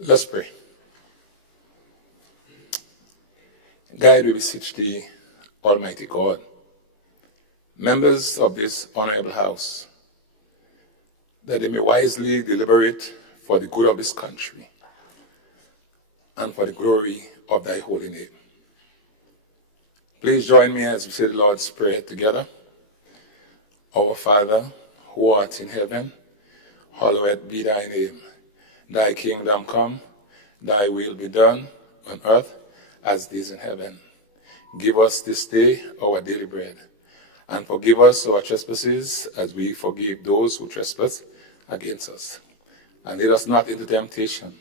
Let's pray. Guide, we beseech thee, Almighty God, members of this honorable house, that they may wisely deliberate for the good of this country and for the glory of thy holy name. Please join me as we say the Lord's Prayer together. Our Father, who art in heaven, hallowed be thy name. Thy kingdom come, thy will be done on earth as it is in heaven. Give us this day our daily bread, and forgive us our trespasses as we forgive those who trespass against us. And lead us not into temptation,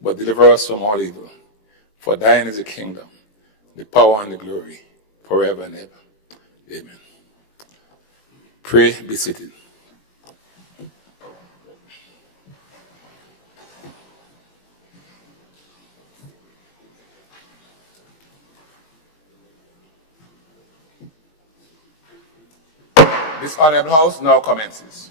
but deliver us from all evil. For thine is the kingdom, the power and the glory, forever and ever. Amen. Pray, be seated. This honorable house now commences.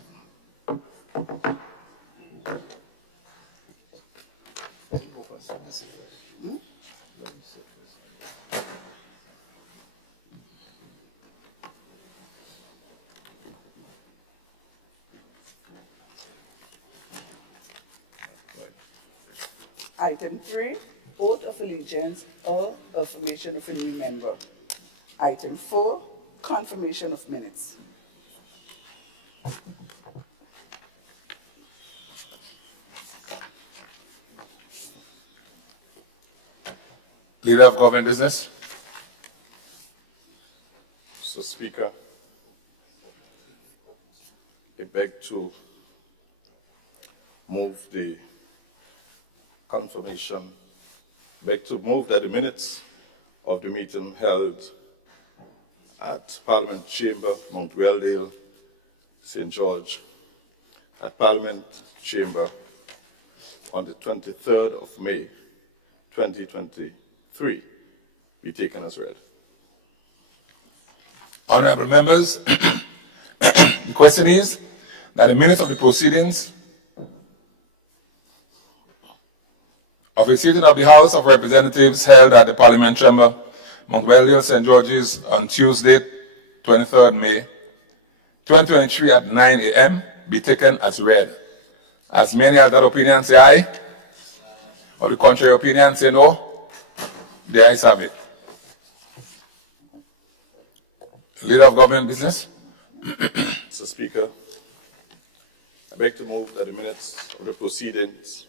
Item 3, oath of allegiance or affirmation of a new member. Item 4, confirmation of minutes. Leader of government business. Mr. Speaker, I beg to move the confirmation, beg to move that the minutes of the meeting held at Parliament Chamber, Mount Weldale, St. George, at Parliament Chamber on the 23rd of May, 2023, be taken as read. Honorable members, the question is that the minutes of the proceedings of a sitting of the House of Representatives held at the Parliament Chamber, Mount Weldale, St. George's, on Tuesday, 23rd May, 2023 at 9 a.m. be taken as read. As many as that opinion say aye, or the contrary opinion say no, the ayes have it. Leader of government business. Mr. Speaker, I beg to move that the minutes of the proceedings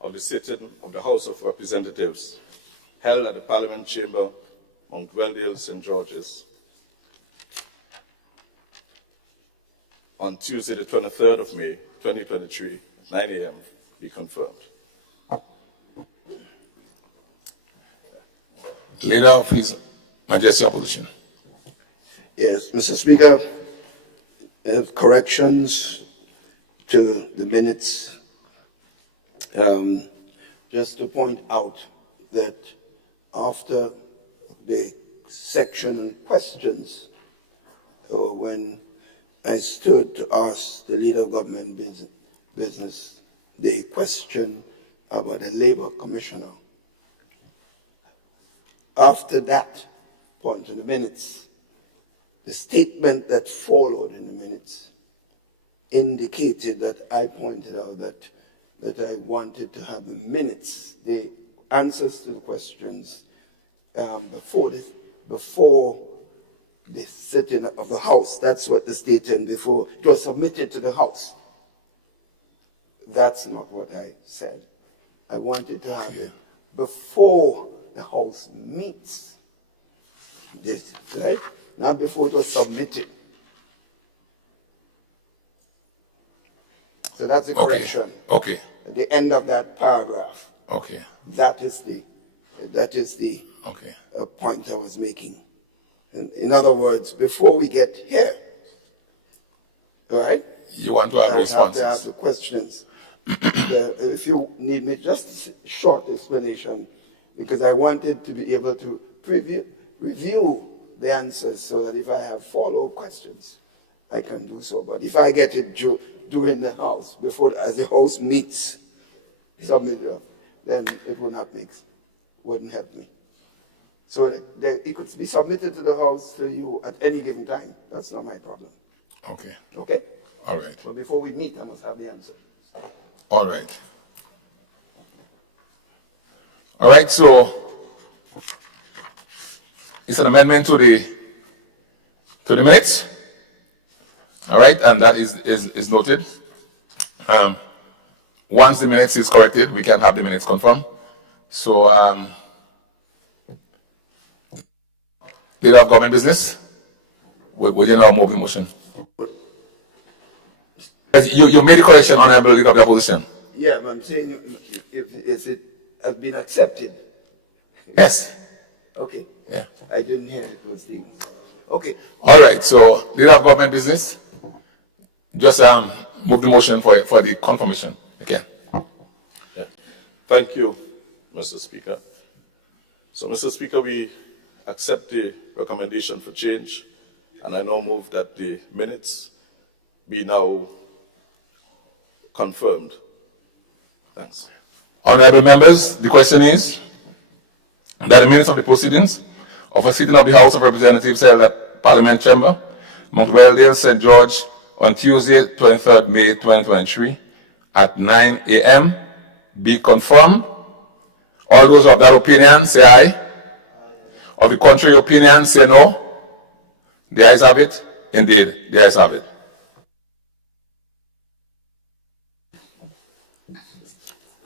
of the sitting of the House of Representatives held at the Parliament Chamber, Mount Weldale, St. George's, on Tuesday, the 23rd of May, 2023, at 9 a.m., be confirmed. Leader of His Majesty Opposition. Yes, Mr. Speaker, I have corrections to the minutes. Just to point out that after the section on questions, when I stood to ask the leader of government business the question about the labor commissioner, after that point in the minutes, the statement that followed in the minutes indicated that I pointed out that I wanted to have the minutes, the answers to the questions before the sitting of the House. That's what the statement before it was submitted to the House. That's not what I said. I wanted to have it before the House meets. This, right? Not before it was submitted. So that's the correction. Okay. At the end of that paragraph. Okay. That is the Okay. point I was making. In other words, before we get here, all right? You want to have responses? I have to have the questions. If you need me, just a short explanation, because I wanted to be able to review the answers so that if I have follow-up questions, I can do so. But if I get it during the House, as the House meets, submitted, then it would not make, wouldn't help me. So it could be submitted to the House to you at any given time. That's not my problem. Okay. Okay? All right. But before we meet, I must have the answer. All right. All right, so it's an amendment to the minutes. All right, and that is noted. Once the minutes is corrected, we can have the minutes confirmed. So, leader of government business, would you now move the motion? You made the correction, Honorable Leader of the Opposition. Yeah, but I'm saying if it has been accepted. Yes. Okay. Yeah. I didn't hear it was the. Okay. All right, so leader of government business, just move the motion for the confirmation again. Yeah. Thank you, Mr. Speaker. So, Mr. Speaker, we accept the recommendation for change, and I now move that the minutes be now confirmed. Thanks. Honorable members, the question is that the minutes of the proceedings of a sitting of the House of Representatives held at Parliament Chamber, Mount Weldale, St. George, on Tuesday, 23rd May 2023, at 9 a.m. be confirmed. All those of that opinion, say aye. Of the contrary opinion, say no. The ayes have it. Indeed, the ayes have it.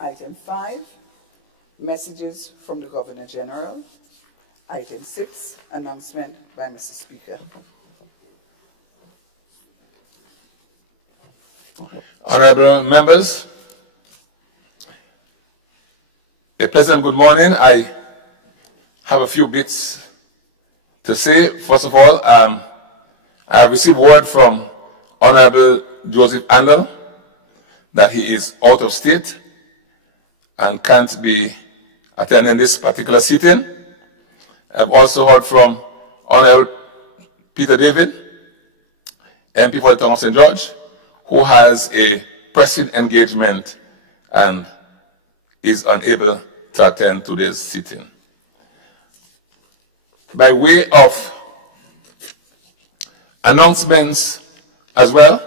Item 5, messages from the Governor General. Item 6, announcement by Mr. Speaker. Honorable members, a pleasant good morning. I have a few bits to say. First of all, I have received word from Honorable Joseph Andel that he is out of state and can't be attending this particular sitting. I've also heard from Honorable Peter David, MP for the town of St. George, who has a pressing engagement and is unable to attend today's sitting. By way of announcements as well,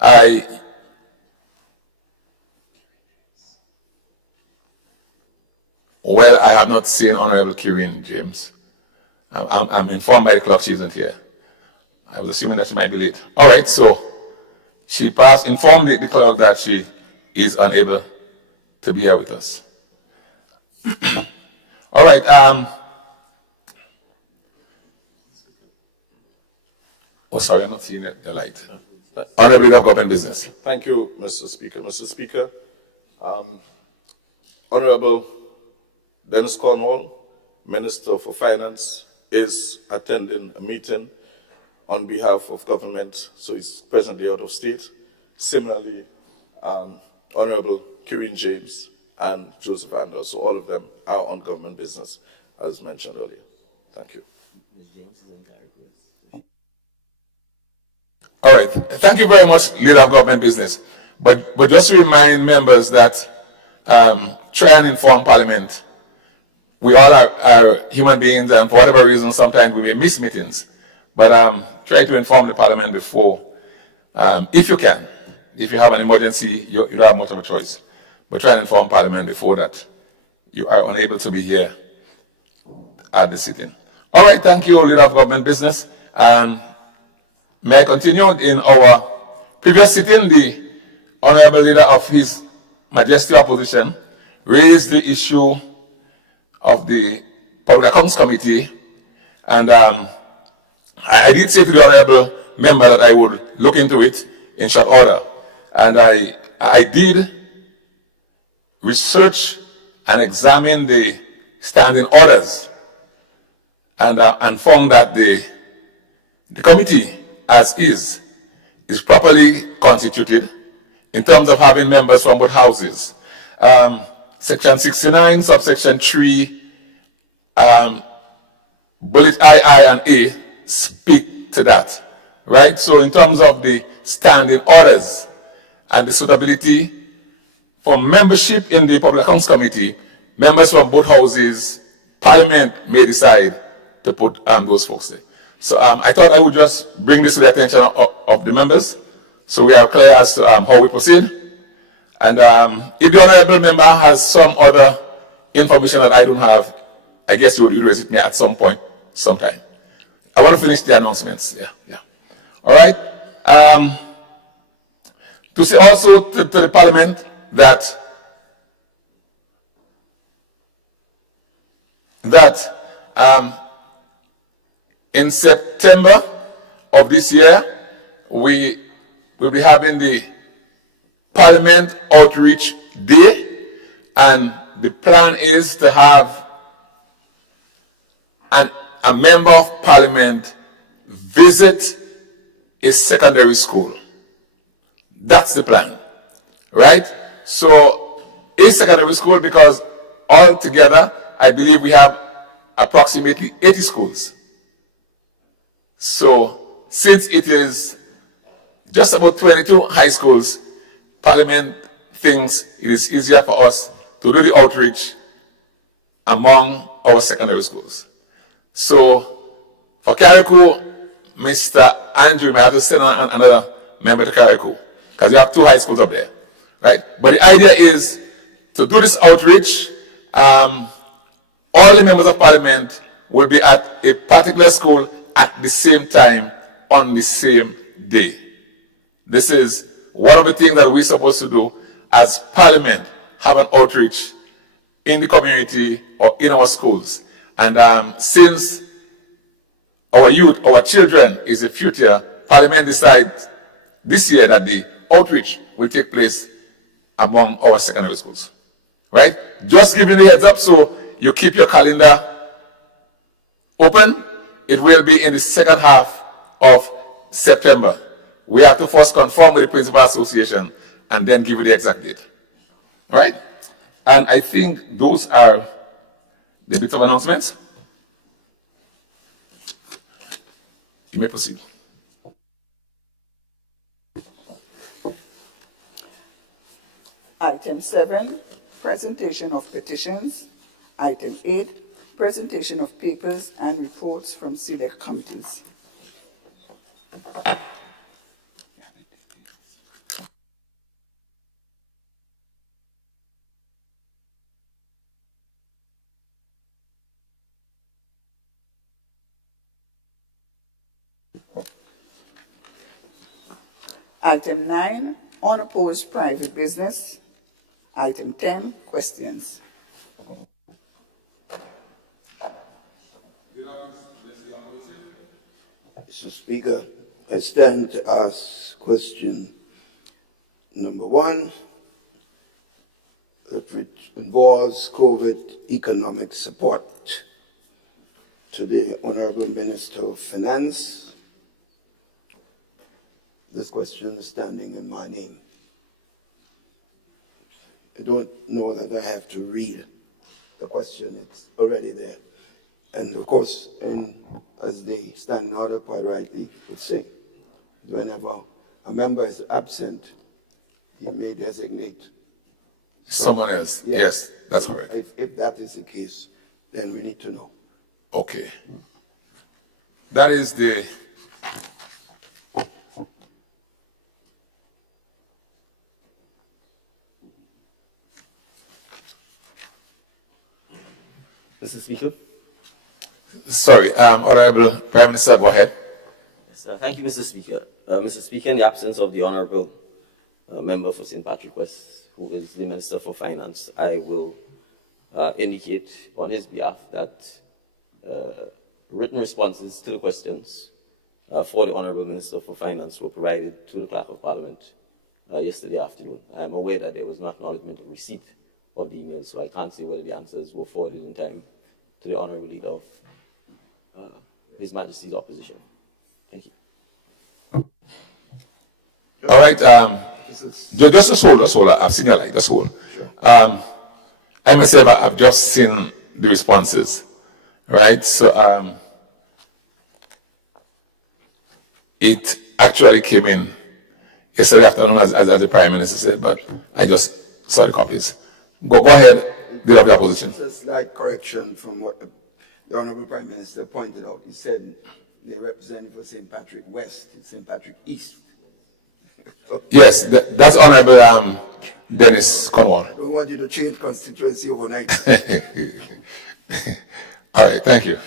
I have not seen Honorable Kieran James. I'm informed by the clerk she isn't here. I was assuming that she might be late. All right, so she informed the clerk that she is unable to be here with us. All right. Oh, sorry, I'm not seeing the light. Honorable Leader of Government Business. Thank you, Mr. Speaker. Mr. Speaker, Honorable Dennis Cornwall, Minister for Finance, is attending a meeting on behalf of government, so he's presently out of state. Similarly, Honorable Kieran James and Joseph Andel, so all of them are on government business, as mentioned earlier. Thank you. All right. Thank you very much, Leader of Government Business. But just to remind members that try and inform Parliament. We all are human beings, and for whatever reason, sometimes we may miss meetings. But try to inform the Parliament before, if you can. If you have an emergency, you don't have much of a choice. But try and inform Parliament before that you are unable to be here at the sitting. All right, thank you, Leader of Government Business. May I continue? In our previous sitting, the Honorable Leader of His Majesty Opposition raised the issue of the Public Accounts Committee, and I did say to the Honorable Member that I would look into it in short order. And I did research and examine the standing orders and found that the committee, as is properly constituted in terms of having members from both houses. Section 69, subsection 3, bullet I, and A speak to that, right? So in terms of the standing orders and the suitability for membership in the Public Accounts Committee, members from both houses, Parliament may decide to put those folks there. So I thought I would just bring this to the attention of the members, so we are clear as to how we proceed. And if the honorable member has some other information that I don't have, I guess you would raise it with me at some point, sometime. I want to finish the announcements. Yeah. All right. To say also to the Parliament that in September of this year, we will be having the Parliament Outreach Day, and the plan is to have a member of Parliament visit a secondary school. That's the plan, right? So a secondary school, because altogether, I believe we have approximately 80 schools. So since it is just about 22 high schools, Parliament thinks it is easier for us to do the outreach among our secondary schools. So for CARICOM, Mr. Andrew may have to send on another member to CARICOM, because you have 2 high schools up there, right? But the idea is to do this outreach. All the members of Parliament will be at a particular school at the same time on the same day. This is one of the things that we're supposed to do as Parliament, have an outreach in the community or in our schools. And since our youth, our children is the future, Parliament decided this year that the outreach will take place among our secondary schools. Right? Just giving the heads up so you keep your calendar open. It will be in the second half of September. We have to first confirm with the Principal Association and then give you the exact date. All right? And I think those are the bits of announcements. You may proceed. Item 7, presentation of petitions. Item 8, presentation of papers and reports from select committees. Item 9, unopposed private business. Item 10, questions. Mr. Speaker, I stand to ask question number 1, which involves COVID economic support, to the Honorable Minister of Finance. This question is standing in my name. I don't know that I have to read the question, it's already there. And of course, as the standing order quite rightly would say, whenever a member is absent, he may designate someone else. Yes, that's correct. If that is the case, then we need to know. Okay. That is the Mr. Speaker. sorry, Honorable Prime Minister, go ahead. Yes, thank you, Mr. Speaker. Mr. Speaker, in the absence of the Honorable Member for St. Patrick West, who is the Minister for Finance, I will indicate on his behalf that written responses to the questions for the Honorable Minister for Finance were provided to the Clerk of Parliament yesterday afternoon. I am aware that there was no acknowledgement of receipt of the email, so I can't say whether the answers were forwarded in time to the Honorable Leader of His Majesty's Opposition. Thank you. All right. Just hold. I've seen your light. Just hold. Sure. I myself, I've just seen the responses, right? So it actually came in yesterday afternoon, as the Prime Minister said, but I just Sorry, copies. Go ahead, Leader of the Opposition. It's a slight correction from what the Honorable Prime Minister pointed out. He said they represent for St. Patrick West, it's St. Patrick East. Yes, that's Honorable Dennis Cornwall. I don't want you to change constituency overnight. All right, thank you.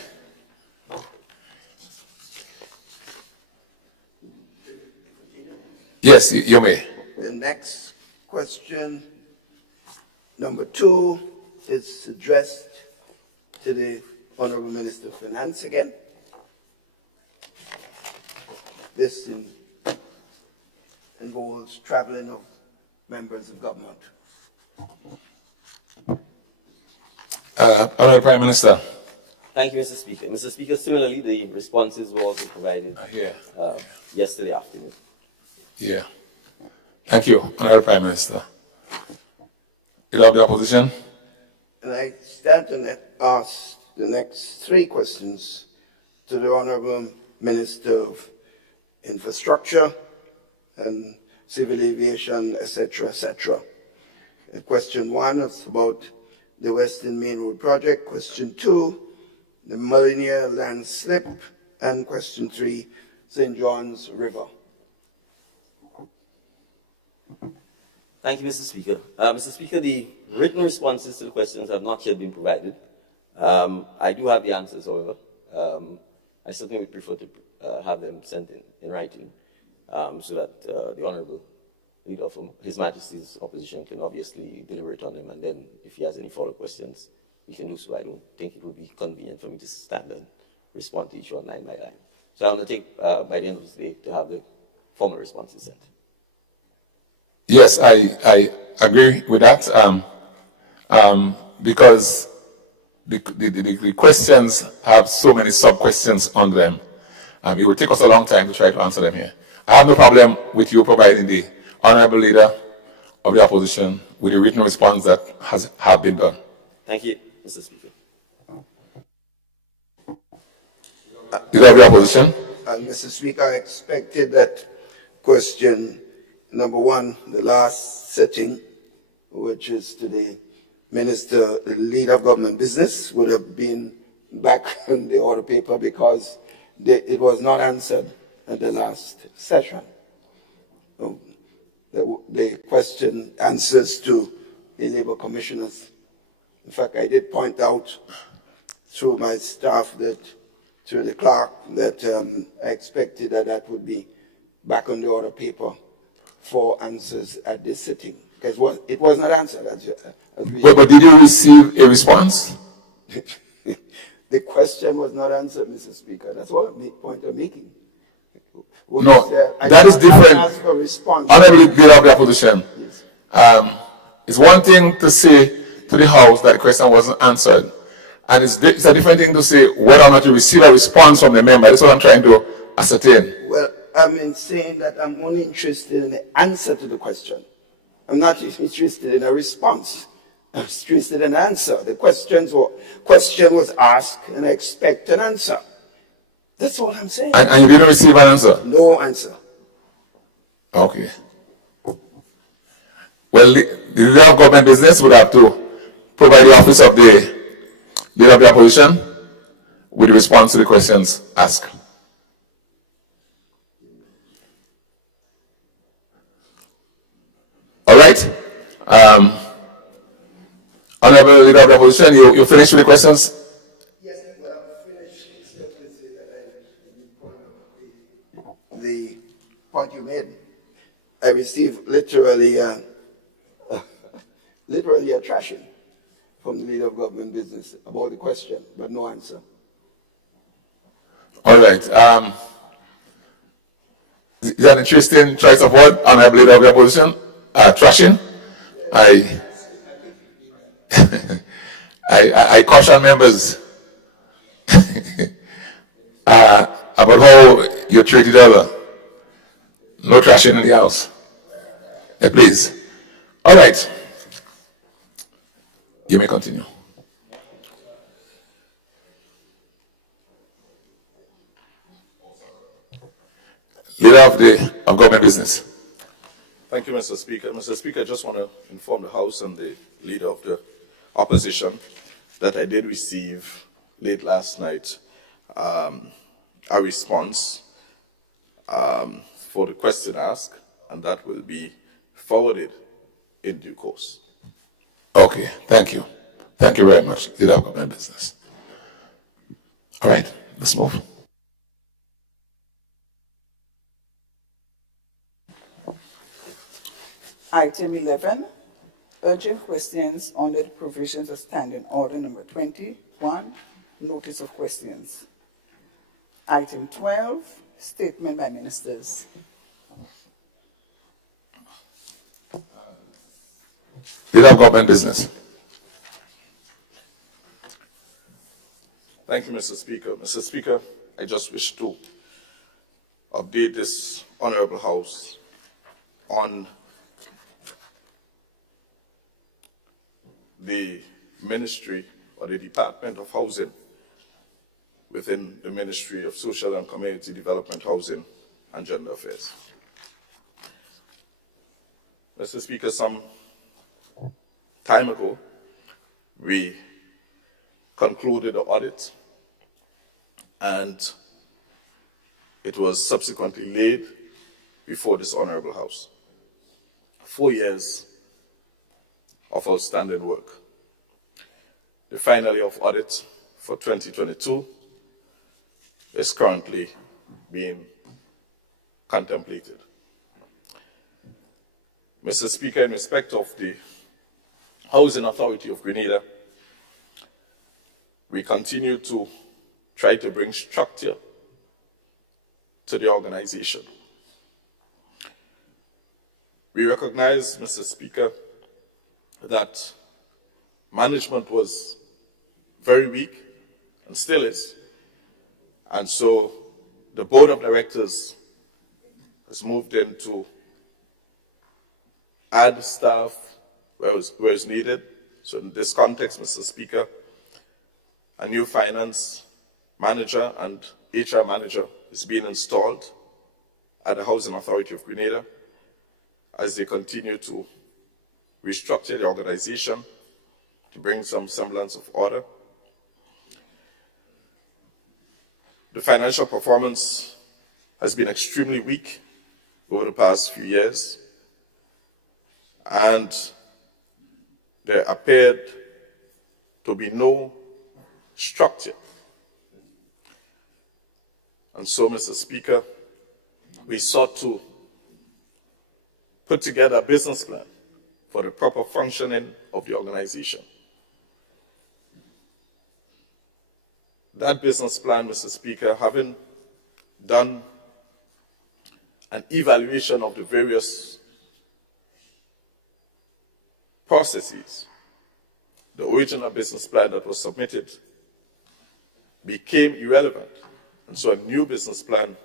Yes, you may. The next question, number 2, is addressed to the Honorable Minister of Finance again. This involves traveling of members of government. Honorable Prime Minister. Thank you, Mr. Speaker. Mr. Speaker, similarly, the responses were also provided yesterday afternoon. Yeah. Thank you, Honorable Prime Minister. Leader of the Opposition. And I stand to ask the next 3 questions to the Honorable Minister of Infrastructure and Civil Aviation, etc., etc. Question 1 is about the Western Main Road project. Question 2, the Millennium landslip. And question 3, St. John's River. Thank you, Mr. Speaker. Mr. Speaker, the written responses to the questions have not yet been provided. I do have the answers, however. I certainly would prefer to have them sent in writing so that the Honorable Leader of His Majesty's Opposition can obviously deliberate on them, and then if he has any follow-up questions, we can do so. I don't think it would be convenient for me to stand and respond to each one line by line. So I undertake by the end of this day to have the formal responses sent. Yes, I agree with that because the questions have so many sub-questions on them. It will take us a long time to try to answer them here. I have no problem with you providing the Honorable Leader of the Opposition with the written response that have been done. Thank you, Mr. Speaker. Leader of the Opposition. Mr. Speaker, I expected that question number 1, the last sitting, which is to the Minister, the Leader of Government Business, would have been back in the order paper because it was not answered at the last session. The question answers to the Labour Commissioners. In fact, I did point out through my staff that, through the clerk, that I expected that would be back on the order paper for answers at this sitting. Because it was not answered. But did you receive a response? The question was not answered, Mr. Speaker. That's what point I'm making. No, that is different. Ask for response. Honorable Leader of the Opposition. Yes. It's one thing to say to the House that the question wasn't answered. And it's a different thing to say whether or not you receive a response from the member. That's what I'm trying to ascertain. Well, I'm saying that I'm only interested in the answer to the question. I'm not interested in a response. I'm interested in an answer. The question was asked, and I expect an answer. That's all I'm saying. And you didn't receive an answer? No answer. Okay. Well, the Leader of Government Business would have to provide the office of the Leader of the Opposition with the response to the questions asked. All right. Honorable Leader of the Opposition, you finished with the questions? Yes, well, I'm finished. Except to say that the point you made, I received literally a trashing from the Leader of Government Business about the question, but no answer. All right. Is that an interesting choice of word, Honorable Leader of the Opposition? Trashing. I caution members about how you treat each other. No trashing in the house. Please. All right. You may continue. Leader of Government Business. Thank you, Mr. Speaker. Mr. Speaker, I just want to inform the House and the Leader of the Opposition that I did receive late last night a response for the question asked, and that will be forwarded in due course. Okay, thank you. Thank you very much. Leader of Government Business. All right, let's move. Item 11, urgent questions under the provisions of Standing Order number 21, notice of questions. Item 12, statement by ministers. Leader of Government Business. Thank you, Mr. Speaker. Mr. Speaker, I just wish to update this Honorable House on the Ministry or the Department of Housing within the Ministry of Social and Community Development, Housing and Gender Affairs. Mr. Speaker, some time ago, we concluded the audit, and it was subsequently laid before this Honorable House. 4 years of outstanding work. The final year of audit for 2022 is currently being contemplated. Mr. Speaker, in respect of the Housing Authority of Grenada, we continue to try to bring structure to the organization. We recognize, Mr. Speaker, that management was very weak and still is. And so the board of directors has moved in to add staff where it's needed. So in this context, Mr. Speaker, a new finance manager and HR manager is being installed at the Housing Authority of Grenada as they continue to restructure the organization to bring some semblance of order. The financial performance has been extremely weak over the past few years, and there appeared to be no structure. And so, Mr. Speaker, we sought to put together a business plan for the proper functioning of the organization. That business plan, Mr. Speaker, having done an evaluation of the various processes, the original business plan that was submitted became irrelevant. And so a new business plan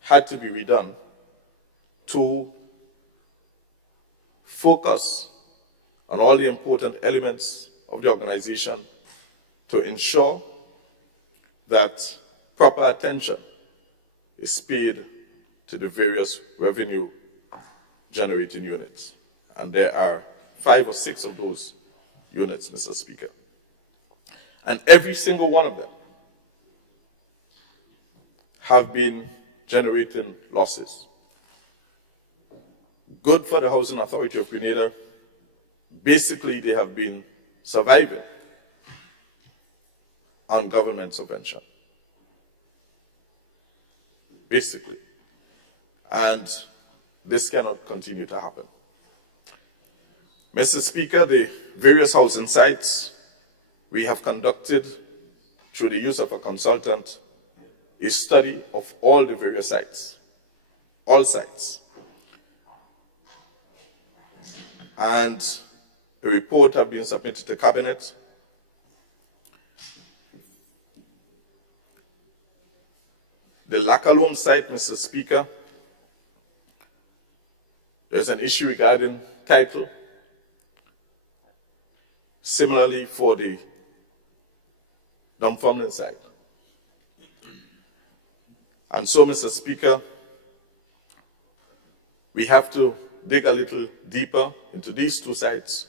had to be redone to focus on all the important elements of the organization to ensure that proper attention is paid to the various revenue generating units. And there are 5 or 6 of those units, Mr. Speaker. And every single one of them have been generating losses. Good for the Housing Authority of Grenada. Basically, they have been surviving on government subvention. Basically. And this cannot continue to happen. Mr. Speaker, the various housing sites we have conducted through the use of a consultant a study of all the various sites, all sites. And a report has been submitted to Cabinet. The Lakalom site, Mr. Speaker, there's an issue regarding title. Similarly for the Dunfermline site. And so, Mr. Speaker, we have to dig a little deeper into these two sites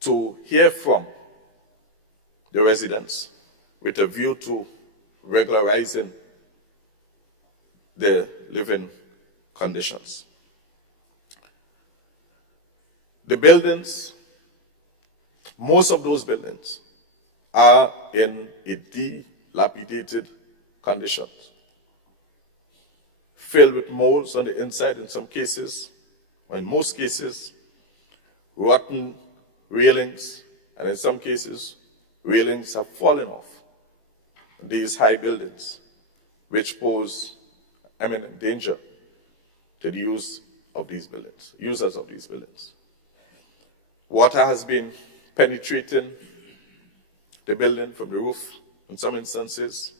to hear from the residents with a view to regularizing their living conditions. The buildings, most of those buildings are in a dilapidated condition, filled with molds on the inside in some cases, or in most cases, rotten railings, and in some cases, railings have fallen off these high buildings, which pose imminent danger to the users of these buildings. Water has been penetrating the building from the roof in some instances,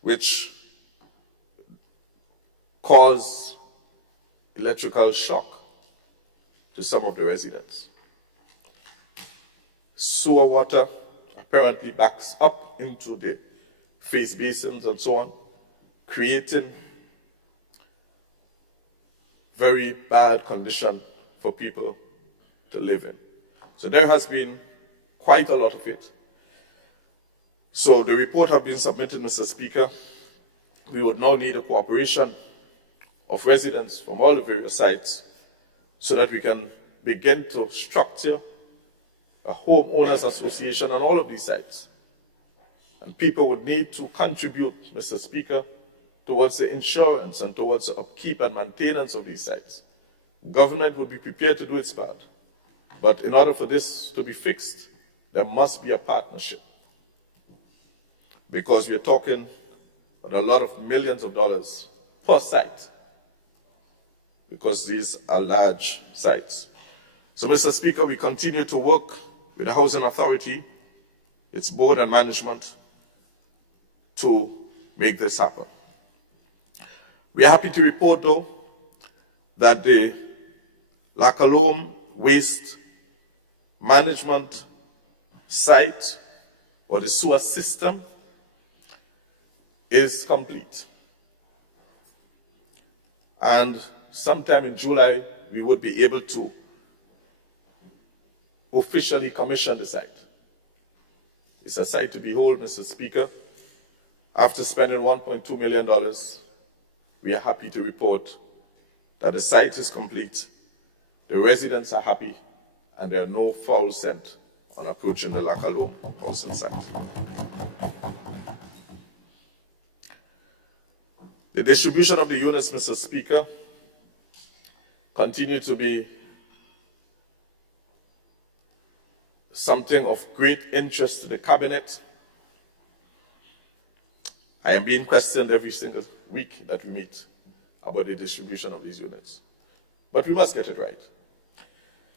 which cause electrical shock to some of the residents. Sewer water apparently backs up into the face basins and so on, creating very bad condition for people to live in. So there has been quite a lot of it. So the report has been submitted, Mr. Speaker. We would now need the cooperation of residents from all the various sites so that we can begin to structure a homeowners association on all of these sites. And people would need to contribute, Mr. Speaker, towards the insurance and towards the upkeep and maintenance of these sites. Government would be prepared to do its part. But in order for this to be fixed, there must be a partnership. Because we're talking about a lot of millions of dollars per site, because these are large sites. So, Mr. Speaker, we continue to work with the Housing Authority, its board and management, to make this happen. We are happy to report, though, that the Lacalome Waste Management Site, or the sewer system, is complete. And sometime in July, we would be able to officially commission the site. It's a sight to behold, Mr. Speaker. After spending $1.2 million, we are happy to report that the site is complete, the residents are happy, and there are no foul scent on approaching the Lacalome housing site. The distribution of the units, Mr. Speaker, continue to be something of great interest to the Cabinet. I am being questioned every single week that we meet about the distribution of these units. But we must get it right.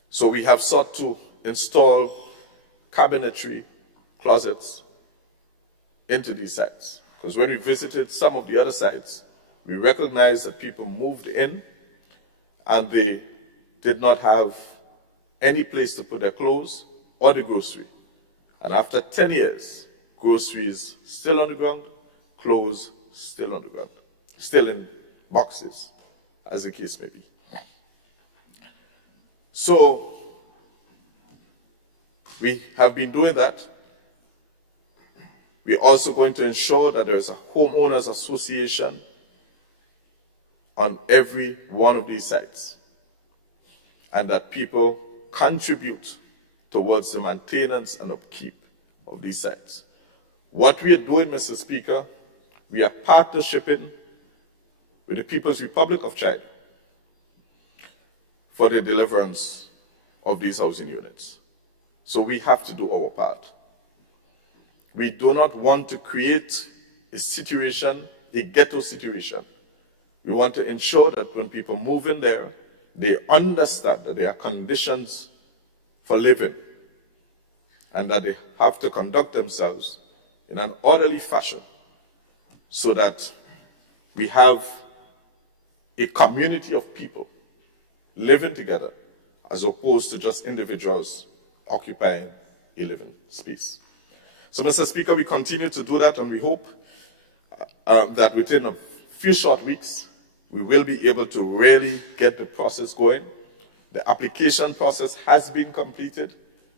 So we have sought to install cabinetry closets into these sites. Because when we visited some of the other sites, we recognized that people moved in and they did not have any place to put their clothes or the grocery. And after 10 years, groceries still on the ground, clothes still on the ground, still in boxes, as the case may be. So we have been doing that. We're also going to ensure that there is a homeowners association on every one of these sites, and that people contribute towards the maintenance and upkeep of these sites. What we are doing, Mr. Speaker, we are partnershiping with the People's Republic of China for the deliverance of these housing units. So we have to do our part. We do not want to create a situation, a ghetto situation. We want to ensure that when people move in there, they understand that there are conditions for living and that they have to conduct themselves in an orderly fashion so that we have a community of people living together as opposed to just individuals occupying a living space. So, Mr. Speaker, we continue to do that, and we hope that within a few short weeks, we will be able to really get the process going. The application process has been completed.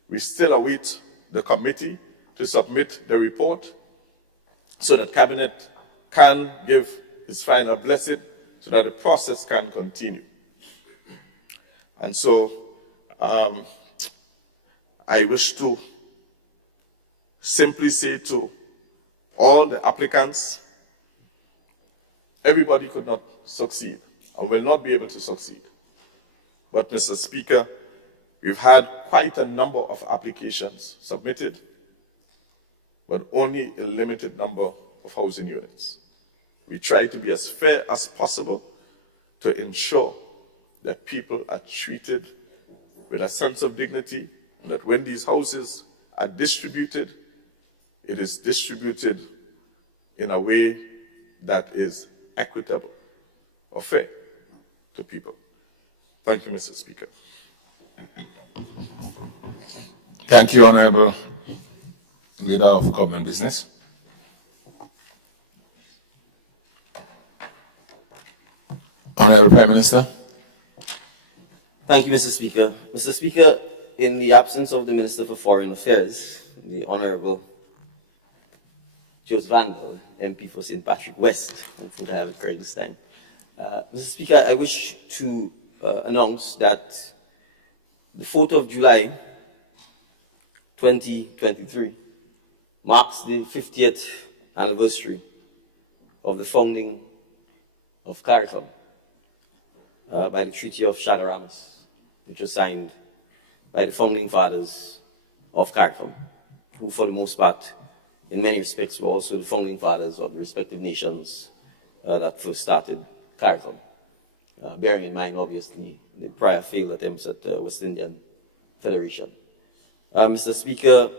We still await the committee to submit the report so that Cabinet can give its final blessing so that the process can continue. And so I wish to simply say to all the applicants, everybody could not succeed or will not be able to succeed. But, Mr. Speaker, we've had quite a number of applications submitted, but only a limited number of housing units. We try to be as fair as possible to ensure that people are treated with a sense of dignity, and that when these houses are distributed, it is distributed in a way that is equitable or fair to people. Thank you, Mr. Speaker. Thank you, Honorable Leader of Government Business. Honorable Prime Minister. Thank you, Mr. Speaker. Mr. Speaker, in the absence of the Minister for Foreign Affairs, the Honorable Joseph Vandal, MP for St. Patrick West, I think I have it correct this time. Mr. Speaker, I wish to announce that the 4th of July, 2023, marks the 50th anniversary of the founding of CARICOM by the Treaty of Chaguaramas, which was signed by the founding fathers of CARICOM, who for the most part, in many respects, were also the founding fathers of the respective nations that first started CARICOM. Bearing in mind, obviously, the prior failed attempts at the West Indian Federation. Mr. Speaker,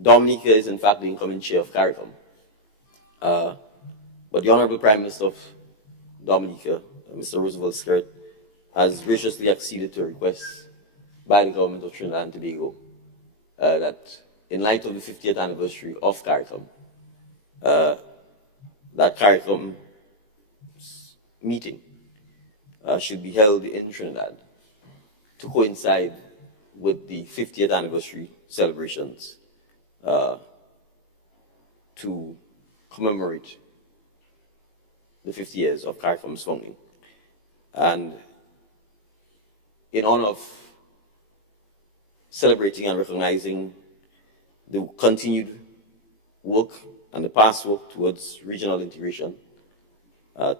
Dominica is in fact the incoming chair of CARICOM. But the Honorable Prime Minister of Dominica, Mr. Roosevelt Skirt, has graciously acceded to a request by the government of Trinidad and Tobago that in light of the 50th anniversary of CARICOM, that CARICOM meeting should be held in Trinidad to coincide with the 50th anniversary celebrations to commemorate the 50 years of CARICOM's founding. And in honor of celebrating and recognizing the continued work and the past work towards regional integration,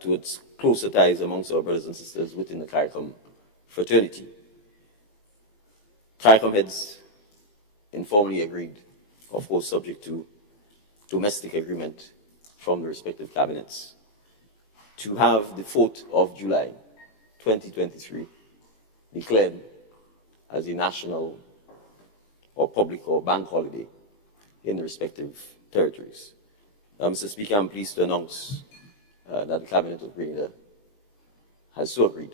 towards closer ties amongst our brothers and sisters within the CARICOM fraternity. CARICOM heads informally agreed, of course subject to domestic agreement from the respective cabinets, to have the 4th of July, 2023, declared as a national or public or bank holiday in the respective territories. Mr. Speaker, I'm pleased to announce that the Cabinet of Grenada has so agreed.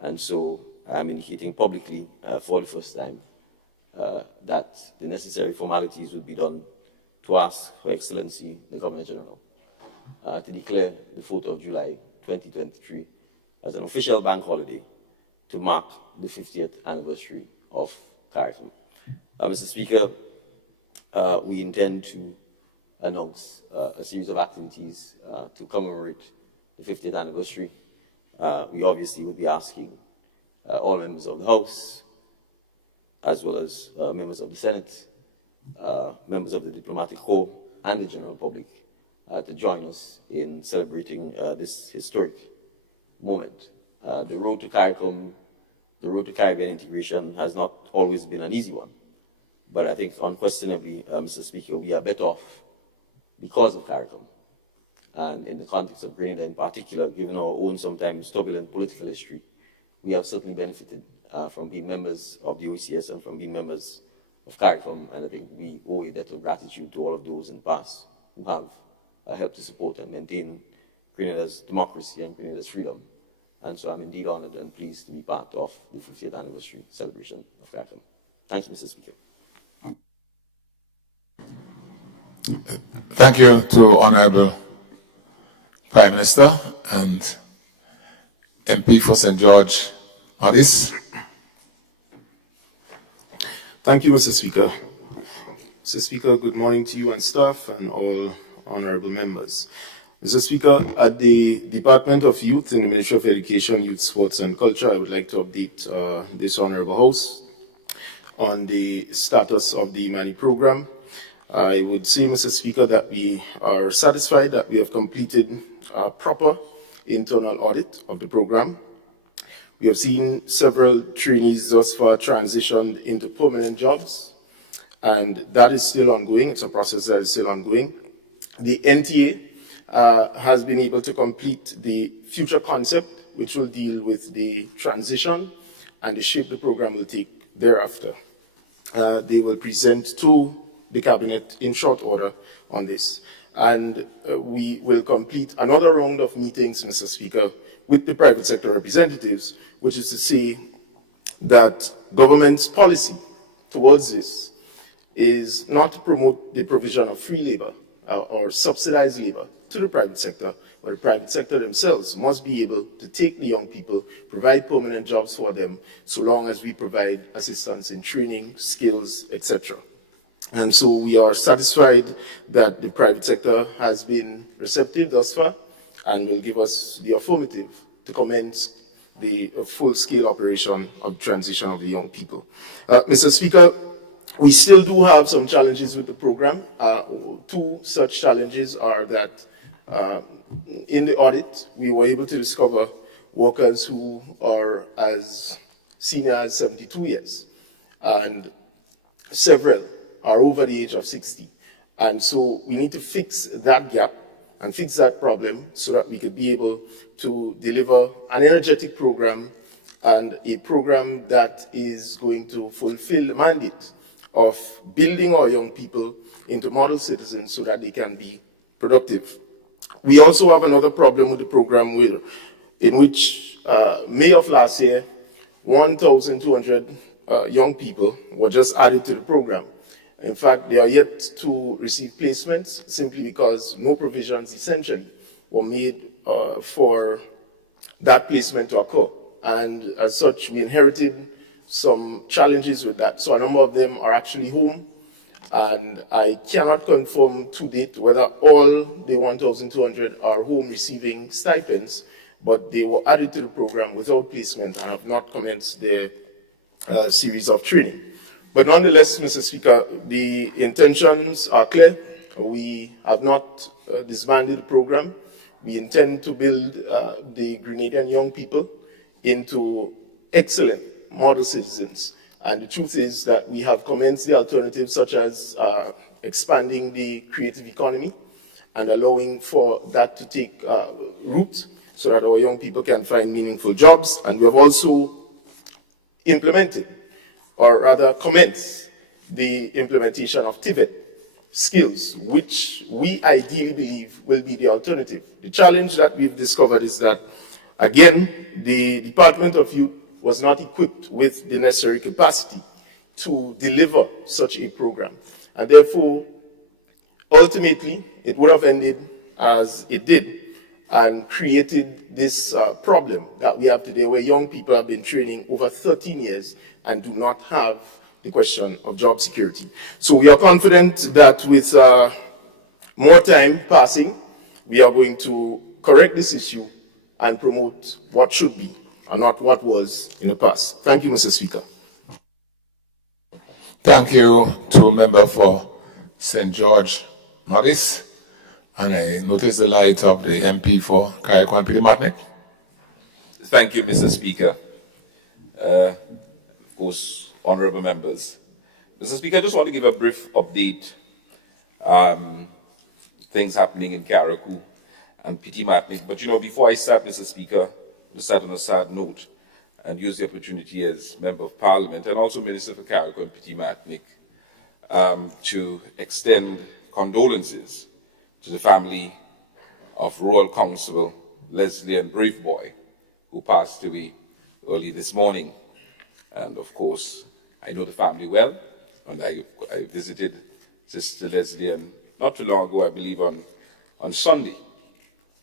And so I'm indicating publicly for the first time that the necessary formalities would be done to ask Her Excellency, the Governor General, to declare the 4th of July, 2023, as an official bank holiday to mark the 50th anniversary of CARICOM. Mr. Speaker, we intend to announce a series of activities to commemorate the 50th anniversary. We obviously will be asking all members of the House, as well as members of the Senate, members of the Diplomatic Corps, and the general public to join us in celebrating this historic moment. The road to CARICOM, the road to Caribbean integration has not always been an easy one. But I think unquestionably, Mr. Speaker, we are better off because of CARICOM. And in the context of Grenada in particular, given our own sometimes turbulent political history, we have certainly benefited from being members of the OECS and from being members of CARICOM. And I think we owe a debt of gratitude to all of those in the past who have helped to support and maintain Grenada's democracy and Grenada's freedom. And so I'm indeed honored and pleased to be part of the 50th anniversary celebration of CARICOM. Thank you, Mr. Speaker. Thank you to Honorable Prime Minister, and MP for St. George, Alice. Thank you, Mr. Speaker. Mr. Speaker, good morning to you and staff and all honorable members. Mr. Speaker, at the Department of Youth in the Ministry of Education, Youth, Sports and Culture, I would like to update this honorable house on the status of the Imani program. I would say, Mr. Speaker, that we are satisfied that we have completed a proper internal audit of the program. We have seen several trainees thus far transitioned into permanent jobs, and that is still ongoing. It's a process that is still ongoing. The NTA has been able to complete the future concept, which will deal with the transition and the shape the program will take thereafter. They will present to the Cabinet in short order on this. And we will complete another round of meetings, Mr. Speaker, with the private sector representatives, which is to say that government's policy towards this is not to promote the provision of free labor or subsidized labor to the private sector, but the private sector themselves must be able to take the young people, provide permanent jobs for them, so long as we provide assistance in training, skills, etc. And so we are satisfied that the private sector has been receptive thus far and will give us the affirmative to commence the full-scale operation of transition of the young people. Mr. Speaker, we still do have some challenges with the program. Two such challenges are that in the audit, we were able to discover workers who are as senior as 72 years, and several are over the age of 60. And so we need to fix that gap and fix that problem so that we could be able to deliver an energetic program and a program that is going to fulfill the mandate of building our young people into model citizens so that they can be productive. We also have another problem with the program in which May of last year, 1,200 young people were just added to the program. In fact, they are yet to receive placements simply because no provisions essentially were made for that placement to occur. And as such, we inherited some challenges with that. So a number of them are actually home, and I cannot confirm to date whether all the 1,200 are home receiving stipends, but they were added to the program without placement and have not commenced their series of training. But nonetheless, Mr. Speaker, the intentions are clear. We have not disbanded the program. We intend to build the Grenadian young people into excellent model citizens. And the truth is that we have commenced the alternatives such as expanding the creative economy and allowing for that to take root so that our young people can find meaningful jobs. And we have also implemented, or rather commence the implementation of TVET skills, which we ideally believe will be the alternative. The challenge that we've discovered is that, again, the Department of Youth was not equipped with the necessary capacity to deliver such a program. And therefore, ultimately, it would have ended as it did and created this problem that we have today where young people have been training over 13 years and do not have the question of job security. So we are confident that with more time passing, we are going to correct this issue and promote what should be and not what was in the past. Thank you, Mr. Speaker. Thank you to member for St. George, Morris. And I notice the light of the MP for CARICOM, Peter Matnick. Thank you, Mr. Speaker. Of course, honorable members. Mr. Speaker, I just want to give a brief update. Things happening in CARICOM and Petit Matnick. But you know, before I start, Mr. Speaker, to start on a sad note and use the opportunity as Member of Parliament and also Minister for CARICOM and Petit Matnick to extend condolences to the family of Rural Constable Leslie and Braveboy, who passed away early this morning. And of course, I know the family well, and I visited Sister Leslie not too long ago, I believe on Sunday,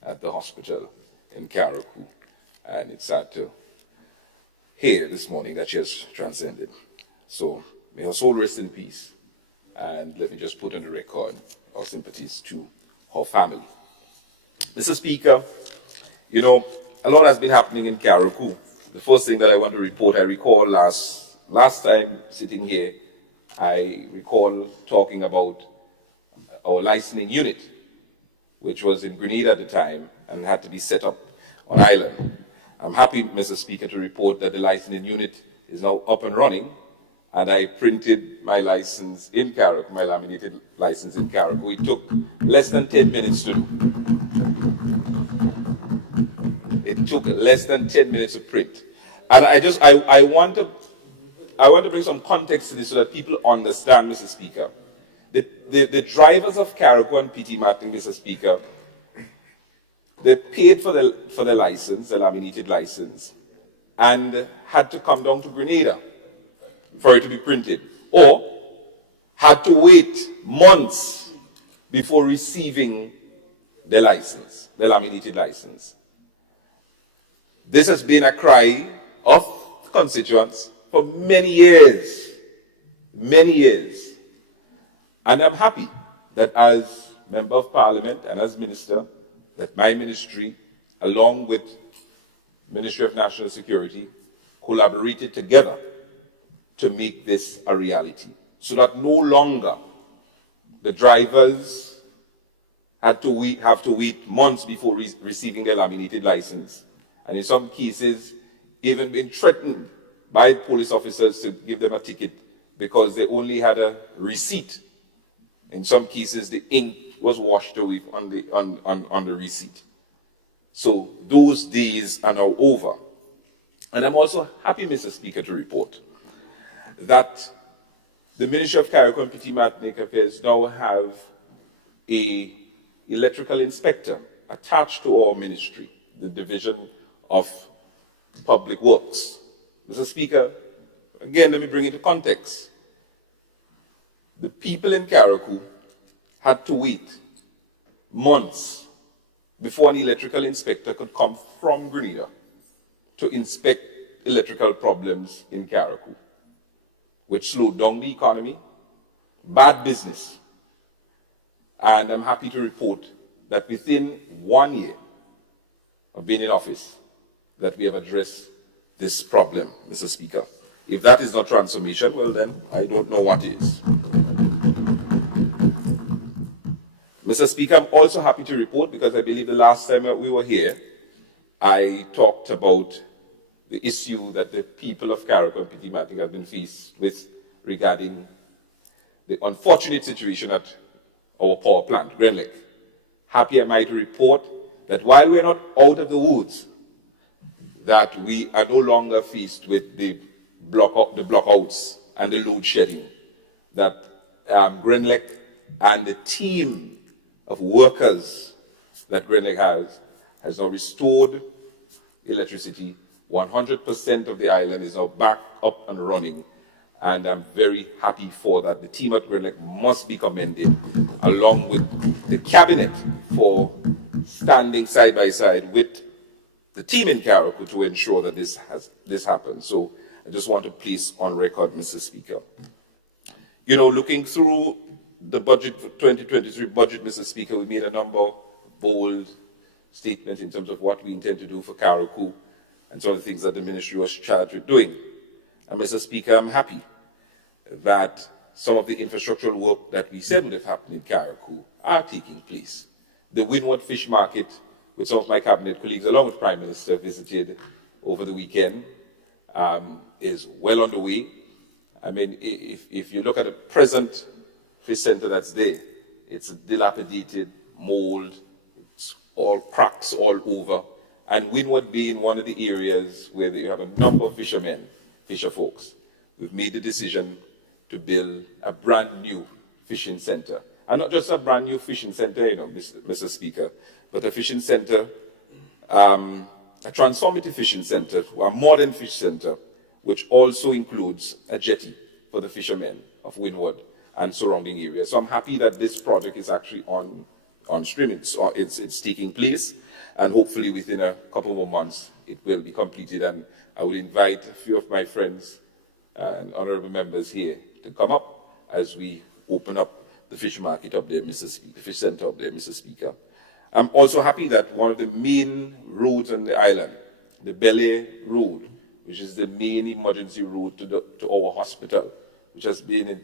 at the hospital in CARICOM. and it's sad to hear this morning that she has transcended. So may her soul rest in peace, and let me just put on the record our sympathies to her family. Mr. Speaker, you know, a lot has been happening in CARICOM. The first thing that I want to report, I recall last time sitting here, I recall talking about our licensing unit, which was in Grenada at the time and had to be set up on island. I'm happy, Mr. Speaker, to report that the licensing unit is now up and running, and I printed my license in CARICOM, my laminated license in CARICOM. It took less than 10 minutes to do. It took less than 10 minutes to print. And I want to bring some context to this so that people understand, Mr. Speaker. The drivers of CARICOM and PT Martin, Mr. Speaker, they paid for the license, the laminated license, and had to come down to Grenada for it to be printed, or had to wait months before receiving the license, the laminated license. This has been a cry of constituents for many years, and I'm happy that as Member of Parliament and as Minister, that my ministry, along with Ministry of National Security, collaborated together to make this a reality, so that no longer the drivers have to wait months before receiving their laminated license, and in some cases even been threatened by police officers to give them a ticket because they only had a receipt. In some cases, the ink was washed away on the receipt. So those days are now over. And I'm also happy, Mr. Speaker, to report that the Ministry of CARICOM and PT Martinique Affairs now have an electrical inspector attached to our ministry, the Division of Public Works. Mr. Speaker, again, let me bring it to context. The people in CARICOM had to wait months before an electrical inspector could come from Grenada to inspect electrical problems in CARICOM, which slowed down the economy, bad business. And I'm happy to report that within 1 year of being in office, that we have addressed this problem, Mr. Speaker. If that is not transformation, well then, I don't know what is. Mr. Speaker, I'm also happy to report, because I believe the last time we were here, I talked about the issue that the people of CARICOM and PT Martinique have been faced with regarding the unfortunate situation at our power plant, Grenlec. Happy am I to report that while we're not out of the woods, that we are no longer faced with the blockouts and the load shedding, that Grenlec and the team of workers that Grenlec has now restored electricity. 100% of the island is now back up and running, and I'm very happy for that. The team at Grenlec must be commended, along with the cabinet, for standing side by side with the team in CARICOM to ensure that this happens. So I just want to place on record, Mr. Speaker. You know, looking through the budget for 2023 budget, Mr. Speaker, we made a number of bold statements in terms of what we intend to do for CARICOM and some of the things that the ministry was charged with doing. And Mr. Speaker, I'm happy that some of the infrastructural work that we said would have happened in CARICOM are taking place. The Windward Fish Market, which some of my cabinet colleagues, along with Prime Minister, visited over the weekend, is well on the way. I mean, if you look at the present fish center that's there, it's dilapidated, mold, it's all cracks all over, and Windward being one of the areas where you have a number of fishermen, fisher folks. We've made the decision to build a brand new fishing center. And not just a brand new fishing center, you know, Mr. Speaker, but a fishing center, a transformative fishing center, a modern fish center, which also includes a jetty for the fishermen of Windward and surrounding areas. So I'm happy that this project is actually on stream. It's taking place, and hopefully within a couple more months, it will be completed, and I would invite a few of my friends and honourable members here to come up as we open up the fish market up there, Mr. Speaker, the fish centre up there, Mr. Speaker. I'm also happy that one of the main roads on the island, the Bel-Air Road, which is the main emergency route to our hospital, which has been in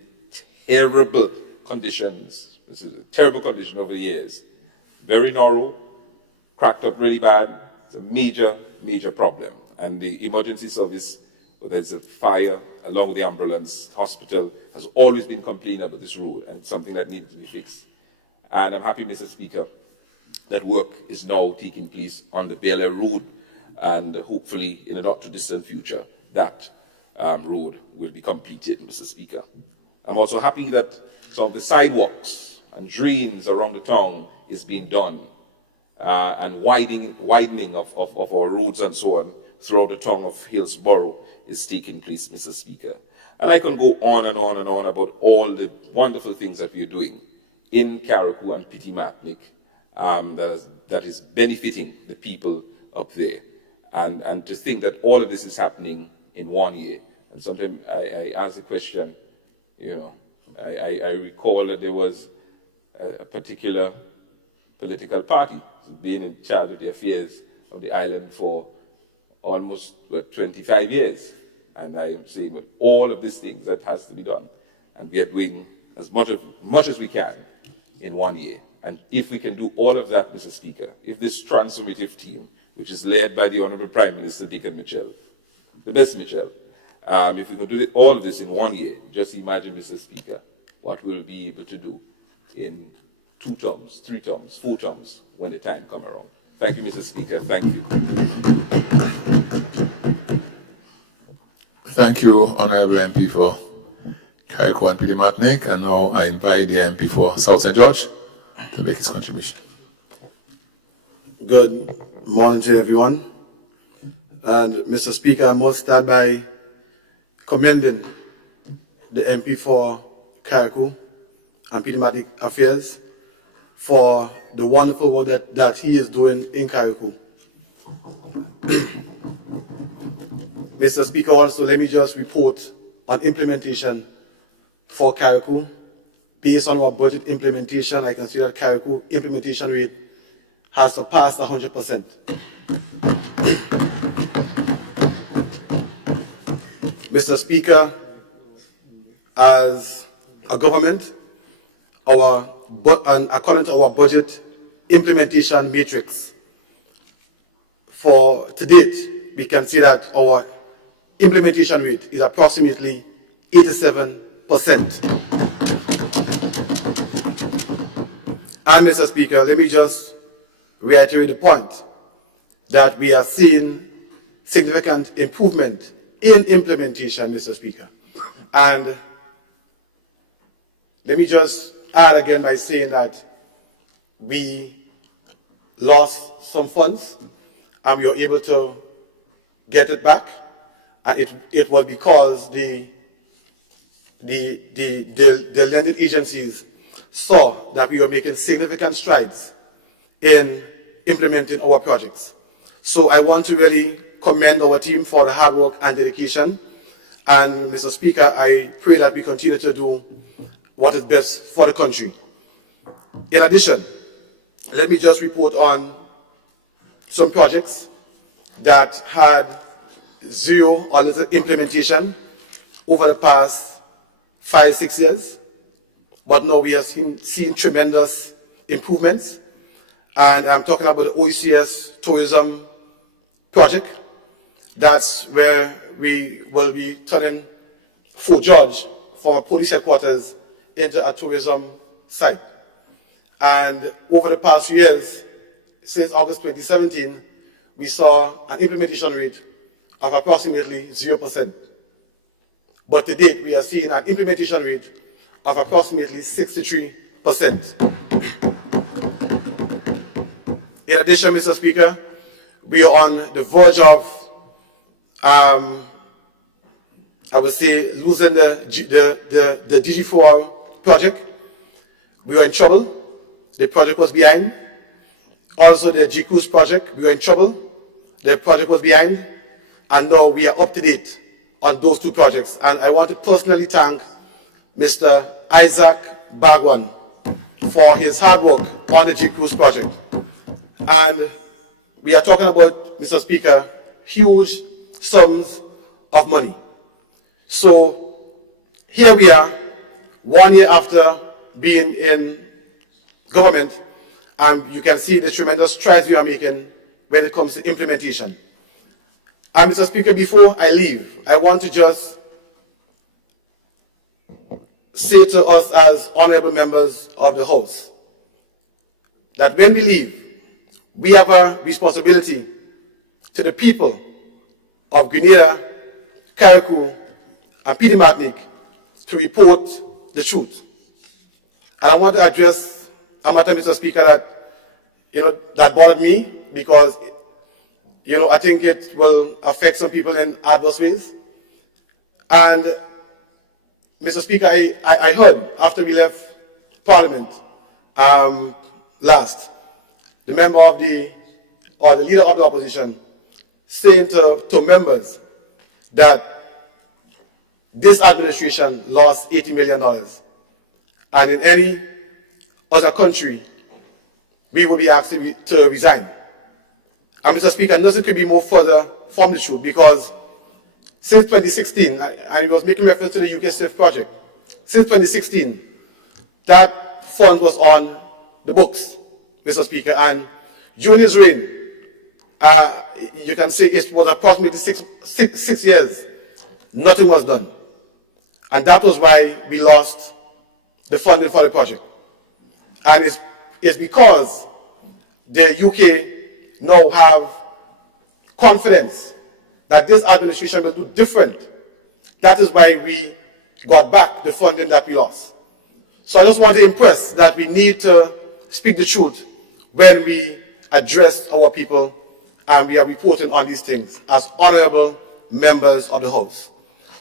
terrible conditions. This is a terrible condition over the years. Very narrow, cracked up really bad. It's a major, major problem. And the emergency service, whether it's a fire, along with the ambulance, hospital, has always been complaining about this road, and it's something that needs to be fixed. And I'm happy, Mr. Speaker, that work is now taking place on the Bel-Air Road, and hopefully in a not too distant future, that road will be completed, Mr. Speaker. I'm also happy that some of the sidewalks and drains around the town is being done, and widening of our roads and so on throughout the town of Hillsborough is taking place, Mr. Speaker. And I can go on and on and on about all the wonderful things that we are doing in CARICOM and Petit-Martinique that is benefiting the people up there. And to think that all of this is happening in 1 year. And sometimes I ask the question, you know, I recall that there was a particular political party being in charge of the affairs of the island for almost 25 years. And I am saying, with all of these things that has to be done, and we are doing as much as we can in 1 year. And if we can do all of that, Mr. Speaker, if this transformative team, which is led by the Honourable Prime Minister Dickon Mitchell, the best Mitchell, if we can do all of this in 1 year, just imagine, Mr. Speaker, what we'll be able to do in 2 terms, 3 terms, 4 terms when the time comes around. Thank you, Mr. Speaker. Thank you. Thank you, Honourable MP for CARICOM and Petit-Martinique, and now I invite the MP for South St. George to make his contribution. Good morning to everyone. And Mr. Speaker, I must start by commending the MP for CARICOM and Petit-Martinique Affairs for the wonderful work that he is doing in CARICOM. Mr. Speaker, also let me just report on implementation for CARICOM. Based on our budget implementation, I can see that CARICOM implementation rate has surpassed 100%. Mr. Speaker, as a government, according to our budget implementation matrix, to date, we can see that our implementation rate is approximately 87%. And Mr. Speaker, let me just reiterate the point that we are seeing significant improvement in implementation, Mr. Speaker. And let me just add again by saying that we lost some funds and we were able to get it back, and it was because the lending agencies saw that we were making significant strides in implementing our projects. So I want to really commend our team for the hard work and dedication. And Mr. Speaker, I pray that we continue to do what is best for the country. In addition, let me just report on some projects that had zero or little implementation over the past 5-6 years. But now we have seen tremendous improvements. And I'm talking about the OECS tourism project. That's where we will be turning Fort George from a police headquarters into a tourism site. And over the past few years, since August 2017, we saw an implementation rate of approximately 0%. But to date, we are seeing an implementation rate of approximately 63%. In addition, Mr. Speaker, we are on the verge of, I would say, losing the DG4 project. We were in trouble. The project was behind. Also, the G-Cruise project, we were in trouble. the project was behind, and now we are up to date on those two projects. And I want to personally thank Mr. Isaac Bagwan for his hard work on the G-Cruise project. And we are talking about, Mr. Speaker, huge sums of money. So here we are, 1 year after being in government, and you can see the tremendous strides we are making when it comes to implementation. And Mr. Speaker, before I leave, I want to just say to us as honorable members of the House that when we leave, we have a responsibility to the people of Grenada, CARICOM, and Petite Martinique to report the truth. And I want to address a matter, Mr. Speaker, that that bothered me because I think it will affect some people in adverse ways. And Mr. Speaker, I heard after we left Parliament last, the member of the leader of the opposition saying to members that this administration lost $80 million. And in any other country, we will be asked to resign. And Mr. Speaker, nothing could be more further from the truth because since 2016, and he was making reference to the UK SIF project, since 2016, that fund was on the books, Mr. Speaker, and during his reign, you can say it was approximately six years, nothing was done. And that was why we lost the funding for the project. And it's because the UK now have confidence that this administration will do different. That is why we got back the funding that we lost. So I just want to impress that we need to speak the truth when we address our people and we are reporting on these things as honorable members of the House.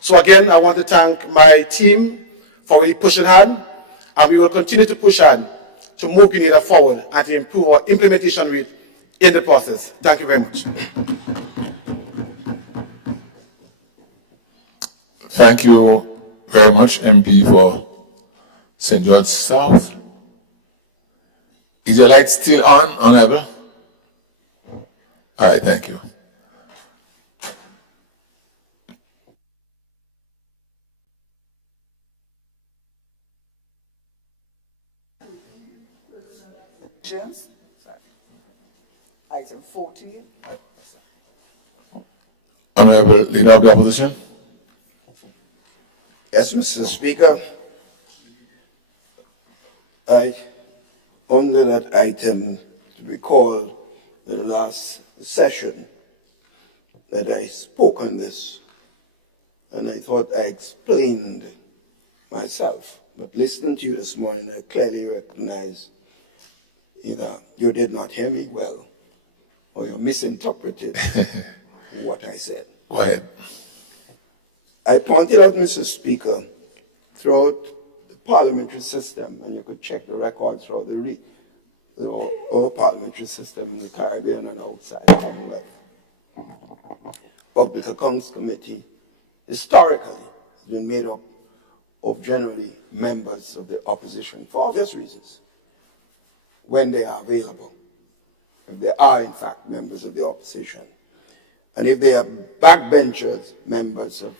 So again, I want to thank my team for really pushing hard, and we will continue to push hard to move Grenada forward and to improve our implementation rate in the process. Thank you very much. Thank you very much, MP, for St. George South. Is your light still on, Honorable? All right, thank you. Item 40. Honorable Leader of the Opposition. Yes, Mr. Speaker. I, under that item, to recall the last session that I spoke on this, and I thought I explained myself. But listening to you this morning, I clearly recognize either you did not hear me well, or you misinterpreted what I said. Go ahead. I pointed out, Mr. Speaker, throughout the parliamentary system, and you could check the records throughout the whole parliamentary system in the Caribbean and outside the Commonwealth. Public Accounts Committee historically has been made up of generally members of the opposition for obvious reasons when they are available, if they are in fact members of the opposition, and if they are backbenchers, members of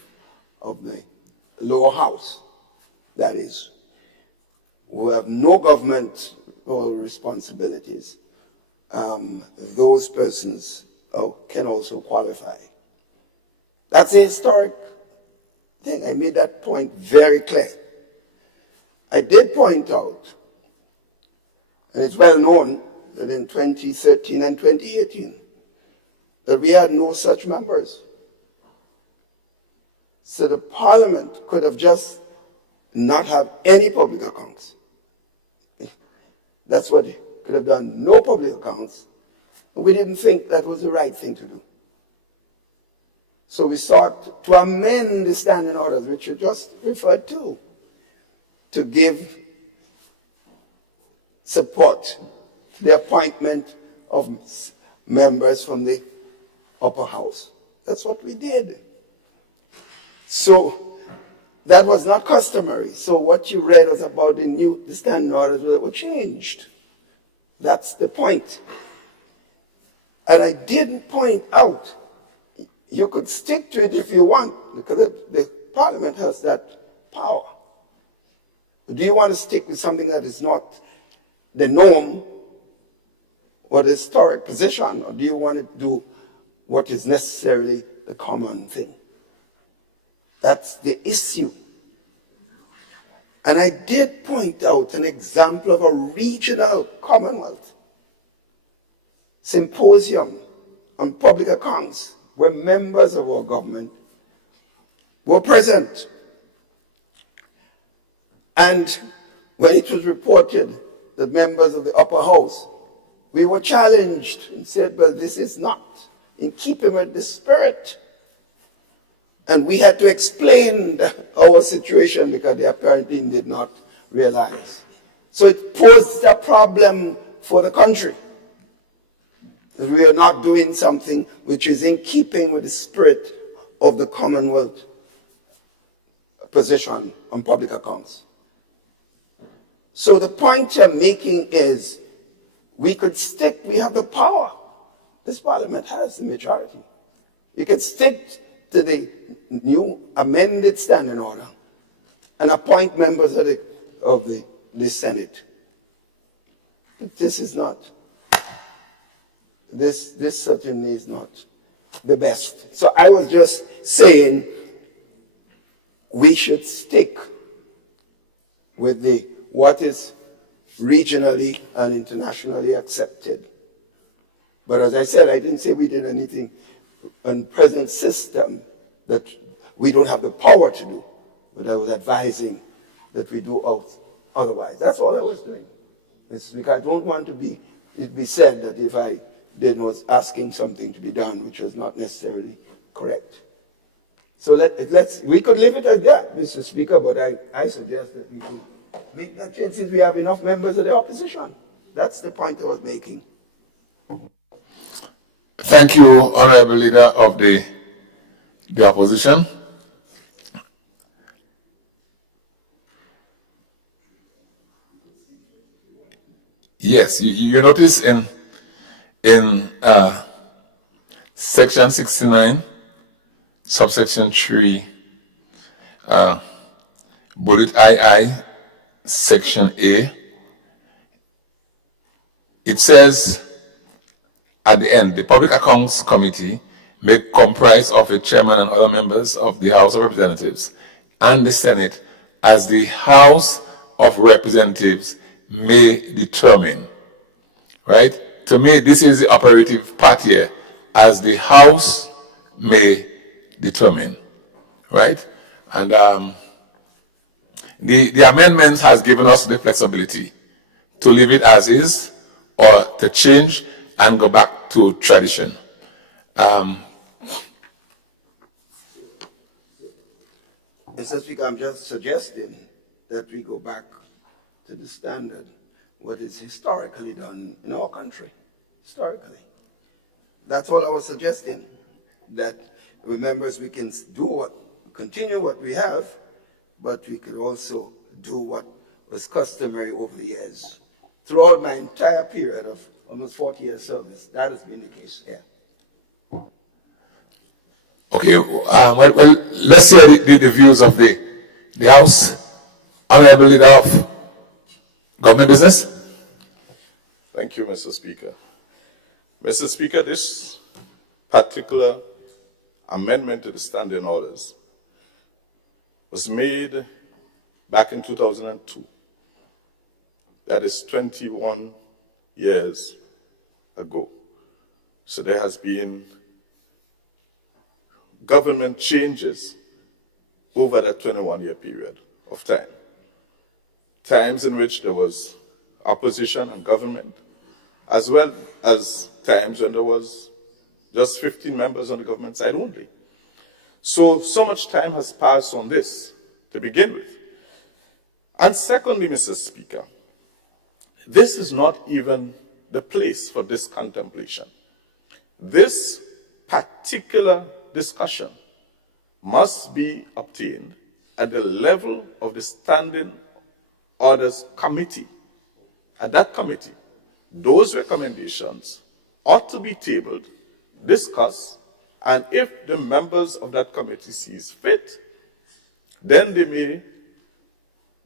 the lower house, that is, who have no governmental responsibilities, those persons can also qualify. That's a historic thing. I made that point very clear. I did point out, and it's well known, that in 2013 and 2018, that we had no such members. So the Parliament could have just not have any public accounts. That's what it could have done, no public accounts. And we didn't think that was the right thing to do. So we sought to amend the standing orders, which you just referred to give support to the appointment of members from the upper house. That's what we did. So that was not customary. So what you read was about the standing orders that were changed. That's the point. And I didn't point out, you could stick to it if you want, because the Parliament has that power. Do you want to stick with something that is not the norm or the historic position, or do you want to do what is necessarily the common thing? That's the issue. And I did point out an example of a regional Commonwealth symposium on public accounts where members of our government were present. And when it was reported that members of the upper house, we were challenged and said, well, this is not in keeping with the spirit. And we had to explain our situation because they apparently did not realize. So it posed a problem for the country. That we are not doing something which is in keeping with the spirit of the Commonwealth position on public accounts. So the point I'm making is we could stick, we have the power. This Parliament has the majority. You could stick to the new amended standing order and appoint members of the Senate. But this is not, this certainly is not the best. So I was just saying we should stick with what is regionally and internationally accepted. But as I said, I didn't say we did anything in present system that we don't have the power to do, but I was advising that we do otherwise. That's all I was doing. It's because I don't want to be said that if I did was asking something to be done which was not necessarily correct. So we could leave it like that, Mr. Speaker, but I suggest that we could make that change since we have enough members of the opposition. That's the point I was making. Thank you, Honorable Leader of the Opposition. Yes, you notice in Section 69, subsection 3, bullet II, Section A, it says at the end, the Public Accounts Committee may comprise of a chairman and other members of the House of Representatives and the Senate as the House of Representatives may determine. Right? To me, this is the operative part here, as the House may determine. Right? And the amendment has given us the flexibility to leave it as is or to change and go back to tradition. Mr. Speaker, I'm just suggesting that we go back to the standard, what is historically done in our country, historically. That's all I was suggesting, that remembers we can continue what we have, but we could also do what was customary over the years. Throughout my entire period of almost 40 years service, that has been the case here. Okay, well, let's hear the views of the House. Honorable Leader of Government Business. Thank you, Mr. Speaker. Mr. Speaker, this particular amendment to the standing orders was made back in 2002. That is 21 years ago. So there has been government changes over that 21-year period of time. Times in which there was opposition and government, as well as times when there was just 15 members on the government side only. So much time has passed on this to begin with. And secondly, Mr. Speaker, this is not even the place for this contemplation. This particular discussion must be obtained at the level of the Standing Orders Committee. At that committee, those recommendations ought to be tabled, discussed, and if the members of that committee sees fit, then they may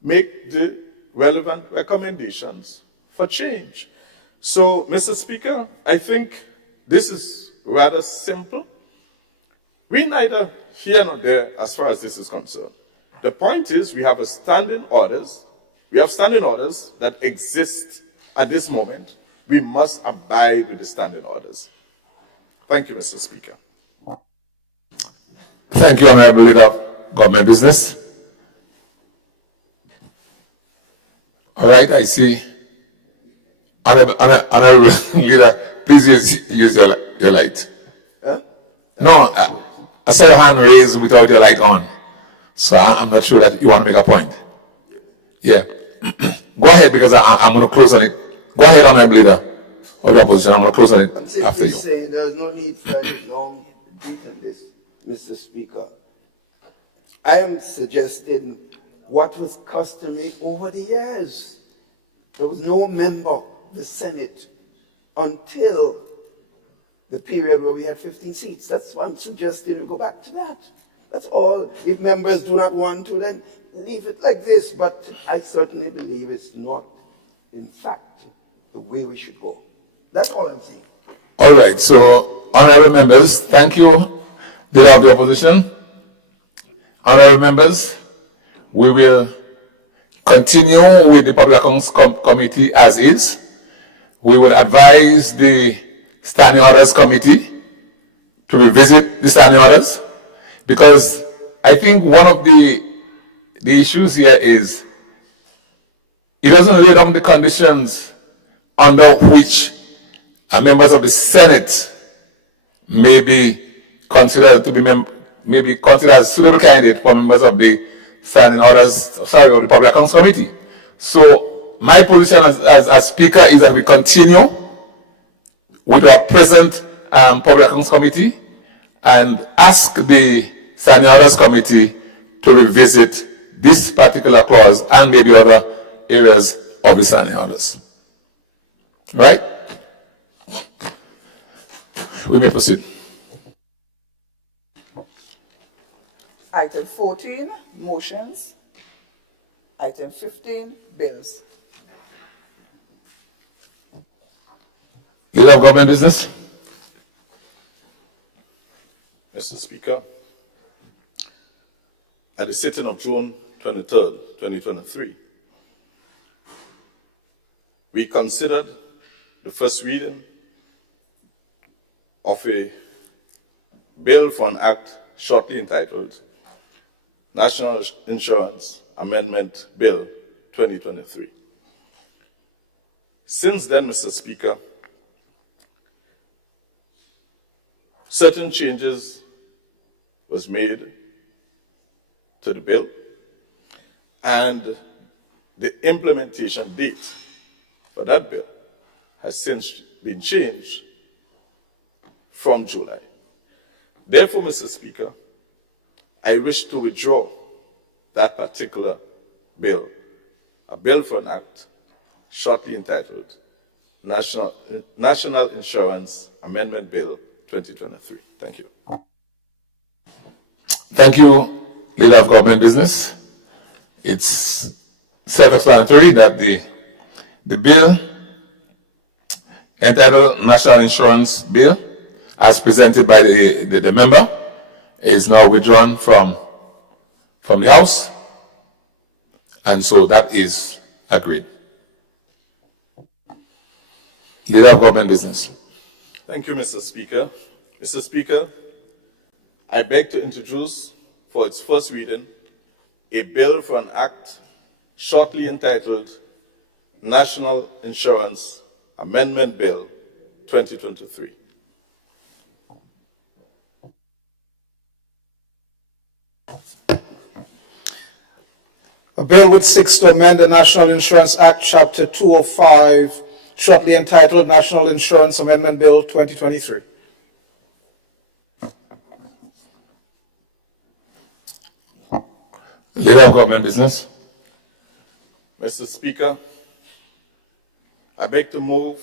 make the relevant recommendations for change. So, Mr. Speaker, I think this is rather simple. We neither here nor there as far as this is concerned. The point is we have standing orders that exist at this moment. We must abide with the standing orders. Thank you, Mr. Speaker. Thank you, Honorable Leader of Government Business. All right, I see. Honorable Leader, please use your light. Huh? No, I saw your hand raised without your light on. So I'm not sure that you want to make a point. Yeah. Go ahead, because I'm going to close on it. Go ahead, Honorable Leader of the Opposition. I'm going to close on it I'm after simply you. saying there's no need for any long debate on this, Mr. Speaker. I am suggesting what was customary over the years. There was no member of the Senate until the period where we had 15 seats. That's why I'm suggesting we go back to that. That's all. If members do not want to, then leave it like this. But I certainly believe it's not, in fact, the way we should go. That's all I'm saying. All right, so honorable members, thank you, Leader of the Opposition. Honorable members, we will continue with the Public Accounts Committee as is. We will advise the Standing Orders Committee to revisit the Standing Orders, because I think one of the issues here is it doesn't lay down the conditions under which members of the Senate may be considered to be maybe considered as suitable candidate for members of the Standing Orders, of the Public Accounts Committee. So my position as Speaker is that we continue with our present Public Accounts Committee and ask the Standing Orders Committee to revisit this particular clause and maybe other areas of the Standing Orders. Right? We may proceed. Item 14, motions. Item 15, bills. Leader of Government Business. Mr. Speaker, at the sitting of June 23rd, 2023, we considered the first reading of a bill for an act shortly entitled National Insurance Amendment Bill 2023. Since then, Mr. Speaker, certain changes was made to the bill, and the implementation date for that bill has since been changed from July. Therefore, Mr. Speaker, I wish to withdraw that particular bill, a bill for an act shortly entitled National Insurance Amendment Bill 2023. Thank you. Thank you, Leader of Government Business. It's self-explanatory that the bill entitled National Insurance Bill, as presented by the member, is now withdrawn from the House, and so that is agreed. Leader of Government Business. Thank you, Mr. Speaker. Mr. Speaker, I beg to introduce for its first reading a bill for an act shortly entitled National Insurance Amendment Bill 2023. A bill which seeks to amend the National Insurance Act, Chapter 205, shortly entitled National Insurance Amendment Bill 2023. Leader of Government Business. Mr. Speaker, I beg to move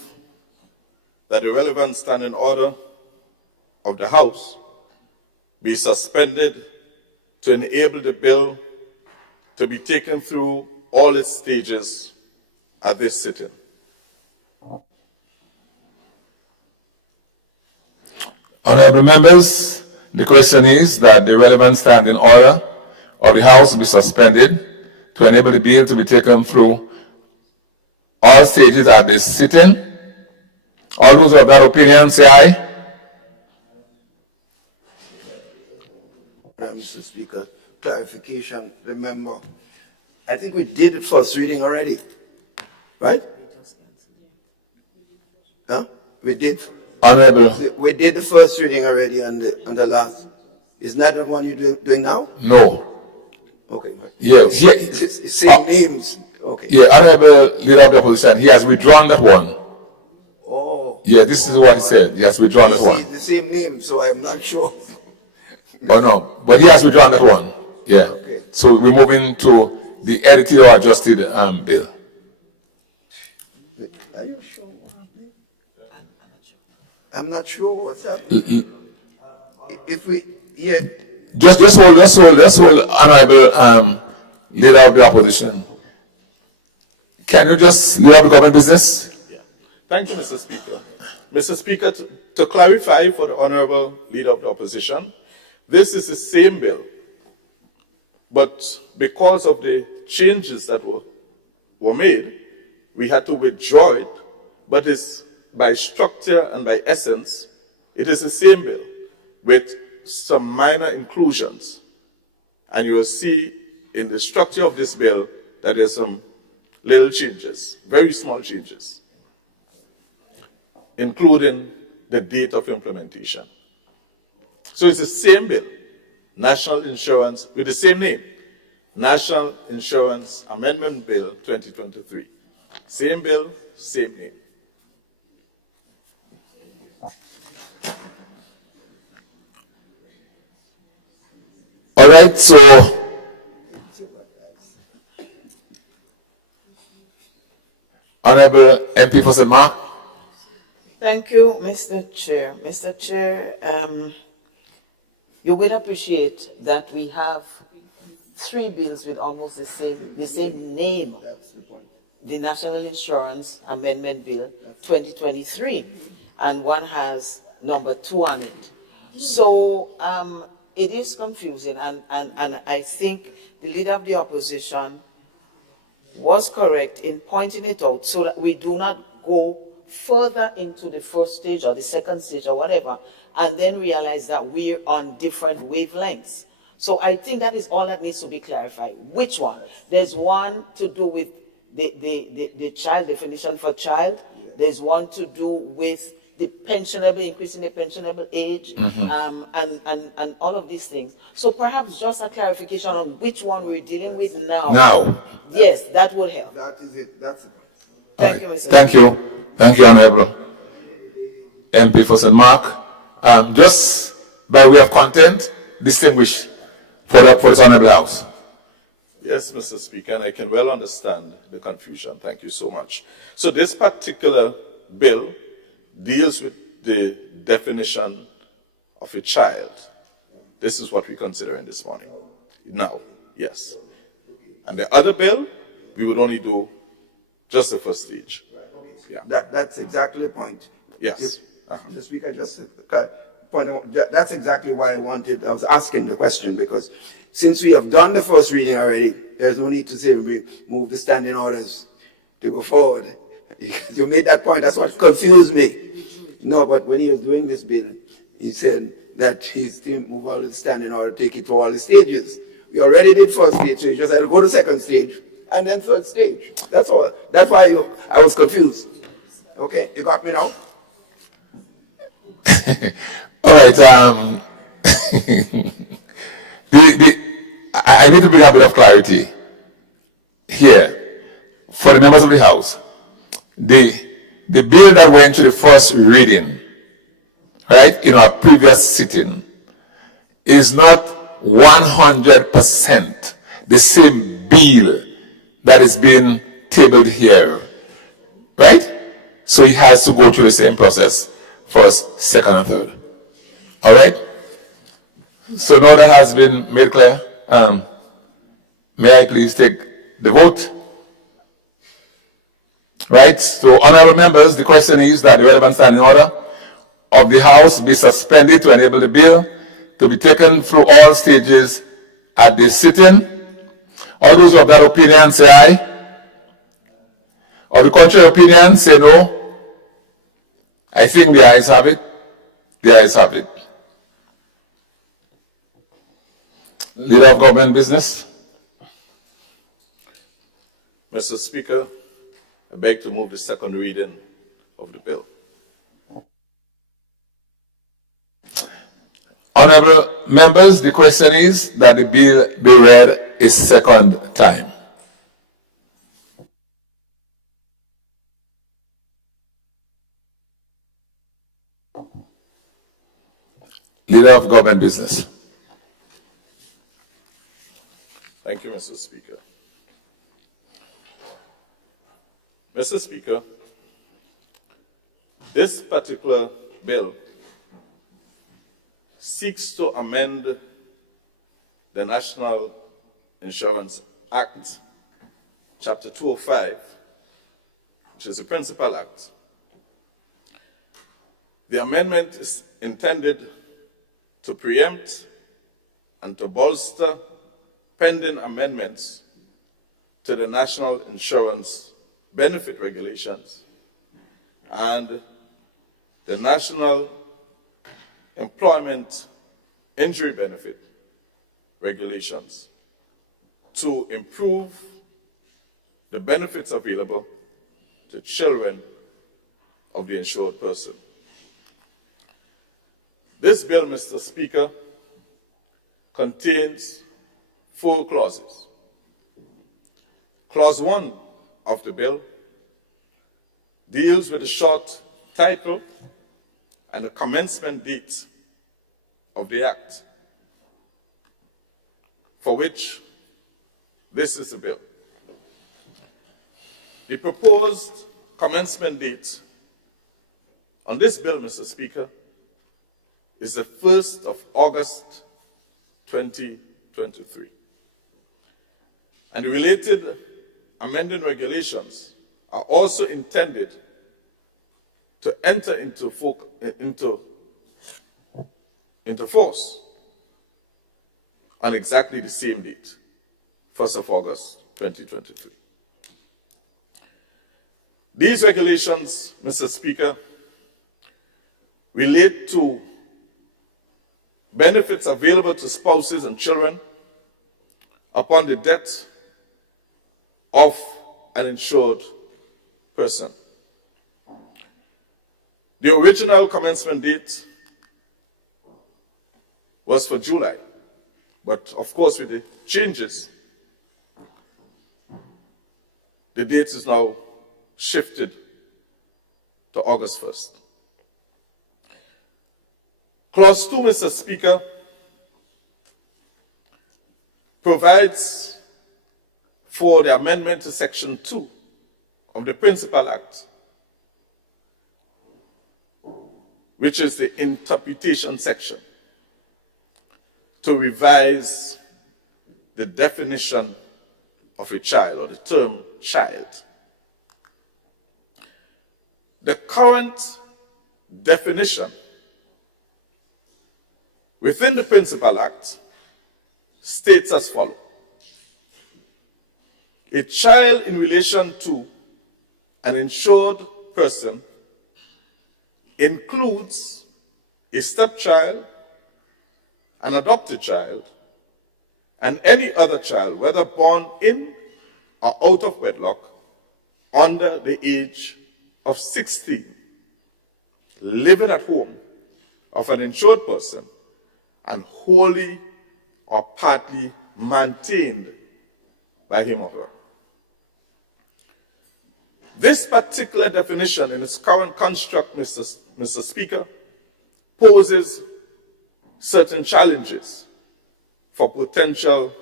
that the relevant standing order of the House be suspended to enable the bill to be taken through all its stages at this sitting. Honorable members, the question is that the relevant standing order of the House be suspended to enable the bill to be taken through all stages at this sitting. All those of that opinion say aye. Mr. Speaker, clarification, remember, I think we did it first reading already, right? Huh? We did. Honorable. We did the first reading already on the last. Isn't that the one you're doing now? No. Okay. Yeah, It's same names. Okay. yeah, Honorable Leader of the Opposition, he has withdrawn that one. Oh. Yeah, this is what he said. He has withdrawn that See, one. the same name, so I'm not sure. Oh no, but he has withdrawn that one. Yeah. Okay. So we're moving to the edited or adjusted bill. Are you sure what happened? I'm not sure what's happening. If we, yeah. Just hold, Honorable Leader of the Opposition. Can you just lead up the government business? Yeah. Thank you, Mr. Speaker. Mr. Speaker, to clarify for the Honorable Leader of the Opposition, this is the same bill, but because of the changes that were made, we had to withdraw it, but it's by structure and by essence, it is the same bill with some minor inclusions. And you will see in the structure of this bill that there's some little changes, very small changes, including the date of implementation. So it's the same bill, National Insurance, with the same name, National Insurance Amendment Bill 2023. Same bill, same name. All right, so Honorable MP for St. Mark. Thank you, Mr. Chair. Mr. Chair, you will appreciate that we have three bills with almost the same name. The National Insurance Amendment Bill 2023, and one has number 2 on it. So it is confusing, and I think the Leader of the Opposition was correct in pointing it out so that we do not go further into the first stage or the second stage or whatever, and then realize that we're on different wavelengths. So I think that is all that needs to be clarified. Which one? There's one to do with the child definition for child. There's one to do with the pensionable, increasing the pensionable age, and all of these things. So perhaps just a clarification on which one we're dealing with now. Now. Yes, that would help. That is it. That's it. Thank you, Mr. Thank you. Thank you, Honorable MP for St. Mark. Just by way of content, distinguish for this Honorable House. Yes, Mr. Speaker, and I can well understand the confusion. Thank you so much. So this particular bill deals with the definition of a child. This is what we're considering this morning. Now, yes. And the other bill, we would only do just the first stage. Yeah. That's exactly the point. Yes. The Speaker just pointed out, that's exactly why I was asking the question, because since we have done the first reading already, there's no need to say we move the standing orders to go forward. You made that point, that's what confused me. No, but when he was doing this bill, he said that he's to move all the standing order, take it to all the stages. We already did first stage, so you just had to go to second stage, and then third stage. That's all. That's why I was confused. Okay, you got me now? All right. I need to bring a bit of clarity here for the members of the House. The bill that went to the first reading, right, in our previous sitting, is not 100% the same bill that is being tabled here, right? So he has to go through the same process, first, second, and third. All right? So now that has been made clear, may I please take the vote? Right? So, honorable members, the question is that the relevant standing order of the House be suspended to enable the bill to be taken through all stages at this sitting. All those who have that opinion say aye. Of the contrary opinion, say no. I think the ayes have it. The ayes have it. Leader of Government Business. Mr. Speaker, I beg to move the second reading of the bill. Honorable members, the question is that the bill be read a second time. Leader of Government Business. Thank you, Mr. Speaker. Mr. Speaker, this particular bill seeks to amend the National Insurance Act, Chapter 205, which is the Principal Act. The amendment is intended to preempt and to bolster pending amendments to the National Insurance Benefit Regulations and the National Employment Injury Benefit Regulations to improve the benefits available to children of the insured person. This bill, Mr. Speaker, contains 4 clauses. Clause 1 of the bill deals with the short title and the commencement date of the Act, for which this is the bill. The proposed commencement date on this bill, Mr. Speaker, is the 1st of August 2023. And the related amending regulations are also intended to enter into force on exactly the same date, 1st of August 2023. These regulations, Mr. Speaker, relate to benefits available to spouses and children upon the death of an insured person. The original commencement date was for July, but of course with the changes, the date is now shifted to August 1st. Clause 2, Mr. Speaker, provides for the amendment to Section 2 of the Principal Act, which is the interpretation section, to revise the definition of a child, or the term child. The current definition within the Principal Act states as follows: a child in relation to an insured person includes a stepchild, an adopted child, and any other child, whether born in or out of wedlock, under the age of 16, living at home of an insured person and wholly or partly maintained by him or her. This particular definition in its current construct, Mr. Speaker, poses certain challenges for potential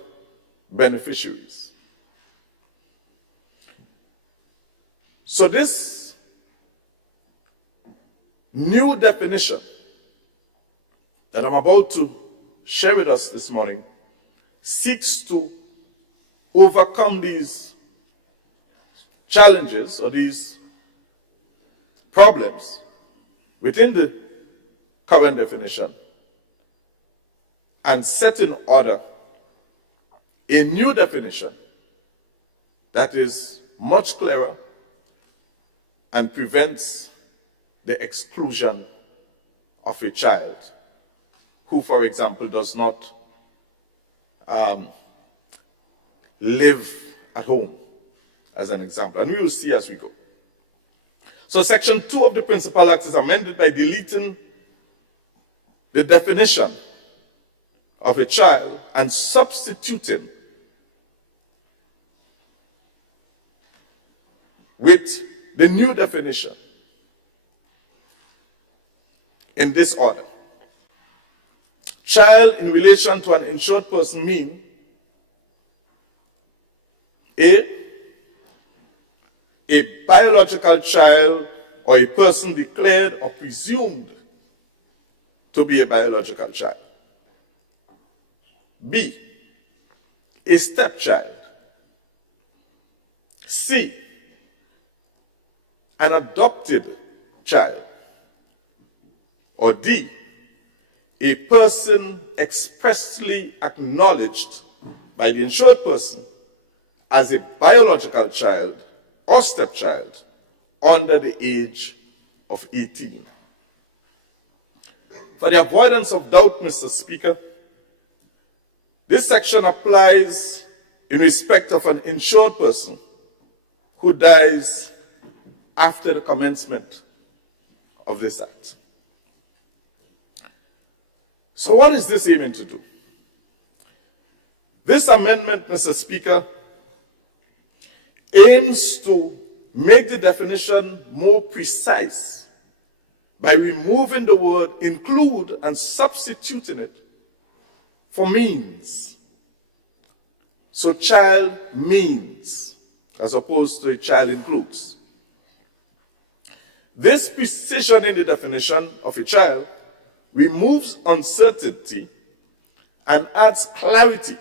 beneficiaries. So this new definition that I'm about to share with us this morning seeks to overcome these challenges or these problems within the current definition and set in order a new definition that is much clearer and prevents the exclusion of a child who, for example, does not live at home, as an example. And we will see as we go. So Section 2 of the Principal Act is amended by deleting the definition of a child and substituting with the new definition in this order. Child in relation to an insured person mean a biological child or a person declared or presumed to be a biological child. B, a stepchild. C, an adopted child. Or D, a person expressly acknowledged by the insured person as a biological child or stepchild under the age of 18. For the avoidance of doubt, Mr. Speaker, this section applies in respect of an insured person who dies after the commencement of this act. So what is this aiming to do? This amendment, Mr. Speaker, aims to make the definition more precise by removing the word include and substituting it for means. So child means, as opposed to a child includes. This precision in the definition of a child removes uncertainty and adds clarity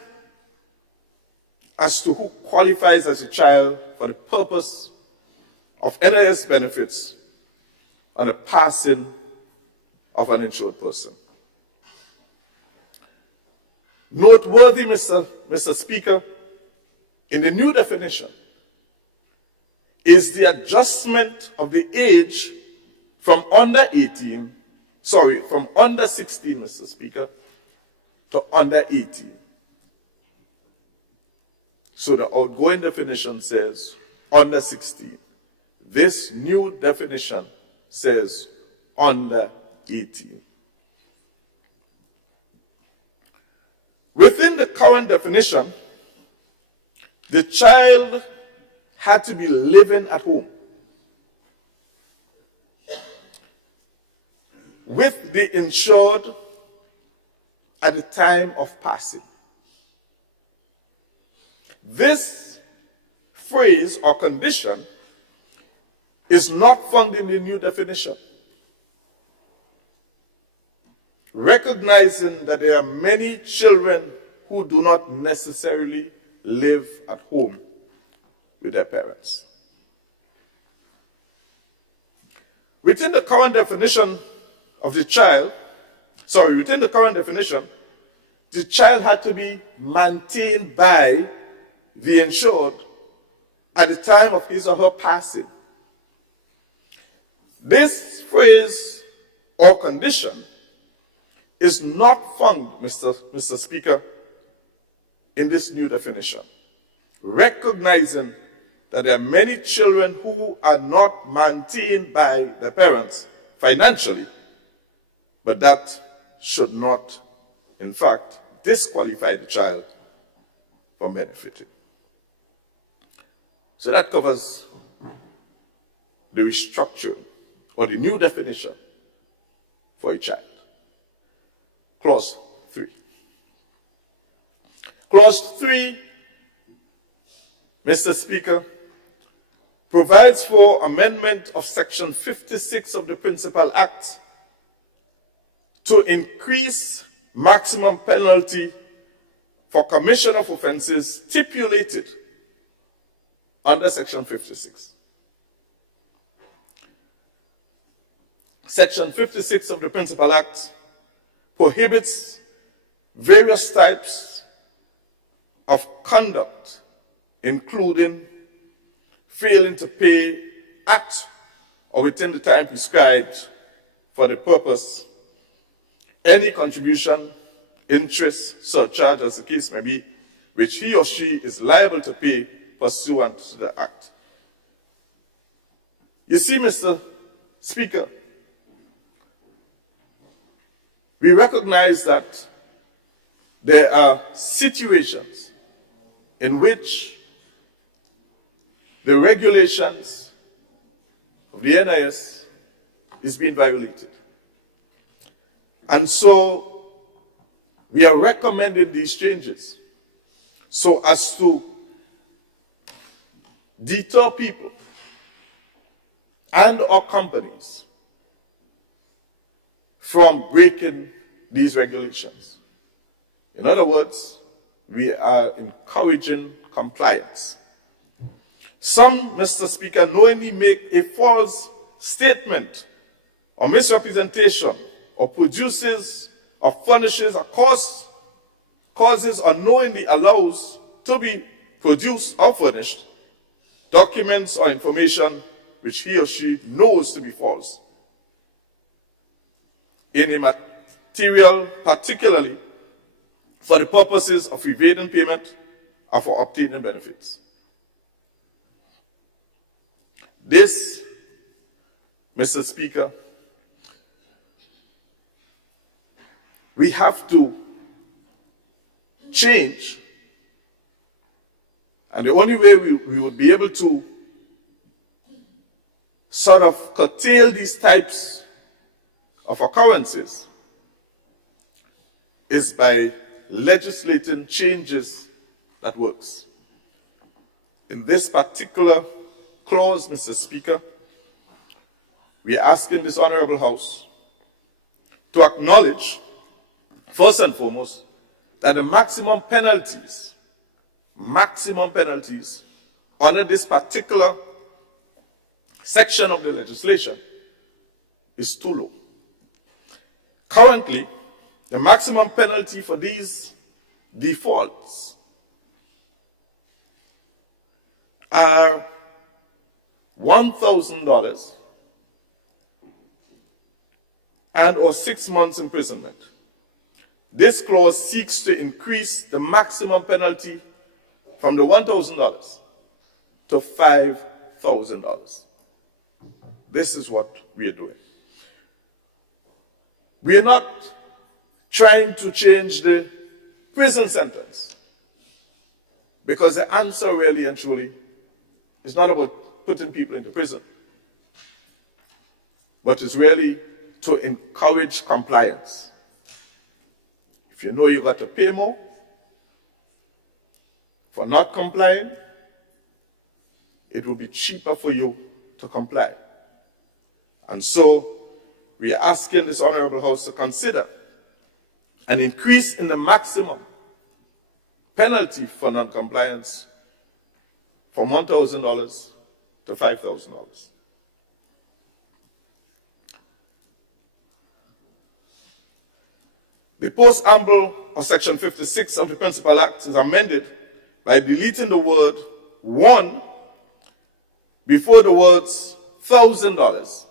as to who qualifies as a child for the purpose of NIS benefits on the passing of an insured person. Noteworthy, Mr. Speaker, in the new definition is the adjustment of the age from under 16, Mr. Speaker, to under 18. So the outgoing definition says under 16. This new definition says under 18. Within the current definition, the child had to be living at home with the insured at the time of passing. This phrase or condition is not found in the new definition, recognizing that there are many children who do not necessarily live at home with their parents. Within the current definition of the child, the child had to be maintained by the insured at the time of his or her passing. This phrase or condition is not found, Mr. Speaker, in this new definition, recognizing that there are many children who are not maintained by their parents financially, but that should not, in fact, disqualify the child from benefiting. So that covers the restructuring or the new definition for a child. Clause 3. Clause 3 Mr. Speaker, provides for amendment of Section 56 of the Principal Act to increase maximum penalty for commission of offenses stipulated under Section 56. Section 56 of the Principal Act prohibits various types of conduct, including failing to pay at or within the time prescribed for the purpose any contribution, interest, surcharge, as the case may be, which he or she is liable to pay pursuant to the Act. You see, Mr. Speaker, we recognize that there are situations in which the regulations of the NIS is being violated. And so we are recommending these changes so as to deter people and or companies from breaking these regulations. In other words, we are encouraging compliance. Some, Mr. Speaker, knowingly make a false statement or misrepresentation or produces or furnishes or causes or knowingly allows to be produced or furnished documents or information which he or she knows to be false in a material, particularly for the purposes of evading payment or for obtaining benefits. This, Mr. Speaker, we have to change, and the only way we would be able to sort of curtail these types of occurrences is by legislating changes that works. In this particular clause, Mr. Speaker, we are asking this Honorable House to acknowledge, first and foremost, that the maximum penalties under this particular section of the legislation is too low. Currently, the maximum penalty for these defaults are $1,000 and or 6 months imprisonment. This clause seeks to increase the maximum penalty from the $1,000 to $5,000. This is what we are doing. We are not trying to change the prison sentence, because the answer really and truly is not about putting people into prison, but is really to encourage compliance. If you know you got to pay more for not complying, it will be cheaper for you to comply. And so we are asking this Honorable House to consider an increase in the maximum penalty for non-compliance from $1,000 to $5,000. The post-amble of Section 56 of the Principal Act is amended by deleting the word "one" before the words $1,000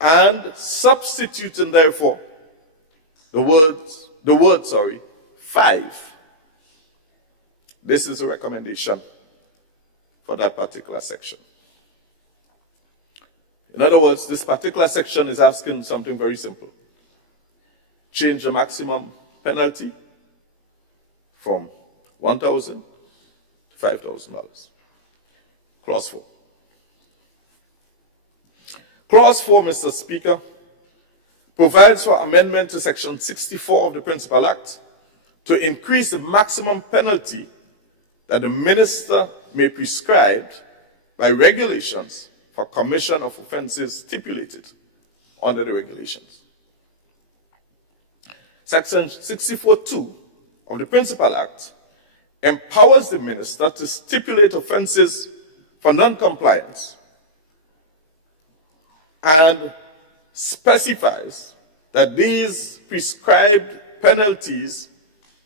and substituting, therefore, the word 5. This is a recommendation for that particular section. In other words, this particular section is asking something very simple. Change the maximum penalty from $1,000 to $5,000. Clause 4. Clause 4, Mr. Speaker, provides for amendment to Section 64 of the Principal Act to increase the maximum penalty that the Minister may prescribe by regulations for commission of offenses stipulated under the regulations. Section 64(2) of the Principal Act empowers the minister to stipulate offenses for non-compliance and specifies that these prescribed penalties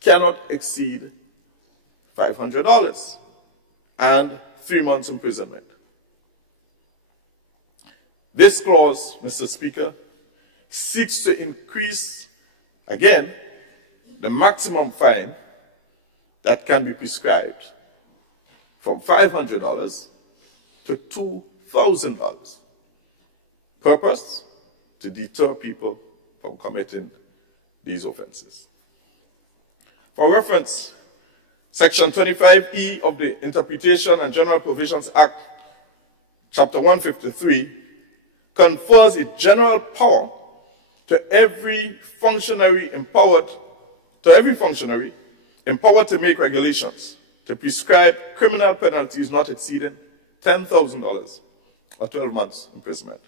cannot exceed $500 and 3 months imprisonment. This clause, Mr. Speaker, seeks to increase, again, the maximum fine that can be prescribed from $500 to $2,000. Purpose? To deter people from committing these offenses. For reference, Section 25E of the Interpretation and General Provisions Act, Chapter 153, confers a general power to every functionary empowered to make regulations to prescribe criminal penalties not exceeding $10,000 or 12 months imprisonment,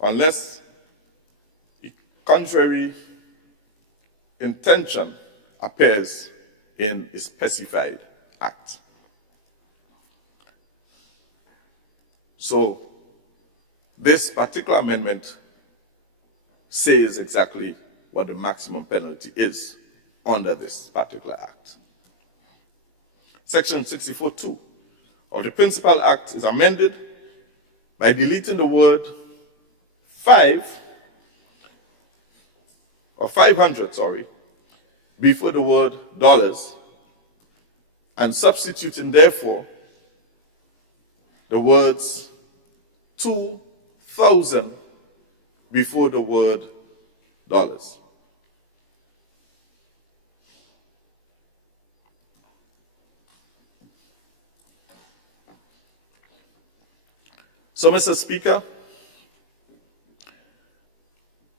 unless a contrary intention appears in a specified act. So, this particular amendment says exactly what the maximum penalty is under this particular act. Section 64(2) of the Principal Act is amended by deleting the word 500 before the word dollars and substituting therefore the words 2,000 before the word dollars. So, Mr. Speaker,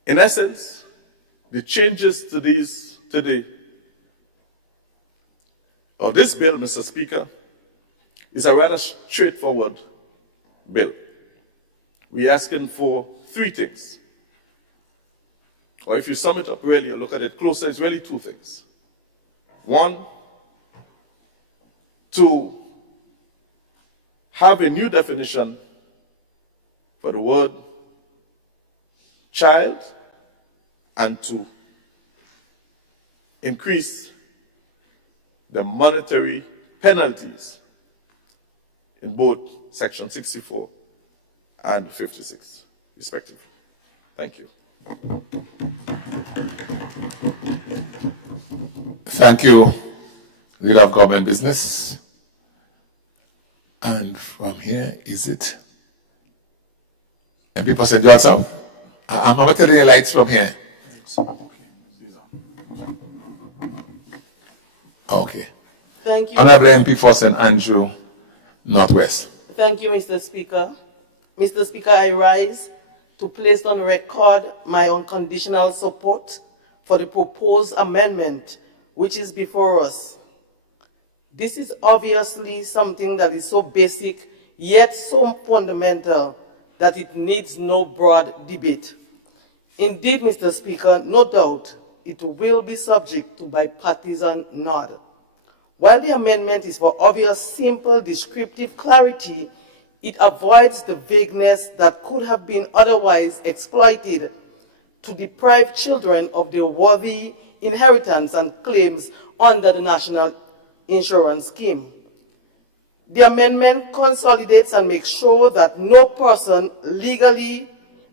in essence, the changes to this bill, Mr. Speaker, is a rather straightforward bill. We're asking for 3 things. Or if you sum it up really and look at it closer, it's really 2 things. 1, to have a new definition for the word child and to increase the monetary penalties in both Section 64 and 56, respectively. Thank you. Thank you, Leader of Government Business. And from here, is it? And people said, Johnson, I'm going to tell you the lights from here. Okay. Thank you. Honorable MP for St. Andrew, Northwest. Thank you, Mr. Speaker. Mr. Speaker, I rise to place on record my unconditional support for the proposed amendment which is before us. This is obviously something that is so basic, yet so fundamental, that it needs no broad debate. Indeed, Mr. Speaker, no doubt it will be subject to bipartisan nod. While the amendment is for obvious, simple, descriptive clarity, it avoids the vagueness that could have been otherwise exploited to deprive children of their worthy inheritance and claims under the National Insurance Scheme. The amendment consolidates and makes sure that no person legally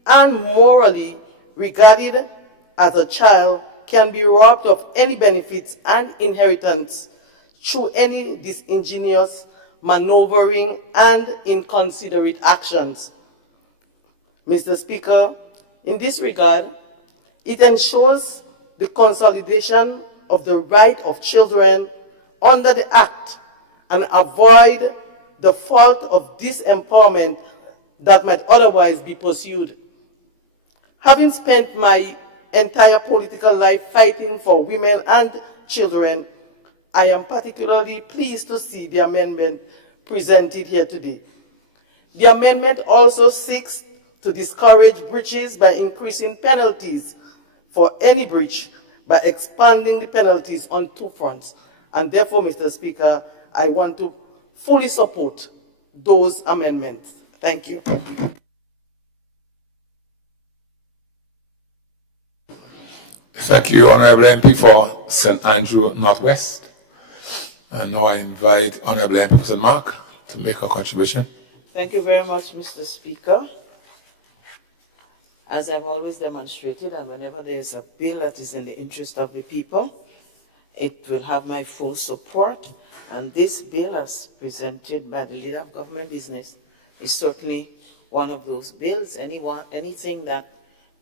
and morally regarded as a child can be robbed of any benefits and inheritance through any disingenuous maneuvering and inconsiderate actions. Mr. Speaker, in this regard, it ensures the consolidation of the right of children under the Act and avoid the fault of disempowerment that might otherwise be pursued. Having spent my entire political life fighting for women and children, I am particularly pleased to see the amendment presented here today. The amendment also seeks to discourage breaches by increasing penalties for any breach by expanding the penalties on two fronts. And therefore, Mr. Speaker, I want to fully support those amendments. Thank you. Thank you, Honorable MP for St. Andrew Northwest. And now I invite Honorable MP for St. Mark to make a contribution. Thank you very much, Mr. Speaker. As I've always demonstrated, and whenever there is a bill that is in the interest of the people, it will have my full support. And this bill, as presented by the Leader of Government Business, is certainly one of those bills. Anything that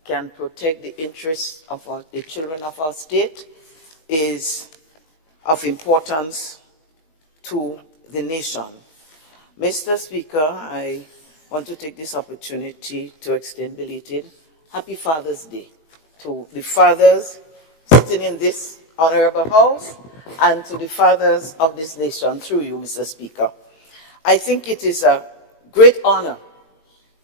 can protect the interests of the children of our state is of importance to the nation. Mr. Speaker, I want to take this opportunity to extend belated Happy Father's Day to the fathers sitting in this honorable house and to the fathers of this nation through you, Mr. Speaker. I think it is a great honor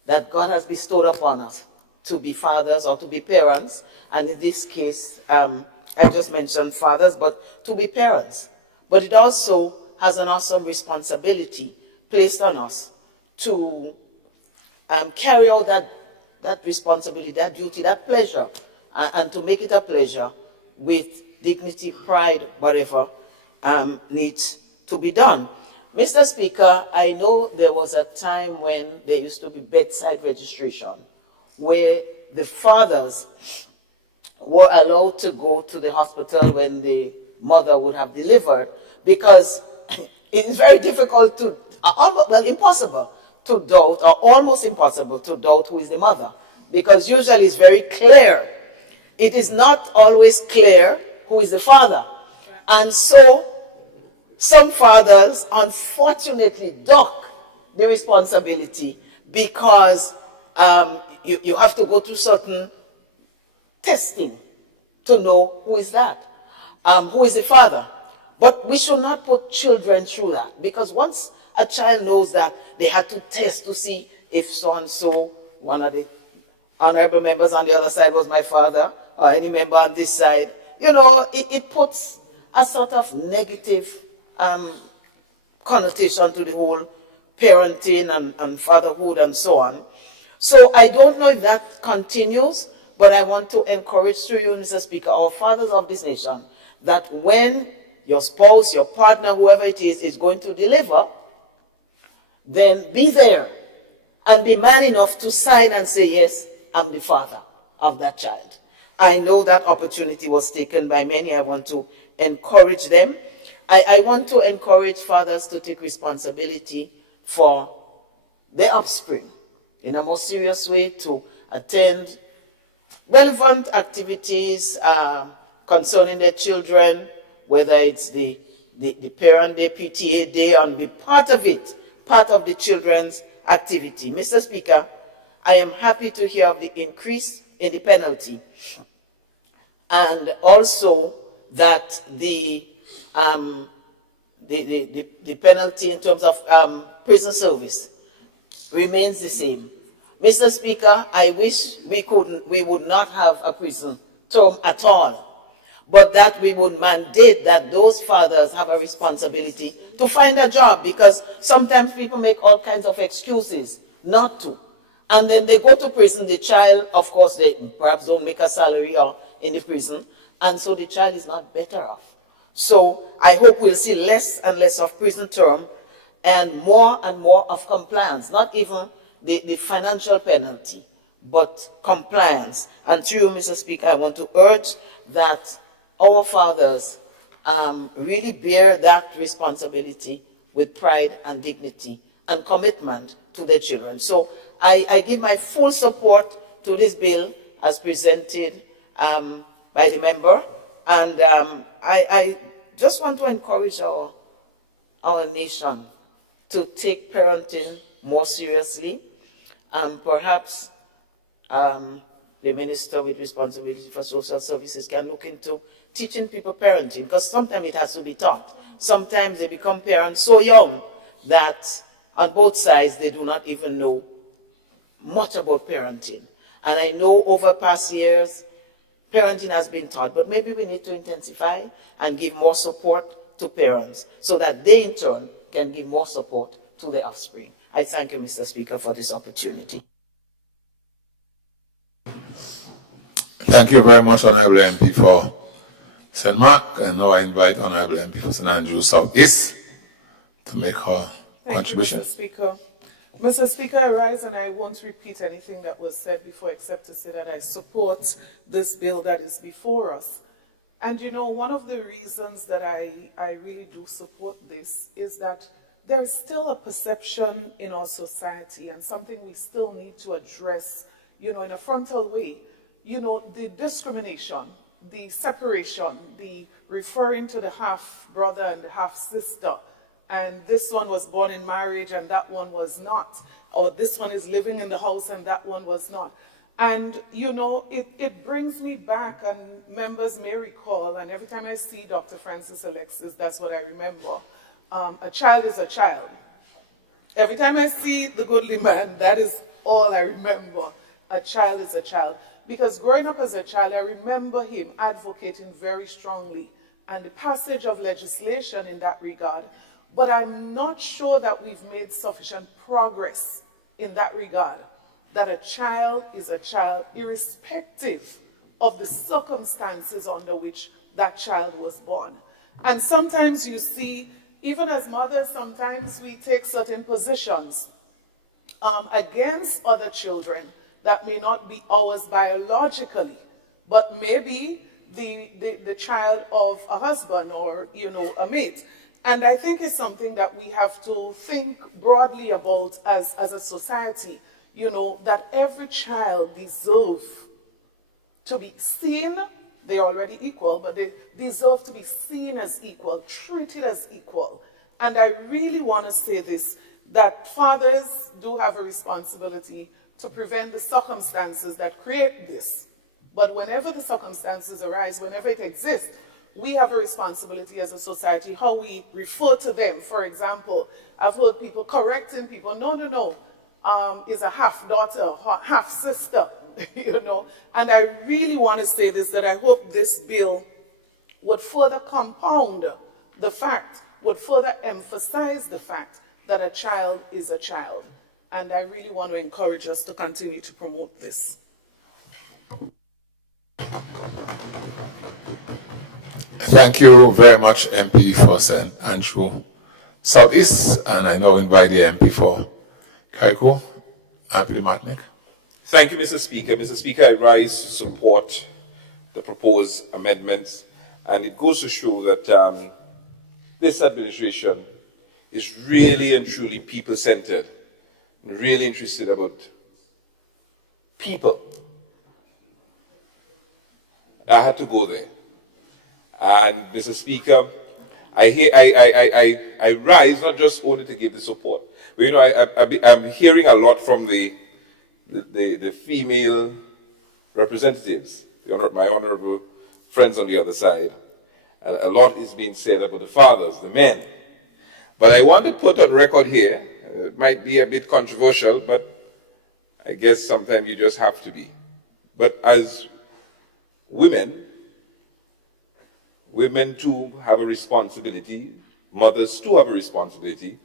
that God has bestowed upon us to be fathers or to be parents, and in this case, I just mentioned fathers, but to be parents. But it also has an awesome responsibility placed on us to carry out that responsibility, that duty, that pleasure, and to make it a pleasure with dignity, pride, whatever needs to be done. Mr. Speaker, I know there was a time when there used to be bedside registration, where the fathers were allowed to go to the hospital when the mother would have delivered, because it is very difficult to, well, impossible to doubt, or almost impossible to doubt who is the mother, because usually it's very clear. It is not always clear who is the father. And so some fathers, unfortunately, duck the responsibility because you have to go through certain testing to know who is that, who is the father. But we should not put children through that, because once a child knows that, they had to test to see if so-and-so, one of the honorable members on the other side was my father, or any member on this side, you know, it puts a sort of negative connotation to the whole parenting and fatherhood and so on. So I don't know if that continues, but I want to encourage through you, Mr. Speaker, our fathers of this nation, that when your spouse, your partner, whoever it is going to deliver, then be there and be man enough to sign and say, yes, I'm the father of that child. I know that opportunity was taken by many. I want to encourage them. I want to encourage fathers to take responsibility for their offspring in a more serious way, to attend relevant activities concerning their children, whether it's the parent day, PTA day, and be part of it, part of the children's activity. Mr. Speaker, I am happy to hear of the increase in the penalty, and also that the penalty in terms of prison service remains the same. Mr. Speaker, I wish we would not have a prison term at all, but that we would mandate that those fathers have a responsibility to find a job, because sometimes people make all kinds of excuses not to. And then they go to prison, the child, of course, they perhaps don't make a salary or in the prison, and so the child is not better off. So I hope we'll see less and less of prison term and more of compliance, not even the financial penalty, but compliance. And through you, Mr. Speaker, I want to urge that our fathers really bear that responsibility with pride and dignity and commitment to their children. So I give my full support to this bill as presented by the member, and I just want to encourage our nation to take parenting more seriously, and perhaps the minister with responsibility for social services can look into teaching people parenting, because sometimes it has to be taught. Sometimes they become parents so young that on both sides they do not even know much about parenting. And I know over past years, parenting has been taught, but maybe we need to intensify and give more support to parents so that they in turn can give more support to their offspring. I thank you, Mr. Speaker, for this opportunity. Thank you very much, Honorable MP, for St. Mark. And now I invite Honorable MP for St. Andrews Southeast to make her contribution. Thank you, Mr. Speaker. Mr. Speaker, I rise and I won't repeat anything that was said before except to say that I support this bill that is before us. And you know, one of the reasons that I really do support this is that there is still a perception in our society and something we still need to address, you know, in a frontal way. You know, the discrimination, the separation, the referring to the half-brother and the half-sister, and this one was born in marriage and that one was not, or this one is living in the house and that one was not. And, you know, it brings me back, and members may recall, and every time I see Dr. Francis Alexis, that's what I remember. A child is a child. Every time I see the goodly man, that is all I remember. A child is a child. Because growing up as a child, I remember him advocating very strongly and the passage of legislation in that regard. But I'm not sure that we've made sufficient progress in that regard, that a child is a child irrespective of the circumstances under which that child was born. And sometimes you see, even as mothers, sometimes we take certain positions against other children that may not be ours biologically, but maybe the child of a husband or, you know, a mate. And I think it's something that we have to think broadly about as a society, you know, that every child deserves to be seen. They're already equal, but they deserve to be seen as equal, treated as equal. And I really want to say this, that fathers do have a responsibility to prevent the circumstances that create this. But whenever the circumstances arise, whenever it exists, we have a responsibility as a society, how we refer to them. For example, I've heard people correcting people, no, is a half-daughter, half-sister, you know. And I really want to say this, that I hope this bill would further compound the fact, would further emphasize the fact that a child is a child. And I really want to encourage us to continue to promote this. Thank you very much, MP for St. Andrew Southeast, and I now invite the MP for CARICOM, MP Martinique. Thank you, Mr. Speaker. Mr. Speaker, I rise to support the proposed amendments, and it goes to show that this administration is really and truly people-centered, and really interested about people. I had to go there. And Mr. Speaker, I rise not just only to give the support, but you know, I'm hearing a lot from the female representatives, my honorable friends on the other side. A lot is being said about the fathers, the men. But I want to put on record here, it might be a bit controversial, but I guess sometimes you just have to be. But as women too have a responsibility, mothers too have a responsibility,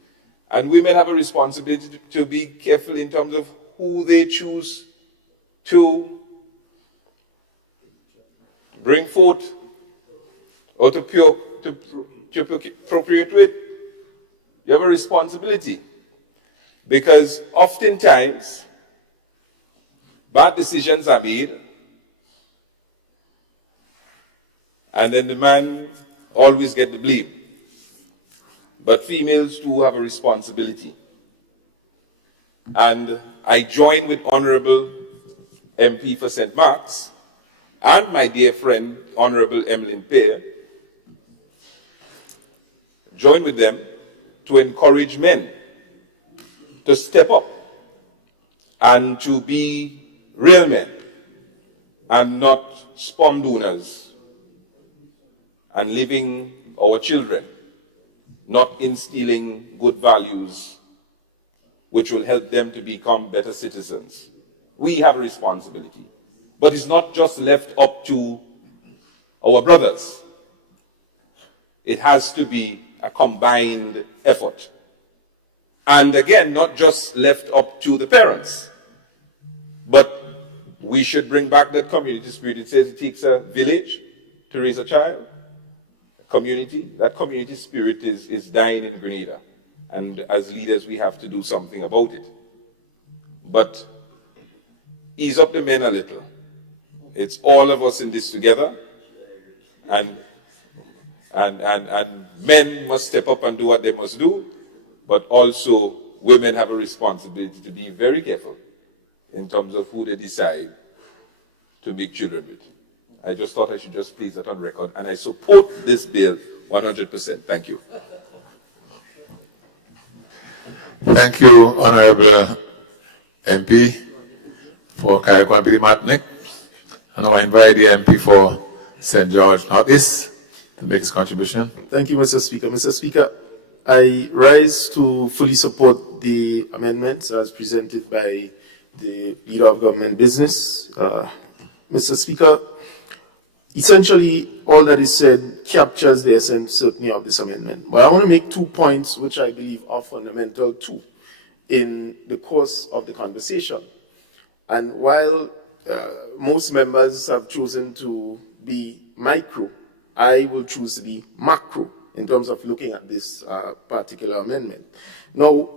and women have a responsibility to be careful in terms of who they choose to bring forth or to procreate with. You have a responsibility, because oftentimes bad decisions are made and then the man always gets the blame. But females too have a responsibility. And I join with Honorable MP for St. Mark's and my dear friend, Honorable Emmeline Pear, join with them to encourage men to step up and to be real men and not sperm donors and leaving our children not instilling good values which will help them to become better citizens. We have a responsibility. But it's not just left up to our brothers. It has to be a combined effort. And again, not just left up to the parents, but we should bring back that community spirit. It says it takes a village to raise a child, a community. That community spirit is dying in Grenada. And as leaders, we have to do something about it. But ease up the men a little. It's all of us in this together. And men must step up and do what they must do, but also women have a responsibility to be very careful in terms of who they decide to make children with. I just thought I should just place that on record, and I support this bill 100%. Thank you. Thank you, Honorable MP for CARICOM Petty Martinique. And I invite the MP for St. George Northeast to make his contribution. Thank you, Mr. Speaker. Mr. Speaker, I rise to fully support the amendments as presented by the Leader of Government Business. Mr. Speaker, essentially all that is said captures the essence certainly of this amendment. But I want to make 2 points which I believe are fundamental too in the course of the conversation. And while most members have chosen to be micro, I will choose to be macro in terms of looking at this particular amendment. Now,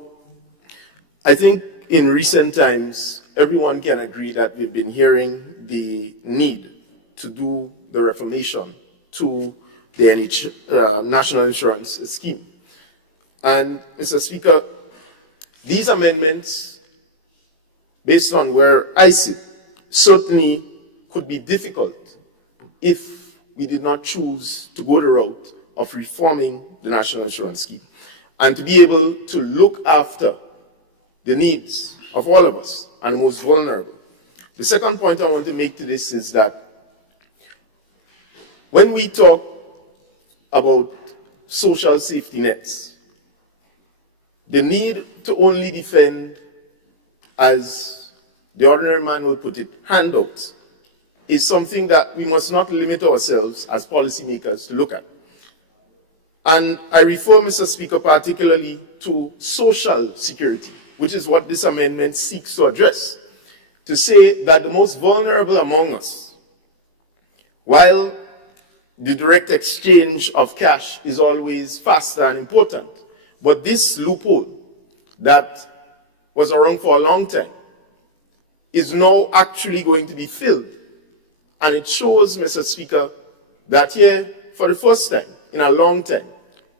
I think in recent times, everyone can agree that we've been hearing the need to do the reformation to the National Insurance Scheme. And, Mr. Speaker, these amendments, based on where I sit, certainly could be difficult if we did not choose to go the route of reforming the National Insurance Scheme and to be able to look after the needs of all of us and the most vulnerable. The second point I want to make to this is that when we talk about social safety nets, the need to only defend, as the ordinary man would put it, handouts, is something that we must not limit ourselves as policymakers to look at. And I refer, Mr. Speaker, particularly to social security, which is what this amendment seeks to address, to say that the most vulnerable among us, while the direct exchange of cash is always faster and important, but this loophole that was around for a long time is now actually going to be filled. And it shows, Mr. Speaker, that here, for the first time in a long time,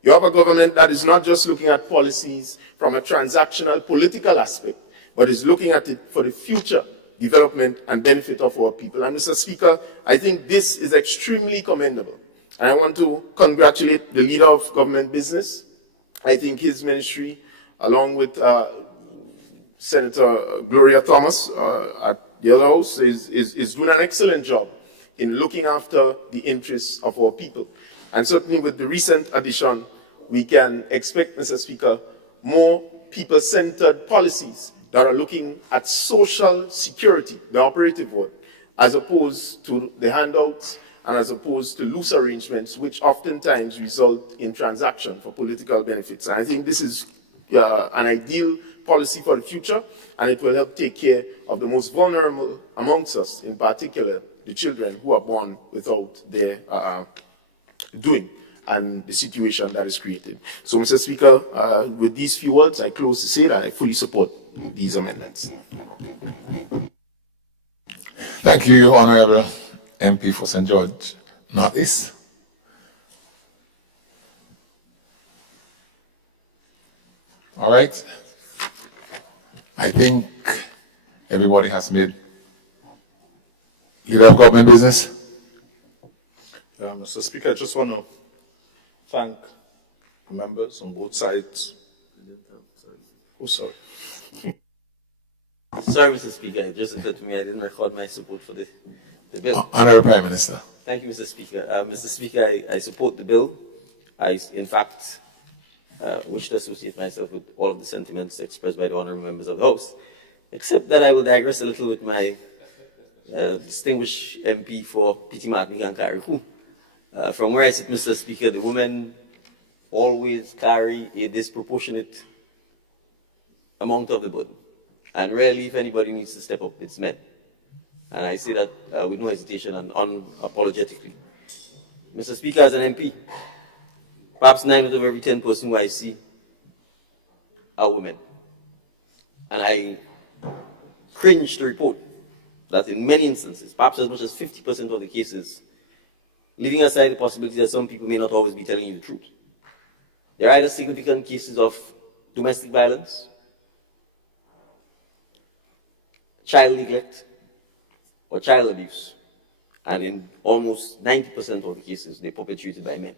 you have a government that is not just looking at policies from a transactional political aspect, but is looking at it for the future development and benefit of our people. And Mr. Speaker, I think this is extremely commendable. And I want to congratulate the Leader of Government Business. I think his ministry, along with Senator Gloria Thomas at the other house, is doing an excellent job in looking after the interests of our people. And certainly with the recent addition, we can expect, Mr. Speaker, more people-centered policies that are looking at social security, the operative word, as opposed to the handouts and as opposed to loose arrangements, which oftentimes result in transaction for political benefits. And I think this is an ideal policy for the future, and it will help take care of the most vulnerable amongst us, in particular the children who are born without their doing and the situation that is created. So, Mr. Speaker, with these few words, I close to say that I fully support these amendments. Thank you, Honorable MP for St. George Northeast. All right. I think everybody has made Leader of Government Business. Mr. Speaker, I just want to thank members on both sides. Oh, sorry. Sorry, Mr. Speaker, it just occurred to me I didn't record my support for the bill. Honorable Prime Minister. Thank you, Mr. Speaker. Mr. Speaker, I support the bill. In fact, wish to associate myself with all of the sentiments expressed by the honorable members of the House, except that I will digress a little with my distinguished MP for Petit Martinique and CARICOM. From where I sit, Mr. Speaker, the women always carry a disproportionate amount of the burden. And rarely, if anybody needs to step up, it's men. And I say that with no hesitation and unapologetically. Mr. Speaker, as an MP, perhaps 9 out of every 10 persons who I see are women. And I cringe to report that in many instances, perhaps as much as 50% of the cases, leaving aside the possibility that some people may not always be telling you the truth, there are either significant cases of domestic violence, child neglect, or child abuse. And in almost 90% of the cases, they're perpetrated by men.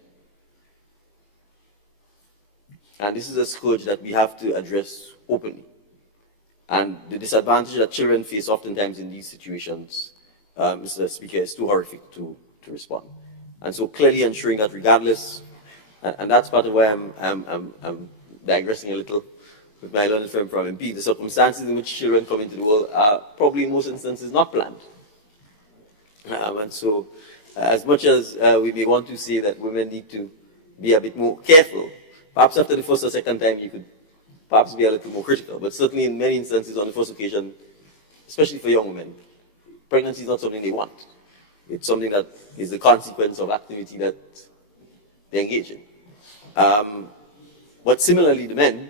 And this is a scourge that we have to address openly. And the disadvantage that children face oftentimes in these situations, Mr. Speaker, is too horrific to respond. And so clearly ensuring that regardless, and that's part of why I'm digressing a little with my learned friend from MP, the circumstances in which children come into the world are probably in most instances not planned. And so as much as we may want to say that women need to be a bit more careful, perhaps after the first or second time you could perhaps be a little more critical, but certainly in many instances on the first occasion, especially for young women, pregnancy is not something they want. It's something that is the consequence of activity that they engage in. But similarly, the men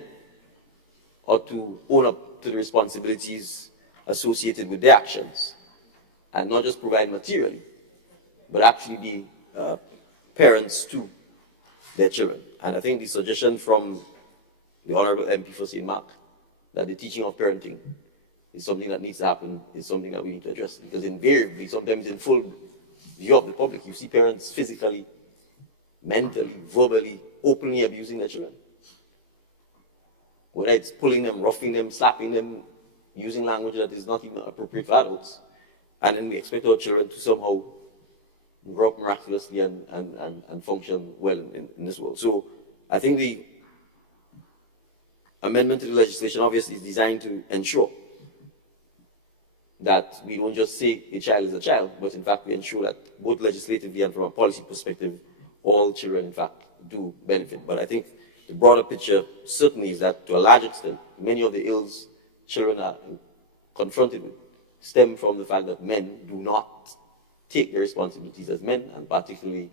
ought to own up to the responsibilities associated with their actions and not just provide materially, but actually be parents to their children. And I think the suggestion from the Honorable MP for St. Mark that the teaching of parenting is something that needs to happen, is something that we need to address. Because invariably, sometimes in full view of the public, you see parents physically, mentally, verbally, openly abusing their children. Whether it's pulling them, roughing them, slapping them, using language that is not even appropriate for adults. And then we expect our children to somehow grow up miraculously and function well in this world. So I think the amendment to the legislation obviously is designed to ensure that we don't just say a child is a child, but in fact we ensure that both legislatively and from a policy perspective, all children in fact do benefit. But I think the broader picture certainly is that to a large extent, many of the ills children are confronted with stem from the fact that men do not take their responsibilities as men, and particularly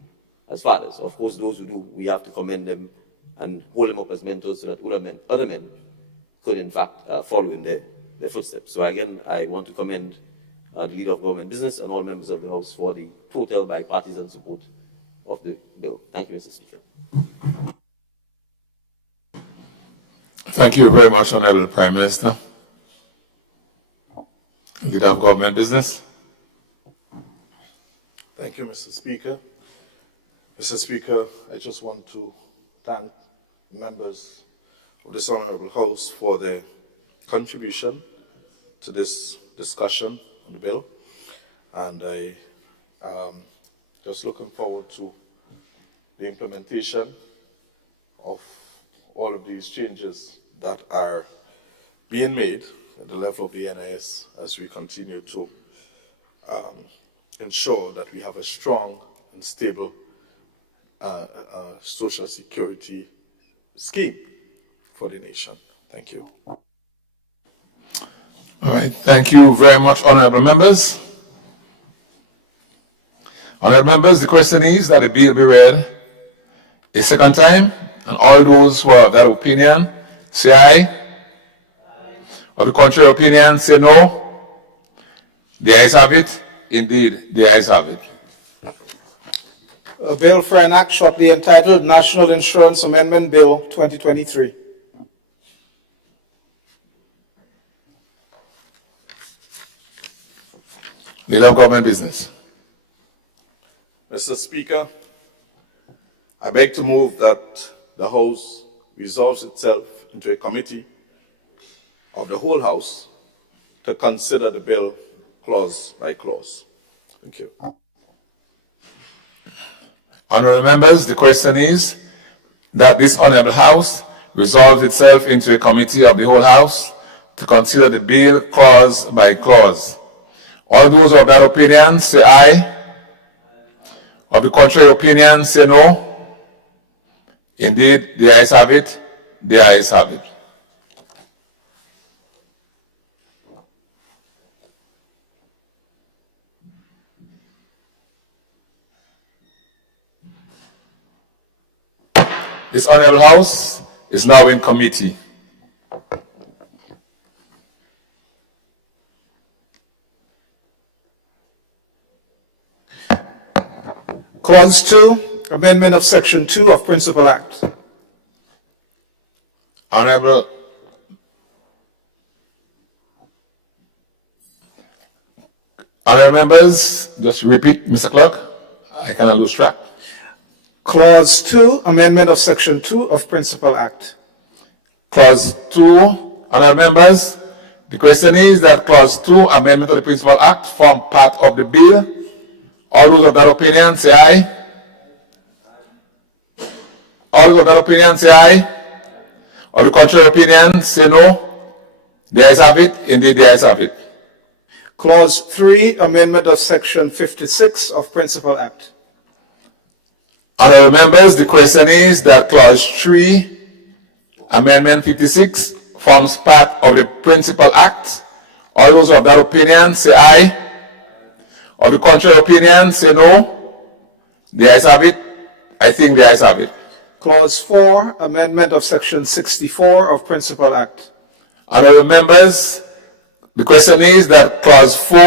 as fathers. Of course, those who do, we have to commend them and hold them up as mentors so that other men could in fact follow in their footsteps. So again, I want to commend the Leader of Government Business and all members of the House for the total bipartisan support of the bill. Thank you, Mr. Speaker. Thank you very much, Honorable Prime Minister. Leader of Government Business. Thank you, Mr. Speaker. Mr. Speaker, I just want to thank members of this Honorable House for their contribution to this discussion on the bill. And I am just looking forward to the implementation of all of these changes that are being made at the level of the NIS as we continue to ensure that we have a strong and stable social security scheme for the nation. Thank you. All right, thank you very much, honorable members. Honorable members, the question is that the bill be read a second time, and all those who are of that opinion say aye. Of the contrary opinion, say no. The ayes have it. Indeed, the ayes have it. A bill for an act shortly entitled National Insurance Amendment Bill 2023. Leader of Government Business. Mr. Speaker, I beg to move that the House resolves itself into a committee of the whole House to consider the bill clause by clause. Thank you. Honorable members, the question is that this Honorable House resolves itself into a committee of the whole House to consider the bill clause by clause. All those of that opinion say aye. Of the contrary opinion say no. Indeed, the ayes have it. The ayes have it. This Honorable House is now in committee. Clause 2, amendment of Section 2 of Principal Act. Honorable members, just repeat, Mr. Clerk. I cannot lose track. Clause 2, amendment of Section 2 of Principal Act. Clause 2, honorable members, the question is that Clause 2, amendment of the Principal Act, form part of the bill. All those of that opinion say aye. All those of that opinion say aye. Of the contrary opinion say no. The ayes have it. Indeed, the ayes have it. Clause 3, amendment of Section 56 of Principal Act. Honorable members, the question is that Clause 3, Amendment 56, forms part of the Principal Act. All those of that opinion say aye. Of the contrary opinion say no. The ayes have it. I think the ayes have it. Clause 4, amendment of Section 64 of Principal Act. Honorable members, the question is that Clause 4,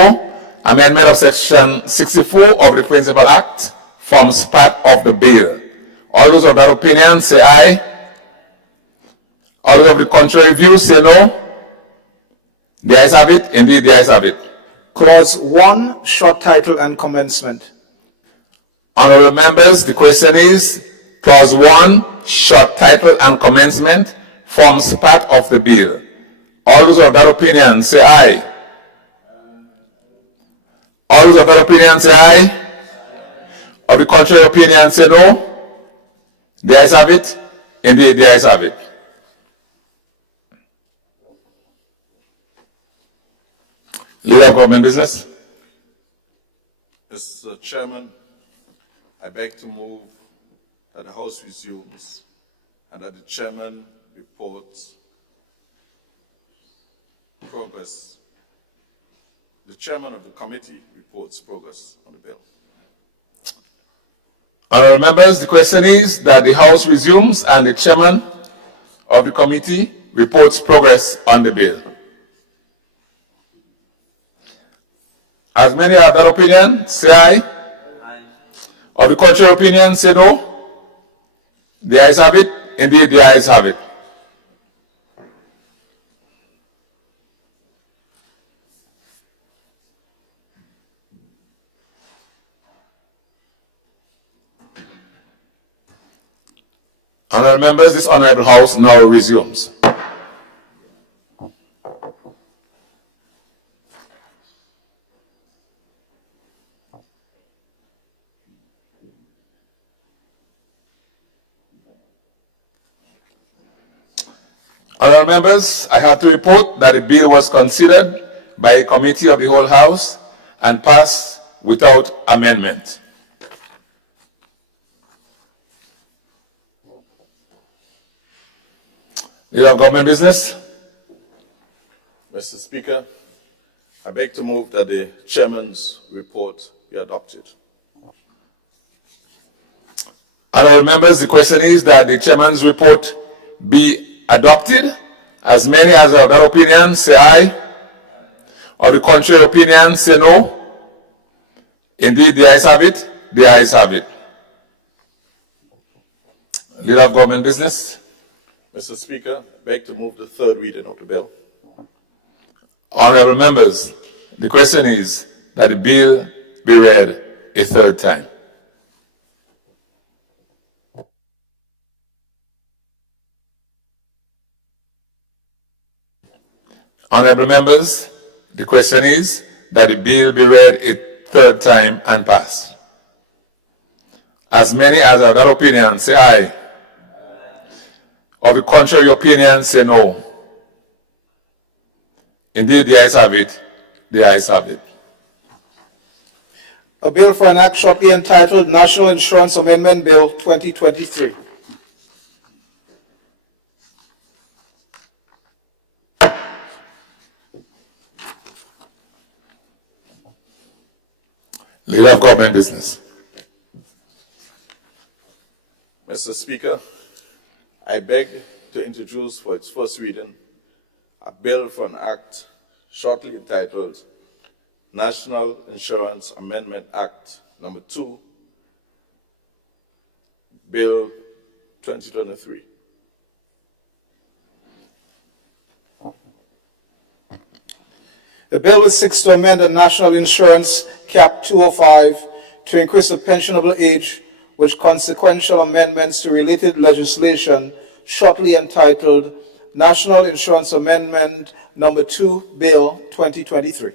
amendment of Section 64 of the Principal Act, forms part of the bill. All those of that opinion say aye. All those of the contrary view say no. The ayes have it. Indeed, the ayes have it. Clause 1, short title and commencement. Honorable members, the question is Clause 1, short title and commencement, forms part of the bill. All those of that opinion say aye. All those of that opinion say aye. Of the contrary opinion say no. The ayes have it. Indeed, the ayes have it. Leader of Government Business. Mr. Chairman, I beg to move that the House resumes and that the Chairman reports progress. The Chairman of the committee reports progress on the bill. Honorable members, the question is that the House resumes and the Chairman of the committee reports progress on the bill. As many have that opinion, say aye. Aye. Of the contrary opinion, say no. The ayes have it. Indeed, the ayes have it. Honorable members, this Honorable House now resumes. Honorable members, I have to report that the bill was considered by a committee of the whole House and passed without amendment. Leader of Government Business. Mr. Speaker, I beg to move that the Chairman's report be adopted. Honorable members, the question is that the Chairman's report be adopted. As many as have that opinion say aye. Or the contrary opinion say no. Indeed, the ayes have it. The ayes have it. Leader of Government Business. Mr. Speaker, I beg to move the third reading of the bill. Honorable members, the question is that the bill be read a third time. Honorable members, the question is that the bill be read a third time and passed. As many as have that opinion say aye. Of the contrary opinion, say no. Indeed, the ayes have it. The ayes have it. A bill for an act shortly entitled National Insurance Amendment Bill 2023. Leader of Government Business. Mr. Speaker, I beg to introduce for its first reading a bill for an act shortly entitled National Insurance Amendment Act Number 2, Bill 2023. The bill is seeks to amend the National Insurance Cap 205 to increase the pensionable age with consequential amendments to related legislation shortly entitled National Insurance Amendment Number 2, Bill 2023.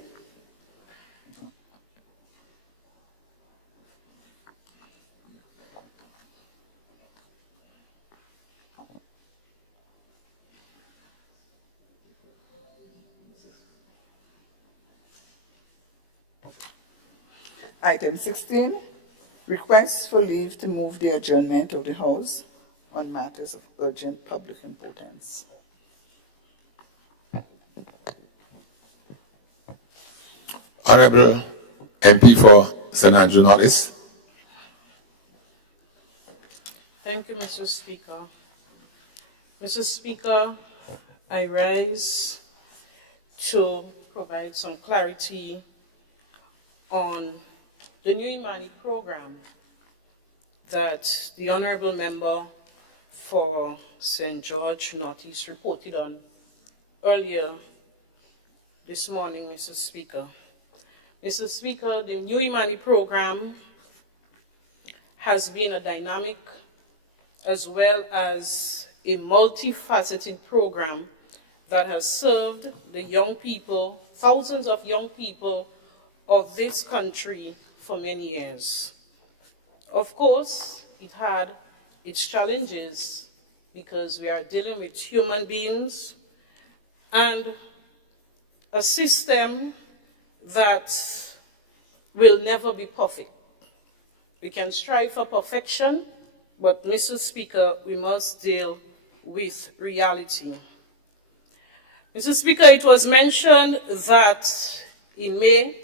Item 16, requests for leave to move the adjournment of the House on matters of urgent public importance. Honorable MP for St. Andrew Norris. Thank you, Mr. Speaker. Mr. Speaker, I rise to provide some clarity on the new Imani program that the Honorable Member for St. George Northeast reported on earlier this morning, Mr. Speaker. Mr. Speaker, the new Imani program has been a dynamic as well as a multifaceted program that has served the young people, thousands of young people of this country for many years. Of course, it had its challenges because we are dealing with human beings and a system that will never be perfect. We can strive for perfection, but Mr. Speaker, we must deal with reality. Mr. Speaker, it was mentioned that in May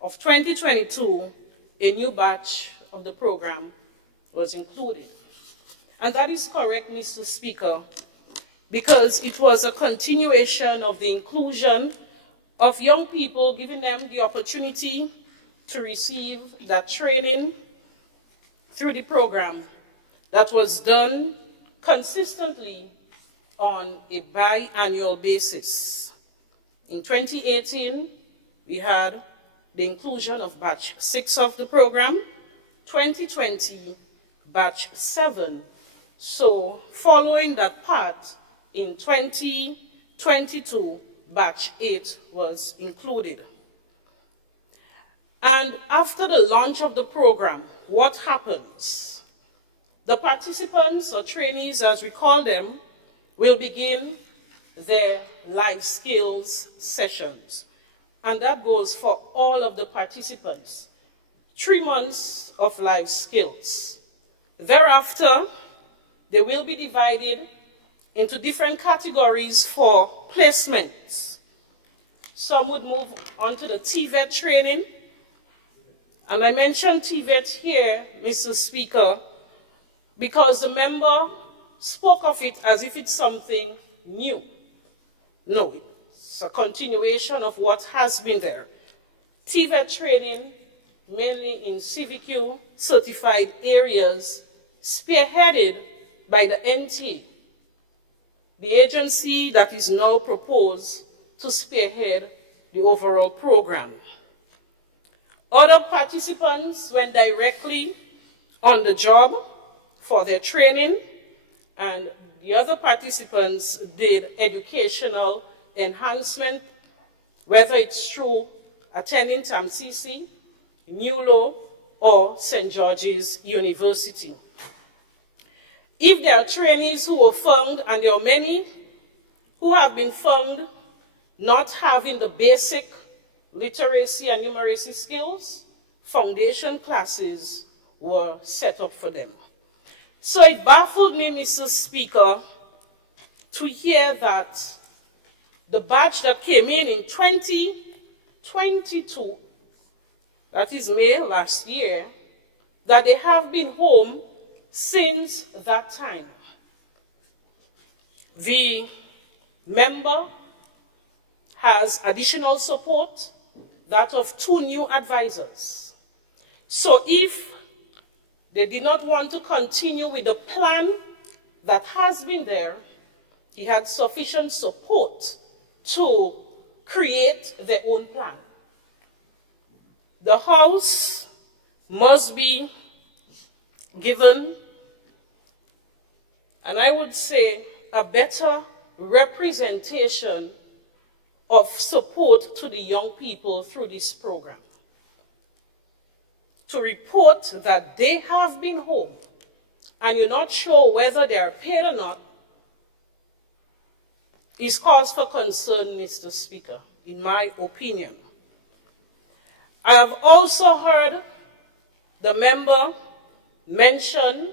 of 2022, a new batch of the program was included. And that is correct, Mr. Speaker, because it was a continuation of the inclusion of young people, giving them the opportunity to receive that training through the program that was done consistently on a biannual basis. In 2018, we had the inclusion of batch 6 of the program, 2020, batch 7. So following that part, in 2022, batch 8 was included. And after the launch of the program, what happens? The participants, or trainees as we call them, will begin their life skills sessions. And that goes for all of the participants. 3 months of life skills. Thereafter, they will be divided into different categories for placements. Some would move on to the TVET training. And I mentioned TVET here, Mr. Speaker, because the member spoke of it as if it's something new. No, it's a continuation of what has been there. TVET training, mainly in CVQ certified areas, spearheaded by the NTA, the agency that is now proposed to spearhead the overall program. Other participants went directly on the job for their training, and the other participants did educational enhancement, whether it's through attending TAMCC, NULO, or St. George's University. If there are trainees who were found, and there are many who have been found not having the basic literacy and numeracy skills, foundation classes were set up for them. So it baffled me, Mr. Speaker, to hear that the batch that came in 2022, that is May last year, that they have been home since that time. The member has additional support, that of 2 new advisors. So if they did not want to continue with the plan that has been there, he had sufficient support to create their own plan. The House must be given, and I would say, a better representation of support to the young people through this program. To report that they have been home and you're not sure whether they are paid or not is cause for concern, Mr. Speaker, in my opinion. I have also heard the member mention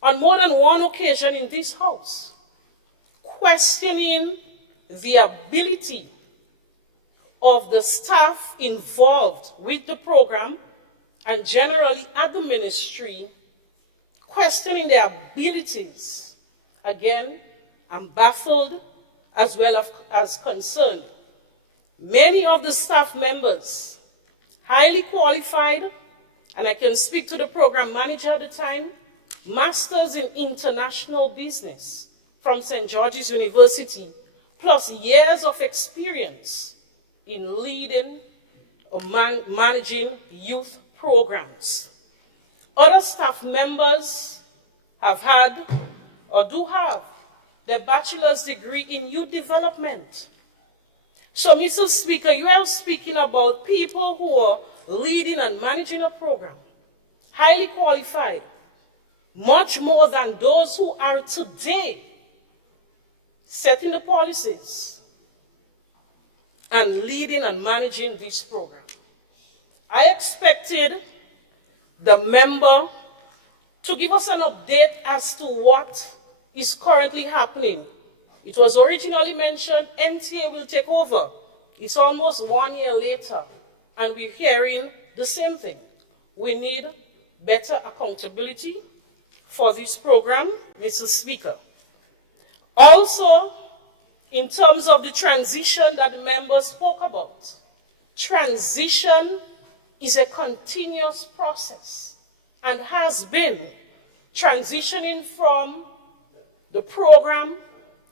on more than one occasion in this House questioning the ability of the staff involved with the program and generally at the ministry, questioning their abilities. Again, I'm baffled as well as concerned. Many of the staff members, highly qualified, and I can speak to the program manager at the time, masters in international business from St. George's University, plus years of experience in leading or managing youth programs. Other staff members have had or do have their bachelor's degree in youth development. So, Mr. Speaker, you are speaking about people who are leading and managing a program, highly qualified, much more than those who are today setting the policies and leading and managing this program. I expected the member to give us an update as to what is currently happening. It was originally mentioned NTA will take over. It's almost 1 year later, and we're hearing the same thing. We need better accountability for this program, Mr. Speaker. Also, in terms of the transition that the member spoke about, transition is a continuous process and has been transitioning from the program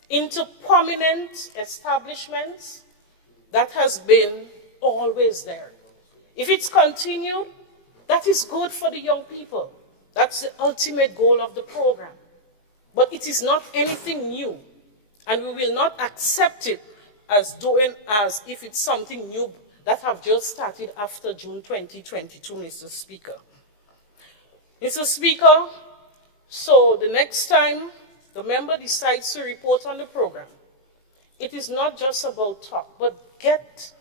into permanent establishments. That has been always there. If it's continued, that is good for the young people. That's the ultimate goal of the program. But it is not anything new, and we will not accept it as if it's something new that have just started after June 2022, Mr. Speaker. Mr. Speaker, so the next time the member decides to report on the program, it is not just about talk, but get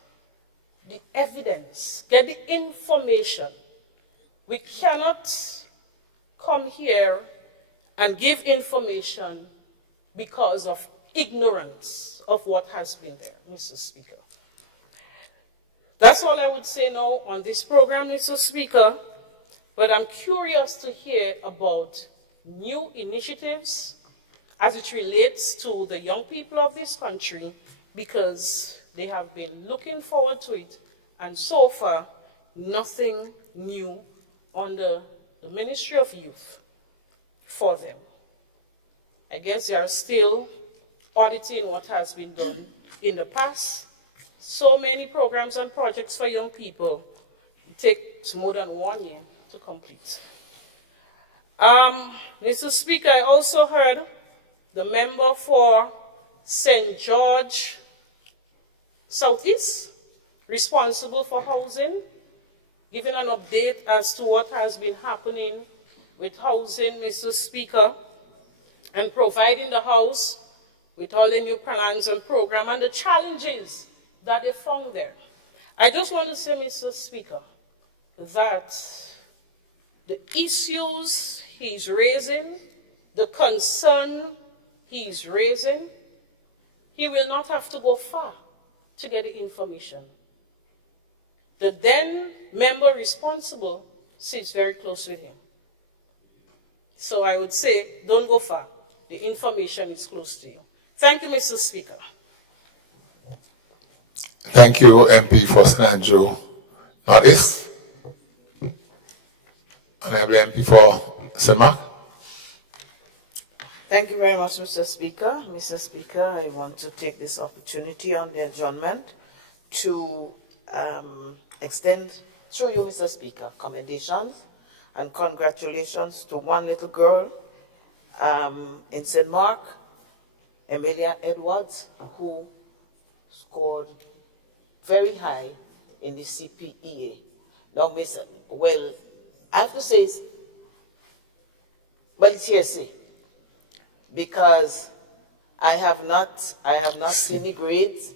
the evidence, get the information. We cannot come here and give information because of ignorance of what has been there, Mr. Speaker. That's all I would say now on this program, Mr. Speaker, but I'm curious to hear about new initiatives as it relates to the young people of this country, because they have been looking forward to it, and so far, nothing new under the Ministry of Youth for them. I guess they are still auditing what has been done in the past. So many programs and projects for young people, it takes more than 1 year to complete. Mr. Speaker, I also heard the member for St. George Southeast, responsible for housing, giving an update as to what has been happening with housing, Mr. Speaker. and providing the House with all the new plans and program and the challenges that they found there. I just want to say, Mr. Speaker, that the issues he's raising, the concern he's raising, he will not have to go far to get the information. The then member responsible sits very close with him. So I would say, don't go far. The information is close to you. Thank you, Mr. Speaker. Thank you, MP for Sanjo Northeast. Honorable MP for St. Mark. Thank you very much, Mr. Speaker. Mr. Speaker, I want to take this opportunity on the adjournment to extend, through you, Mr. Speaker, commendations and congratulations to one little girl in St. Mark, Amelia Edwards, who scored very high in the CPEA. Now, well, I have to say, but it's hearsay, because I have not seen the grades,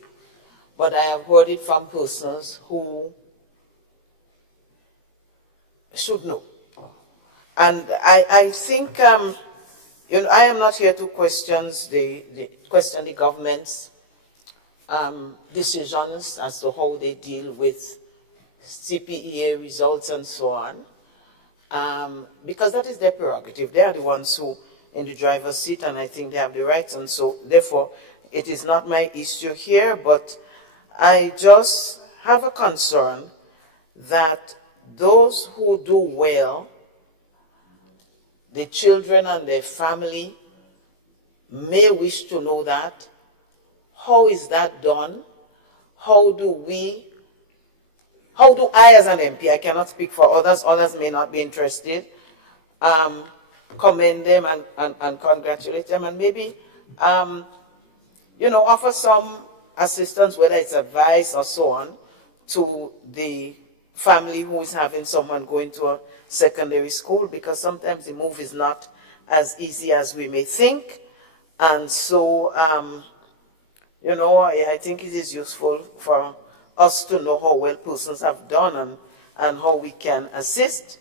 but I have heard it from persons who should know. And I think, you know, I am not here to question the government's decisions as to how they deal with CPEA results and so on, because that is their prerogative. They are the ones who in the driver's seat, and I think they have the rights, and so therefore it is not my issue here, but I just have a concern that those who do well, the children and their family, may wish to know that. How is that done? How do I as an MP, I cannot speak for others, others may not be interested, commend them and congratulate them, and maybe, you know, offer some assistance, whether it's advice or so on, to the family who is having someone going to a secondary school, because sometimes the move is not as easy as we may think. And so, you know, I think it is useful for us to know how well persons have done and how we can assist.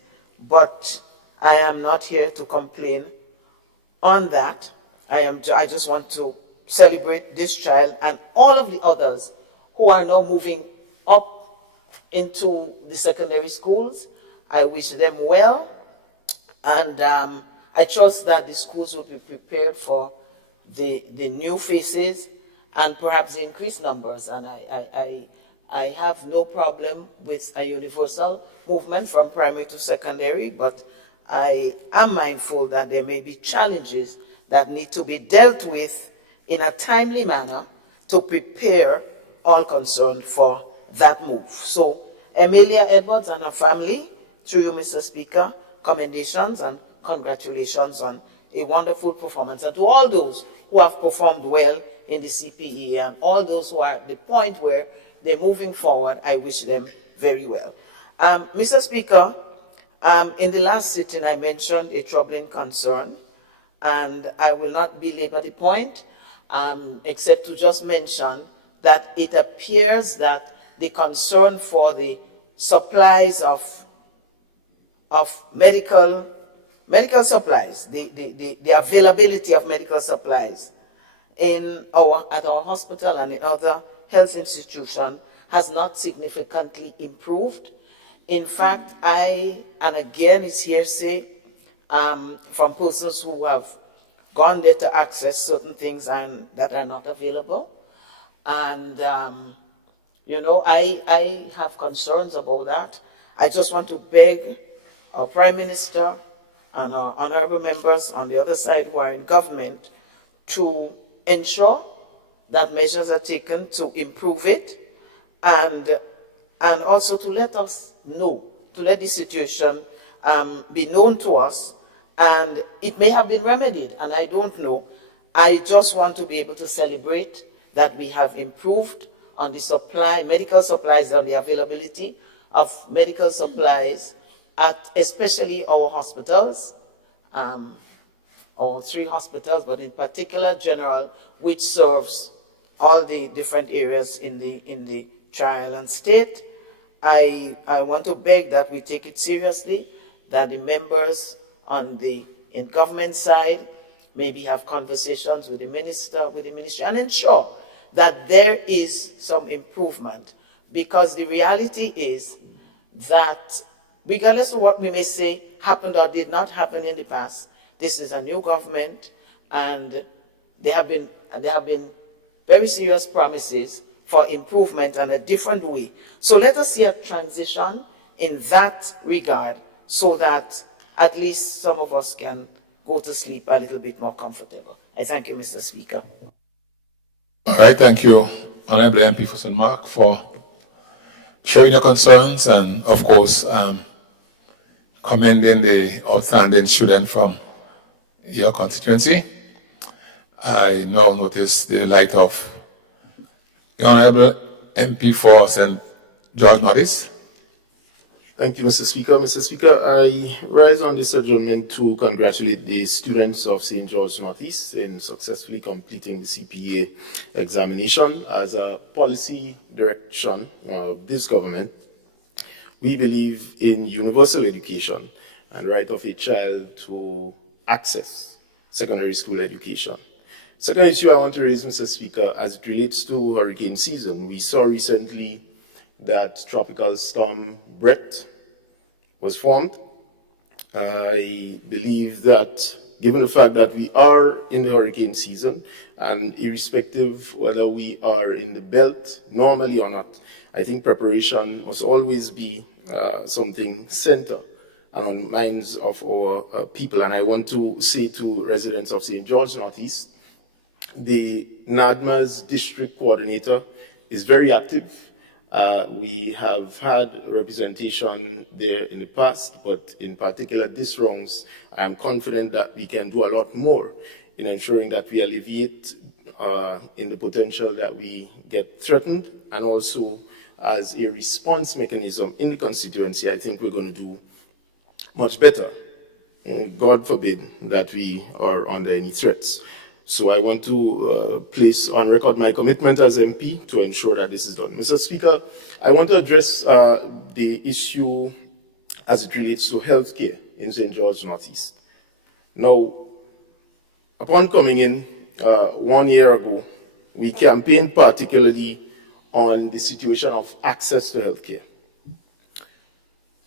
But I am not here to complain on that. I just want to celebrate this child and all of the others who are now moving up into the secondary schools. I wish them well, and I trust that the schools will be prepared for the new faces and perhaps the increased numbers. And I have no problem with a universal movement from primary to secondary, but I am mindful that there may be challenges that need to be dealt with in a timely manner to prepare all concerned for that move. So, Amelia Edwards and her family, through you, Mr. Speaker, commendations and congratulations on a wonderful performance. And to all those who have performed well in the CPE and all those who are at the point where they're moving forward, I wish them very well. Mr. Speaker, in the last sitting, I mentioned a troubling concern, and I will not belabor the point, except to just mention that it appears that the concern for the supplies of medical supplies, the availability of medical supplies at our hospital and in other health institutions has not significantly improved. In fact, and again it's hearsay from persons who have gone there to access certain things that are not available. And, you know, I have concerns about that. I just want to beg our Prime Minister and our honorable members on the other side who are in government to ensure that measures are taken to improve it, and also to let us know, to let the situation be known to us, and it may have been remedied, and I don't know. I just want to be able to celebrate that we have improved on the supply, medical supplies, on the availability of medical supplies at especially our hospitals. our 3 hospitals, but in particular General, which serves all the different areas in the Tri-Island state. I want to beg that we take it seriously, that the members in government side maybe have conversations with the ministry, and ensure that there is some improvement, because the reality is that regardless of what we may say happened or did not happen in the past, this is a new government, and there have been very serious promises for improvement and a different way. So let us see a transition in that regard, so that at least some of us can go to sleep a little bit more comfortable. I thank you, Mr. Speaker. All right, thank you, Honorable MP for St. Mark, for sharing your concerns and, of course, commending the outstanding student from your constituency. I now notice the light of the Honorable MP for St. George Northeast. Thank you, Mr. Speaker. Mr. Speaker, I rise on this adjournment to congratulate the students of St. George Northeast in successfully completing the CPA examination. As a policy direction of this government, we believe in universal education and right of a child to access secondary school education. Second issue I want to raise, Mr. Speaker, as it relates to hurricane season. We saw recently that Tropical Storm Brett was formed. I believe that given the fact that we are in the hurricane season, and irrespective whether we are in the belt normally or not, I think preparation must always be something center and on the minds of our people. And I want to say to residents of St. George Northeast, the NADMA's district coordinator is very active. We have had representation there in the past, but in particular this rounds, I am confident that we can do a lot more in ensuring that we alleviate in the potential that we get threatened, and also as a response mechanism in the constituency, I think we're going to do much better. God forbid that we are under any threats. So I want to place on record my commitment as MP to ensure that this is done. Mr. Speaker, I want to address the issue as it relates to healthcare in St. George Northeast. Now, upon coming in 1 year ago, we campaigned particularly on the situation of access to healthcare.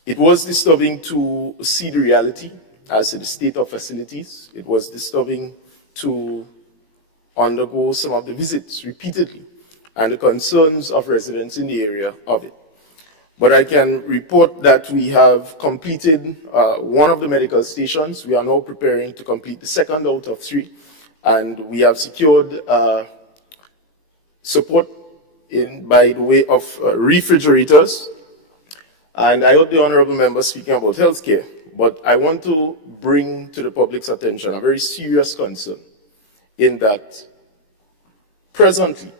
It was disturbing to see the reality as to the state of facilities. It was disturbing to undergo some of the visits repeatedly and the concerns of residents in the area of it. But I can report that we have completed one of the medical stations. We are now preparing to complete the second out of 3, and we have secured support by the way of refrigerators. And I heard the honorable member speaking about healthcare, but I want to bring to the public's attention a very serious concern in that presently,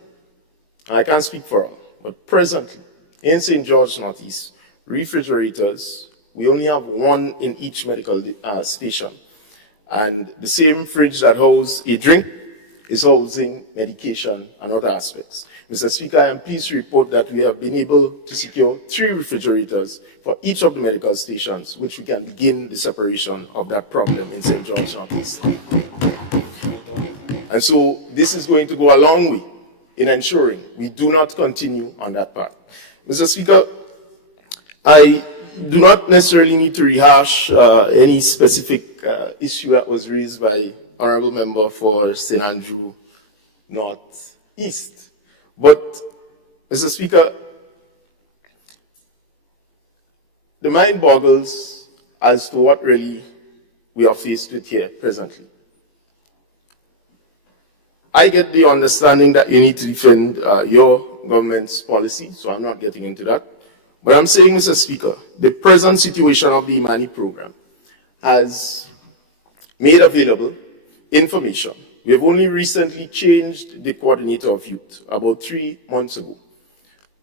and I can't speak for all, but presently in St. George Northeast, refrigerators, we only have 1 in each medical station. And the same fridge that holds a drink is housing medication and other aspects. Mr. Speaker, I am pleased to report that we have been able to secure 3 refrigerators for each of the medical stations, which we can begin the separation of that problem in St. George Northeast. And so this is going to go a long way in ensuring we do not continue on that path. Mr. Speaker, I do not necessarily need to rehash any specific issue that was raised by Honorable Member for St. Andrew North East. But, Mr. Speaker, the mind boggles as to what really we are faced with here presently. I get the understanding that you need to defend your government's policy, so I'm not getting into that. But I'm saying, Mr. Speaker, the present situation of the Imani program has made available information. We have only recently changed the coordinator of youth, about 3 months ago.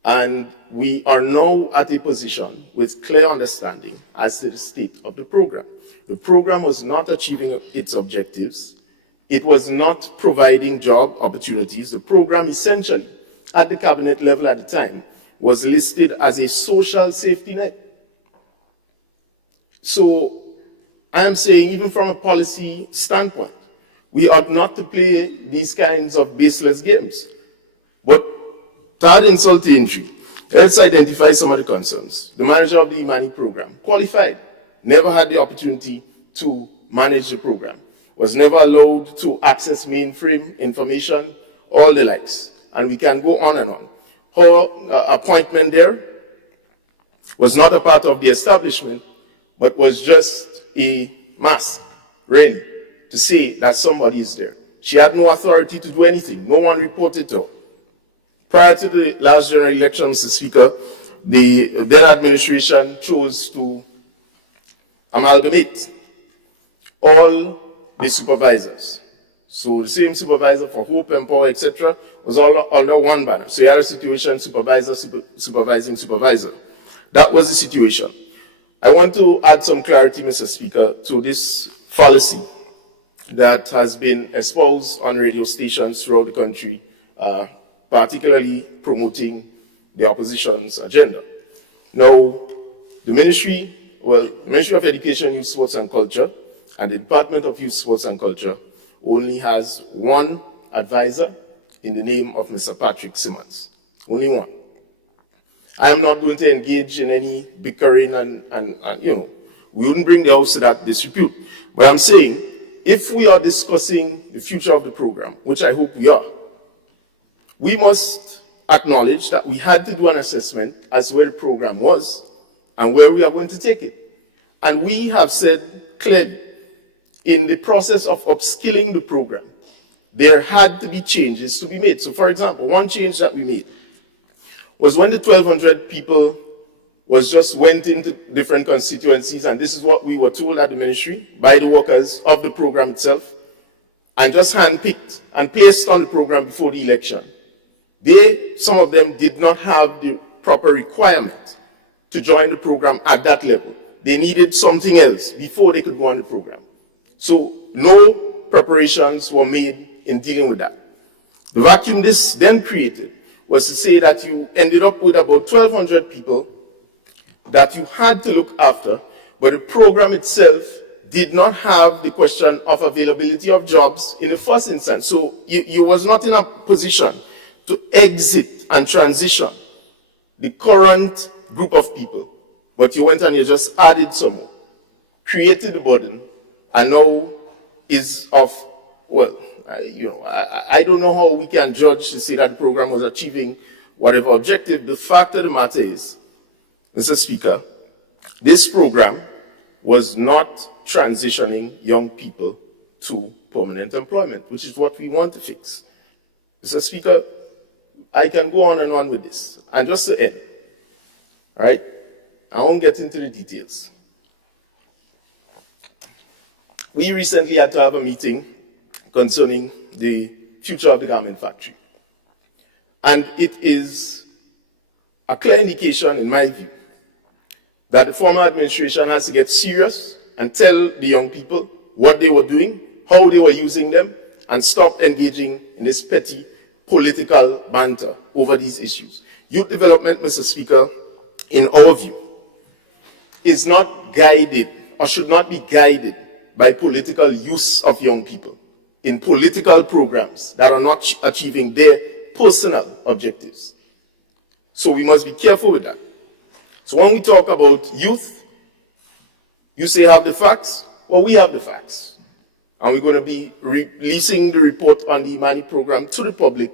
And we are now at a position with clear understanding as to the state of the program. The program was not achieving its objectives. It was not providing job opportunities. The program essentially, at the cabinet level at the time, was listed as a social safety net. So I am saying, even from a policy standpoint, we ought not to play these kinds of baseless games. But to add insult to injury, let's identify some of the concerns. The manager of the Imani program, qualified, never had the opportunity to manage the program, was never allowed to access mainframe information, all the likes. And we can go on and on. Her appointment there was not a part of the establishment, but was just a mask, really, to say that somebody is there. She had no authority to do anything. No one reported to her. Prior to the last general election, Mr. Speaker, the then administration chose to amalgamate all the supervisors. So the same supervisor for Hope, Empower, etc. was all under one banner. So you had a situation, supervisor, supervising supervisor. That was the situation. I want to add some clarity, Mr. Speaker, to this fallacy that has been espoused on radio stations throughout the country, particularly promoting the opposition's agenda. Now, the Ministry of Education, Youth, Sports and Culture and the Department of Youth, Sports and Culture only has one advisor in the name of Mr. Patrick Simmons. Only one. I am not going to engage in any bickering and we wouldn't bring the house to that disrepute. But I'm saying, if we are discussing the future of the program, which I hope we are, we must acknowledge that we had to do an assessment as where the program was and where we are going to take it. And we have said clearly, in the process of upskilling the program, there had to be changes to be made. So for example, one change that we made was when the 1,200 people went into different constituencies, and this is what we were told at the ministry by the workers of the program itself, and just handpicked and placed on the program before the election. Some of them did not have the proper requirement to join the program at that level. They needed something else before they could go on the program. So no preparations were made in dealing with that. The vacuum this then created was to say that you ended up with about 1,200 people that you had to look after, but the program itself did not have the question of availability of jobs in the first instance. So you was not in a position to exit and transition the current group of people, but you went and you just added some more, created the burden, and now is of, I don't know how we can judge to say that the program was achieving whatever objective. The fact of the matter is, Mr. Speaker, this program was not transitioning young people to permanent employment, which is what we want to fix. Mr. Speaker, I can go on and on with this. And just to end, all right, I won't get into the details. We recently had to have a meeting concerning the future of the garment factory. And it is a clear indication, in my view, that the former administration has to get serious and tell the young people what they were doing, how they were using them, and stop engaging in this petty political banter over these issues. Youth development, Mr. Speaker, in our view, is not guided or should not be guided by political use of young people in political programs that are not achieving their personal objectives. So we must be careful with that. So when we talk about youth, you say have the facts. Well, we have the facts. And we're going to be releasing the report on the Imani program to the public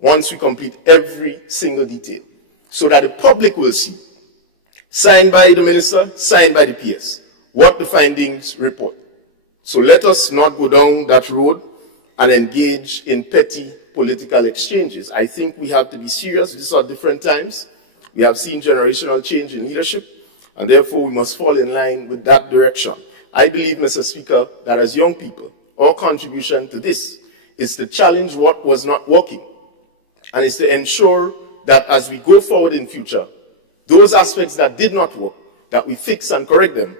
once we complete every single detail, so that the public will see, signed by the minister, signed by the PS, what the findings report. So let us not go down that road and engage in petty political exchanges. I think we have to be serious. These are different times. We have seen generational change in leadership, and therefore we must fall in line with that direction. I believe, Mr. Speaker, that as young people, our contribution to this is to challenge what was not working, and is to ensure that as we go forward in future, those aspects that did not work, that we fix and correct them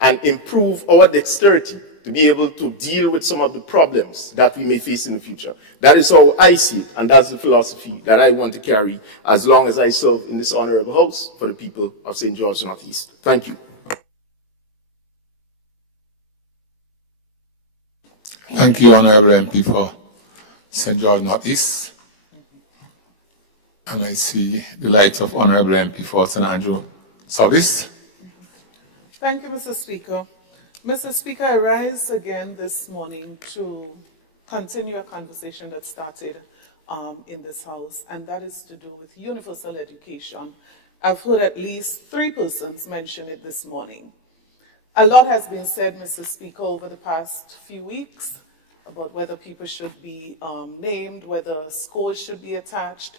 and improve our dexterity to be able to deal with some of the problems that we may face in the future. That is how I see it, and that's the philosophy that I want to carry as long as I serve in this honorable house for the people of St. George Northeast. Thank you. Thank you, Honorable MP for St. George Northeast. And I see the lights of Honorable MP for St. Andrew Southeast. Thank you, Mr. Speaker. Mr. Speaker, I rise again this morning to continue a conversation that started in this House, and that is to do with universal education. I've heard at least 3 persons mention it this morning. A lot has been said, Mr. Speaker, over the past few weeks about whether people should be named, whether scores should be attached,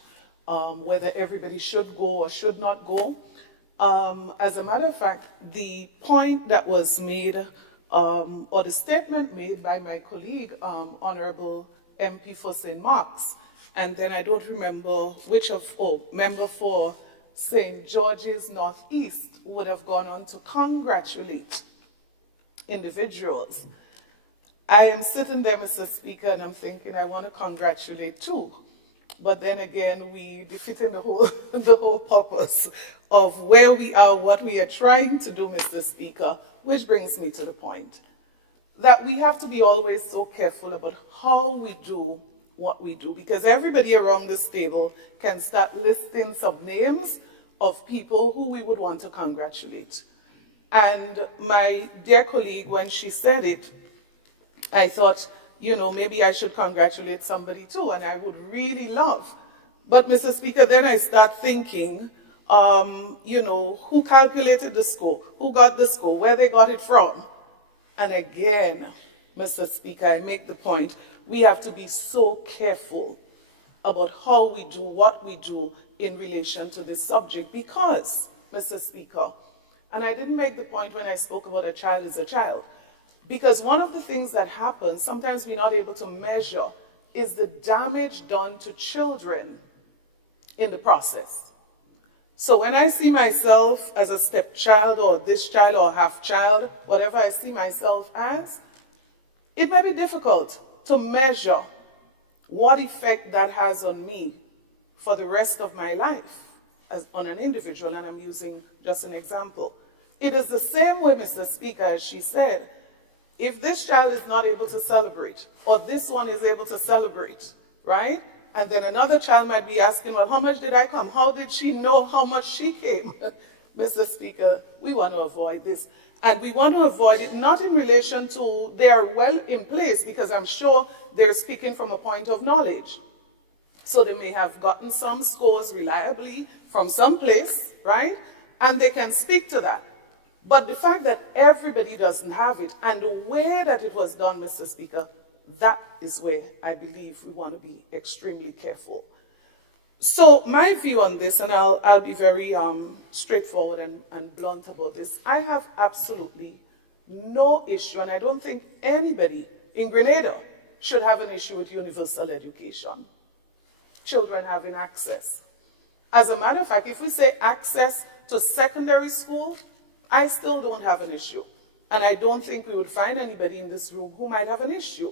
whether everybody should go or should not go. As a matter of fact, the point that was made, or the statement made by my colleague, Honorable MP for St. Mark's, and then I don't remember which of, member for St. George's Northeast would have gone on to congratulate individuals. I am sitting there, Mr. Speaker, and I'm thinking I want to congratulate too. But then again, we defeated the whole purpose of where we are, what we are trying to do, Mr. Speaker, which brings me to the point that we have to be always so careful about how we do what we do, because everybody around this table can start listing some names of people who we would want to congratulate. And my dear colleague, when she said it, I thought, you know, maybe I should congratulate somebody too, and I would really love. But Mr. Speaker, then I start thinking, you know, who calculated the score, who got the score, where they got it from. And again, Mr. Speaker, I make the point, we have to be so careful about how we do what we do in relation to this subject because, Mr. Speaker, and I didn't make the point when I spoke about a child is a child, because one of the things that happens, sometimes we're not able to measure, is the damage done to children in the process. So when I see myself as a stepchild or this child or half-child, whatever I see myself as, it may be difficult to measure what effect that has on me for the rest of my life as on an individual, and I'm using just an example. It is the same way, Mr. Speaker, as she said, if this child is not able to celebrate, or this one is able to celebrate, right? And then another child might be asking, well, how much did I come? How did she know how much she came? Mr. Speaker, we want to avoid this. And we want to avoid it not in relation to they are well in place, because I'm sure they're speaking from a point of knowledge. So they may have gotten some scores reliably from some place, right? And they can speak to that. But the fact that everybody doesn't have it, and the way that it was done, Mr. Speaker, that is where I believe we want to be extremely careful. So my view on this, and I'll be very straightforward and blunt about this, I have absolutely no issue, and I don't think anybody in Grenada should have an issue with universal education. Children having access. As a matter of fact, if we say access to secondary school, I still don't have an issue. And I don't think we would find anybody in this room who might have an issue.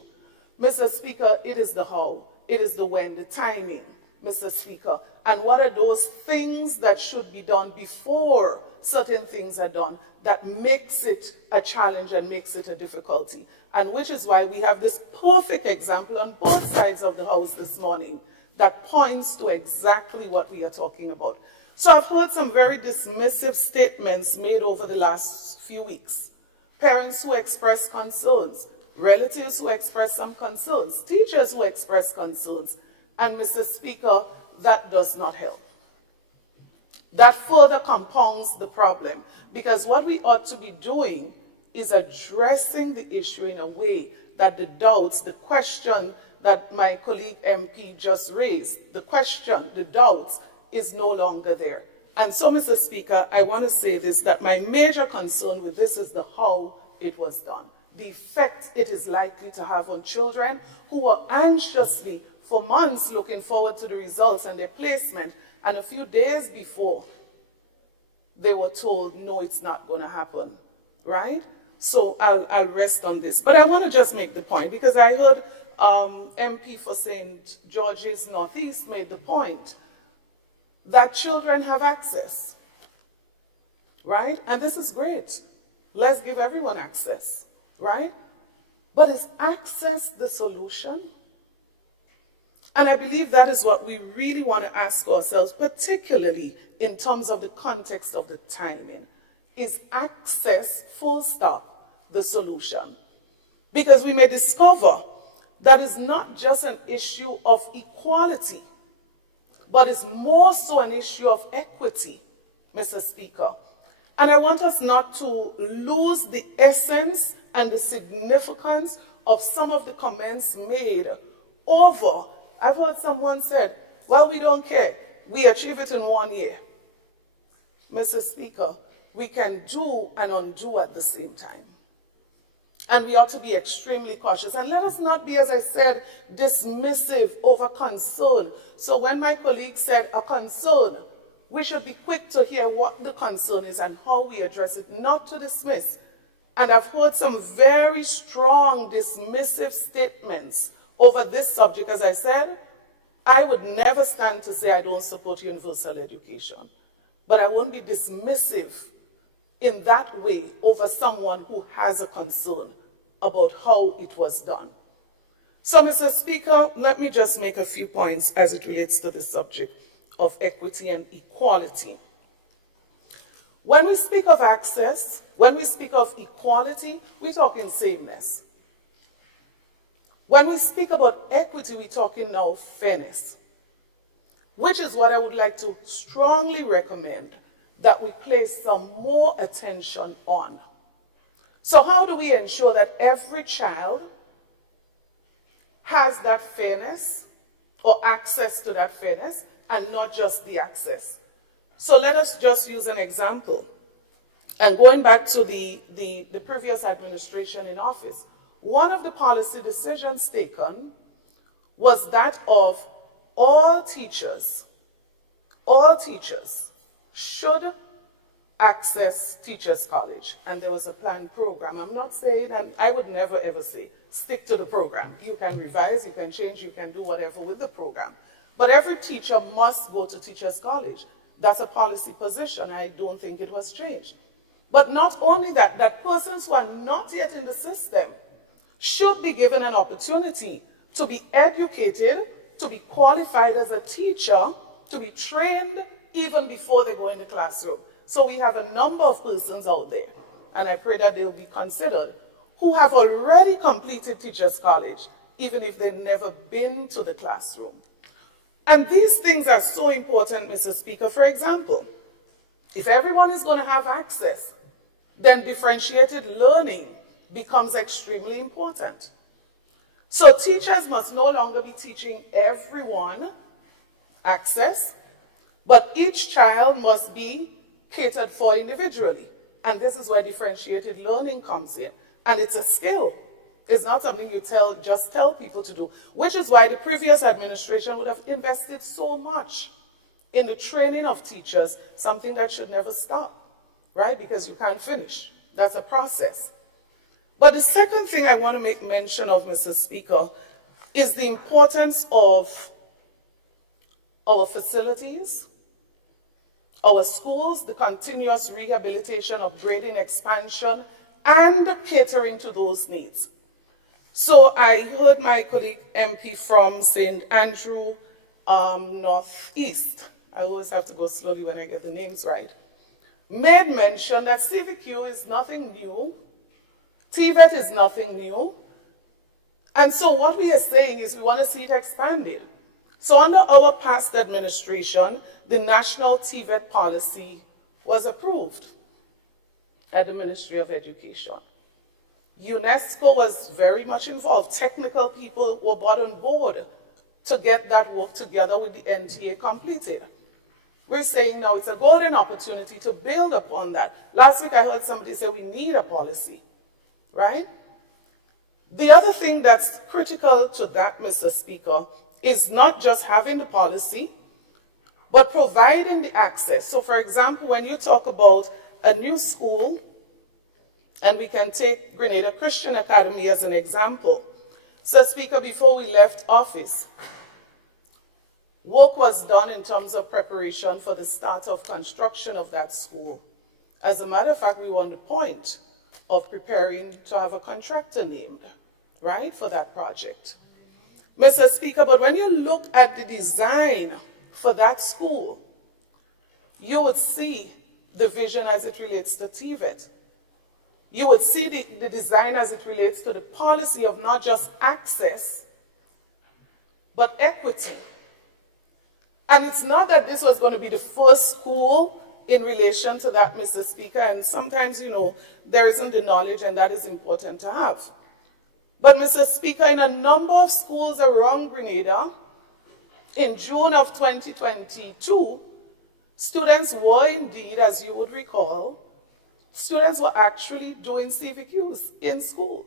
Mr. Speaker, it is the how, it is the when, the timing, Mr. Speaker. And what are those things that should be done before certain things are done that makes it a challenge and makes it a difficulty? And which is why we have this perfect example on both sides of the house this morning that points to exactly what we are talking about. So I've heard some very dismissive statements made over the last few weeks. Parents who express concerns, relatives who express some concerns, teachers who express concerns. And Mr. Speaker, that does not help. That further compounds the problem, because what we ought to be doing is addressing the issue in a way that the doubts, the question that my colleague MP just raised, the question, the doubts, is no longer there. And so, Mr. Speaker, I want to say this, that my major concern with this is the how it was done, the effect it is likely to have on children who are anxiously for months looking forward to the results and their placement, and a few days before, they were told, no, it's not going to happen, right? So I'll rest on this. But I want to just make the point, because I heard MP for St. George's Northeast made the point that children have access, right? And this is great. Let's give everyone access, right? But is access the solution? And I believe that is what we really want to ask ourselves, particularly in terms of the context of the timing. Is access, full stop, the solution? Because we may discover that is not just an issue of equality, but is more so an issue of equity, Mr. Speaker. And I want us not to lose the essence and the significance of some of the comments made over. I've heard someone said, well, we don't care. We achieve it in 1 year. Mr. Speaker, we can do and undo at the same time. And we ought to be extremely cautious. And let us not be, as I said, dismissive over concern. So when my colleague said a concern, we should be quick to hear what the concern is and how we address it, not to dismiss. And I've heard some very strong dismissive statements over this subject. As I said, I would never stand to say I don't support universal education. But I won't be dismissive in that way over someone who has a concern about how it was done. So, Mr. Speaker, let me just make a few points as it relates to the subject of equity and equality. When we speak of access, when we speak of equality, we're talking sameness. When we speak about equity, we're talking now fairness, which is what I would like to strongly recommend that we place some more attention on. So how do we ensure that every child has that fairness or access to that fairness and not just the access? So let us just use an example. And going back to the previous administration in office, one of the policy decisions taken was that of all teachers should access Teachers College. And there was a planned program. I'm not saying, and I would never ever say, stick to the program. You can revise, you can change, you can do whatever with the program. But every teacher must go to Teachers College. That's a policy position. I don't think it was changed. But not only that, that persons who are not yet in the system should be given an opportunity to be educated, to be qualified as a teacher, to be trained even before they go in the classroom. So we have a number of persons out there, and I pray that they'll be considered, who have already completed Teachers College, even if they've never been to the classroom. And these things are so important, Mr. Speaker. For example, if everyone is going to have access, then differentiated learning becomes extremely important. So teachers must no longer be teaching everyone access, but each child must be catered for individually. And this is where differentiated learning comes in. And it's a skill. It's not something you just tell people to do, which is why the previous administration would have invested so much in the training of teachers, something that should never stop, right? Because you can't finish. That's a process. But the second thing I want to make mention of, Mr. Speaker, is the importance of our facilities, our schools, the continuous rehabilitation, upgrading, expansion, and catering to those needs. So I heard my colleague MP from St. Andrew Northeast, I always have to go slowly when I get the names right, made mention that CVQ is nothing new, TVET is nothing new, and so what we are saying is we want to see it expanded. So under our past administration, the national TVET policy was approved at the Ministry of Education. UNESCO was very much involved. Technical people were brought on board to get that work together with the NTA completed. We're saying now it's a golden opportunity to build upon that. Last week I heard somebody say we need a policy, right? The other thing that's critical to that, Mr. Speaker, is not just having the policy, but providing the access. So for example, when you talk about a new school, and we can take Grenada Christian Academy as an example. So Speaker, before we left office, work was done in terms of preparation for the start of construction of that school. As a matter of fact, we were on the point of preparing to have a contractor named, right, for that project. Mr. Speaker, but when you look at the design for that school, you would see the vision as it relates to TVET. You would see the design as it relates to the policy of not just access, but equity. And it's not that this was going to be the first school in relation to that, Mr. Speaker, and sometimes, you know, there isn't the knowledge, and that is important to have. But, Mr. Speaker, in a number of schools around Grenada, in June of 2022, students were indeed, as you would recall, students were actually doing CVQs in school.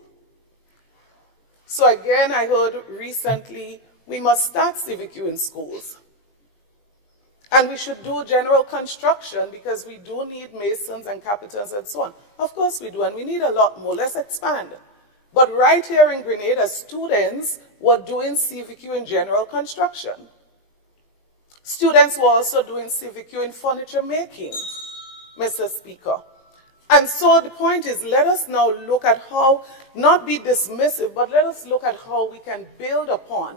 So again, I heard recently, we must start CVQ in schools. And we should do general construction because we do need masons and carpenters and so on. Of course we do, and we need a lot more. Let's expand. But right here in Grenada, students were doing CVQ in general construction. Students were also doing CVQ in furniture making, Mr. Speaker. And so the point is, let us now look at how, not be dismissive, but let us look at how we can build upon.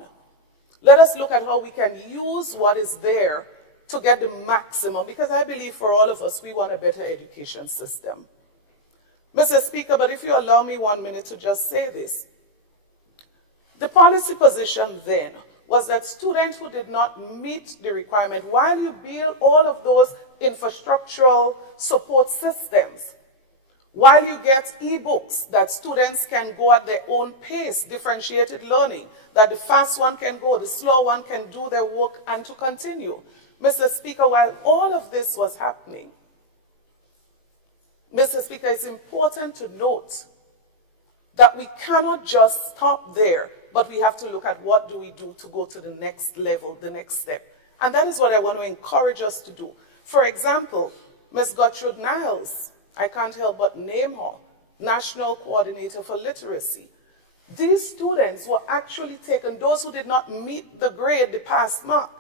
Let us look at how we can use what is there to get the maximum, because I believe for all of us, we want a better education system. Mr. Speaker, but if you allow me 1 minute to just say this. The policy position then was that students who did not meet the requirement, while you build all of those infrastructural support systems, while you get e-books that students can go at their own pace, differentiated learning, that the fast one can go, the slow one can do their work and to continue. Mr. Speaker, while all of this was happening, Mr. Speaker, it's important to note that we cannot just stop there, but we have to look at what do we do to go to the next level, the next step. And that is what I want to encourage us to do. For example, Ms. Gertrude Niles, I can't help but name her, National Coordinator for Literacy. These students were actually taken, those who did not meet the grade, the pass mark,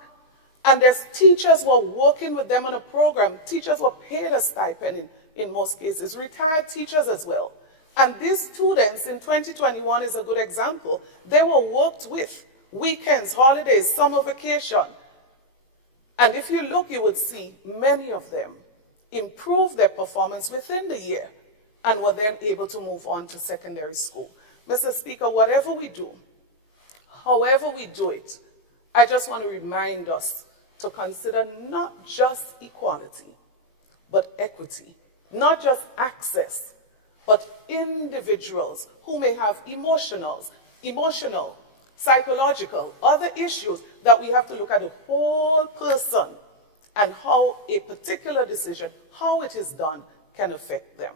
and their teachers were working with them on a program. Teachers were paid a stipend in most cases, retired teachers as well. And these students in 2021 is a good example. They were worked with weekends, holidays, summer vacation. And if you look, you would see many of them improve their performance within the year and were then able to move on to secondary school. Mr. Speaker, whatever we do, however we do it, I just want to remind us to consider not just equality, but equity, not just access, but individuals who may have emotional, psychological, other issues that we have to look at the whole person and how a particular decision, how it is done, can affect them.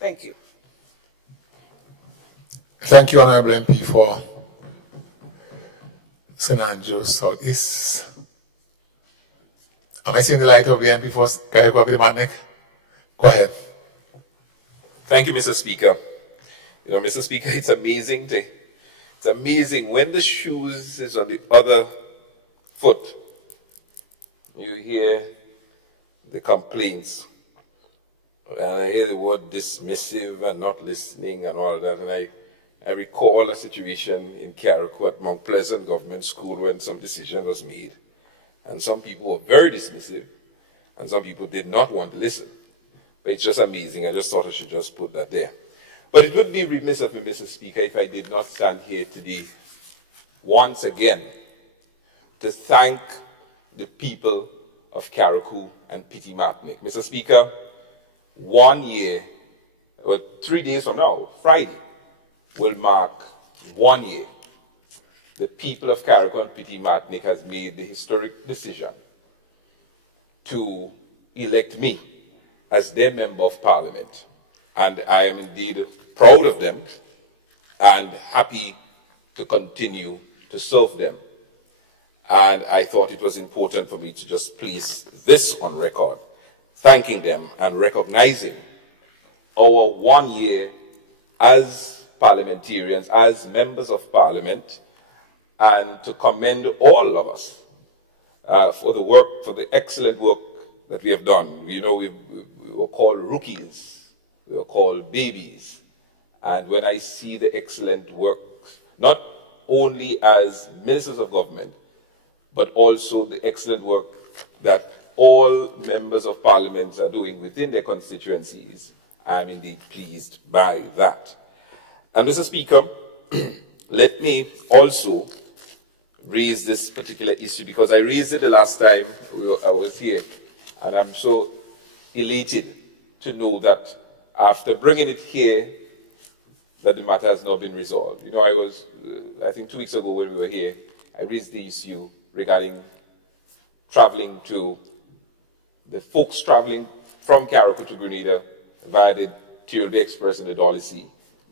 Thank you. Thank you, Honorable MP, for St. Andrews Southeast. Am I seeing the light of the MP for CARICOM? Go ahead. Thank you, Mr. Speaker. You know, Mr. Speaker, it's amazing. It's amazing when the shoes is on the other foot. You hear the complaints. And I hear the word dismissive and not listening and all that. And I recall a situation in CARICOM at Mount Pleasant Government School when some decision was made. And some people were very dismissive, and some people did not want to listen. But it's just amazing. I just thought I should just put that there. But it would be remiss of me, Mr. Speaker, if I did not stand here today once again to thank the people of CARICOM and Petit Martinique. Mr. Speaker, 1 year, or 3 days from now, Friday, will mark 1 year. The people of CARICOM and Petit Martinique has made the historic decision to elect me as their member of parliament. And I am indeed proud of them and happy to continue to serve them. And I thought it was important for me to just place this on record, thanking them and recognizing our 1 year as parliamentarians, as members of parliament, and to commend all of us for the work, for the excellent work that we have done. You know, we were called rookies, we were called babies. And when I see the excellent work, not only as ministers of government, but also the excellent work that all members of parliament are doing within their constituencies, I'm indeed pleased by that. And Mr. Speaker, let me also raise this particular issue because I raised it the last time I was here, and I'm so elated to know that after bringing it here, that the matter has now been resolved. You know, I think 2 weeks ago when we were here, I raised the issue regarding traveling to, the folks traveling from CARICOM to Grenada via the Tilbury Express and the Dolly Sea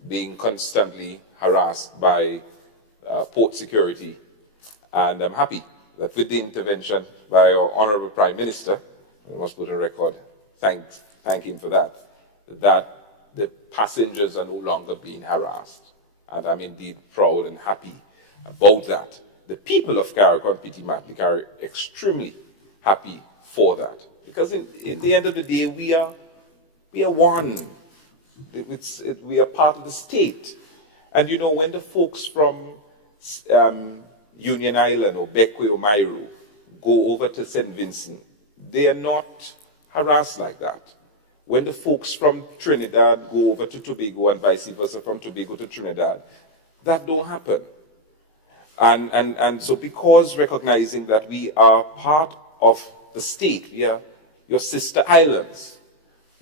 being constantly harassed by port security. And I'm happy that with the intervention by our Honorable Prime Minister, we must put on record, thank him for that, that the passengers are no longer being harassed. And I'm indeed proud and happy about that. The people of CARICOM and PT Martinique are extremely happy for that. Because in the end of the day, we are one. We are part of the state. And you know, when the folks from Union Island or Bequia or Mairo go over to St. Vincent, they are not harassed like that. When the folks from Trinidad go over to Tobago and vice versa from Tobago to Trinidad, that don't happen. And so because recognizing that we are part of the state, we are your sister islands,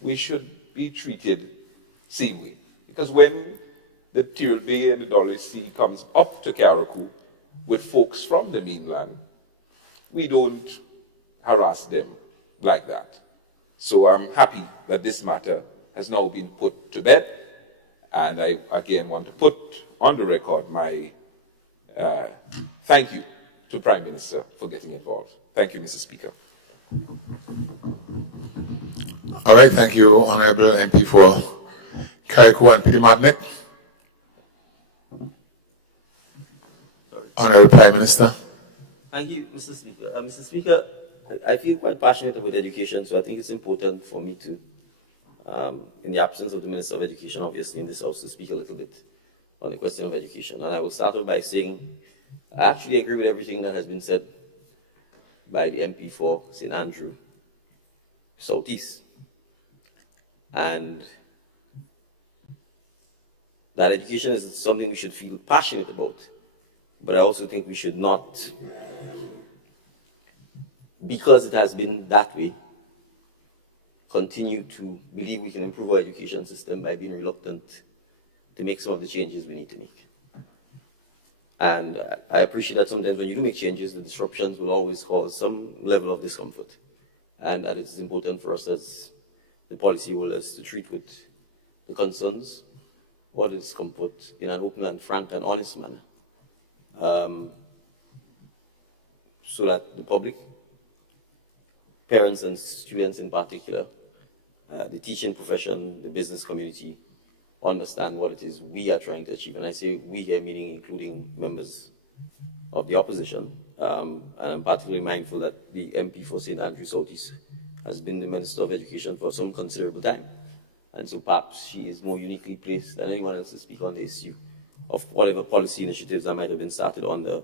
we should be treated same way. Because when the Tilbury and the Dolly Sea comes up to CARICOM with folks from the mainland, we don't harass them like that. So I'm happy that this matter has now been put to bed, and I again want to put on the record my thank you to Prime Minister for getting involved. Thank you, Mr. Speaker. All right, thank you, Honorable MP for CARICOM and PT Martinique. Honorable Prime Minister. Thank you, Mr. Speaker. Mr. Speaker, I feel quite passionate about education, so I think it's important for me to, in the absence of the Minister of Education, obviously, in this House, to speak a little bit on the question of education. And I will start off by saying I actually agree with everything that has been said by the MP for St. Andrew Southeast. And that education is something we should feel passionate about. But I also think we should not, because it has been that way, continue to believe we can improve our education system by being reluctant to make some of the changes we need to make. And I appreciate that sometimes when you do make changes, the disruptions will always cause some level of discomfort. And that it's important for us as the policy holders to treat with the concerns or the discomfort in an open and frank and honest manner. So that the public, parents and students in particular, the teaching profession, the business community, understand what it is we are trying to achieve. And I say we here, meaning including members of the opposition. And I'm particularly mindful that the MP for St. Andrew Southeast has been the Minister of Education for some considerable time. And so perhaps she is more uniquely placed than anyone else to speak on the issue of whatever policy initiatives that might have been started under,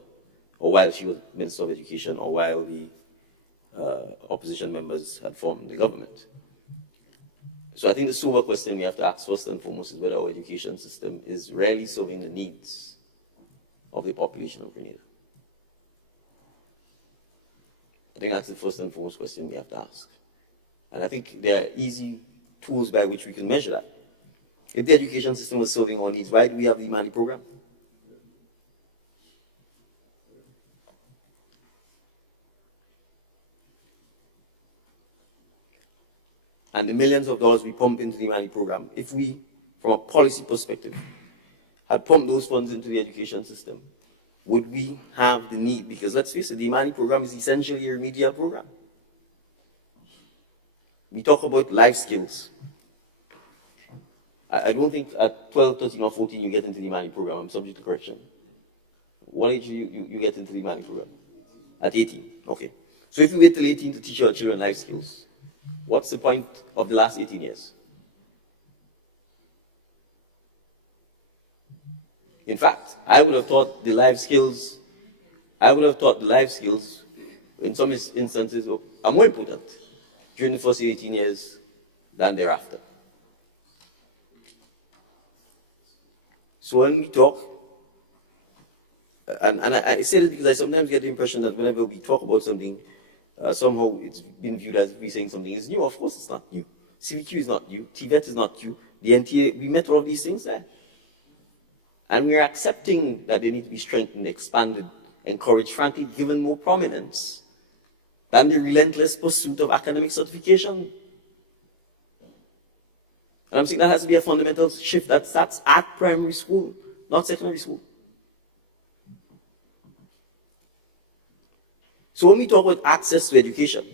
or while she was Minister of Education, or while the opposition members had formed the government. So I think the sober question we have to ask first and foremost is whether our education system is really serving the needs of the population of Grenada. I think that's the first and foremost question we have to ask. And I think there are easy tools by which we can measure that. If the education system was serving our needs, why do we have the Imani program? And the millions of dollars we pump into the Imani program, if we, from a policy perspective, had pumped those funds into the education system, would we have the need? Because let's face it, the Imani program is essentially a remedial program. We talk about life skills. I don't think at 12, 13, or 14 you get into the Imani program. I'm subject to correction. What age do you get into the Imani program? At 18. Okay. So if you wait till 18 to teach your children life skills, what's the point of the last 18 years? In fact, I would have taught the life skills in some instances are more important during the first 18 years than thereafter. So when we talk, and I say this because I sometimes get the impression that whenever we talk about something, somehow it's been viewed as if we're saying something is new. Of course it's not new. CVQ is not new. TVET is not new. The NTA, we met all of these things there. And we're accepting that they need to be strengthened, expanded, encouraged, frankly, given more prominence than the relentless pursuit of academic certification. And I'm saying that has to be a fundamental shift that starts at primary school, not secondary school. So when we talk about access to education,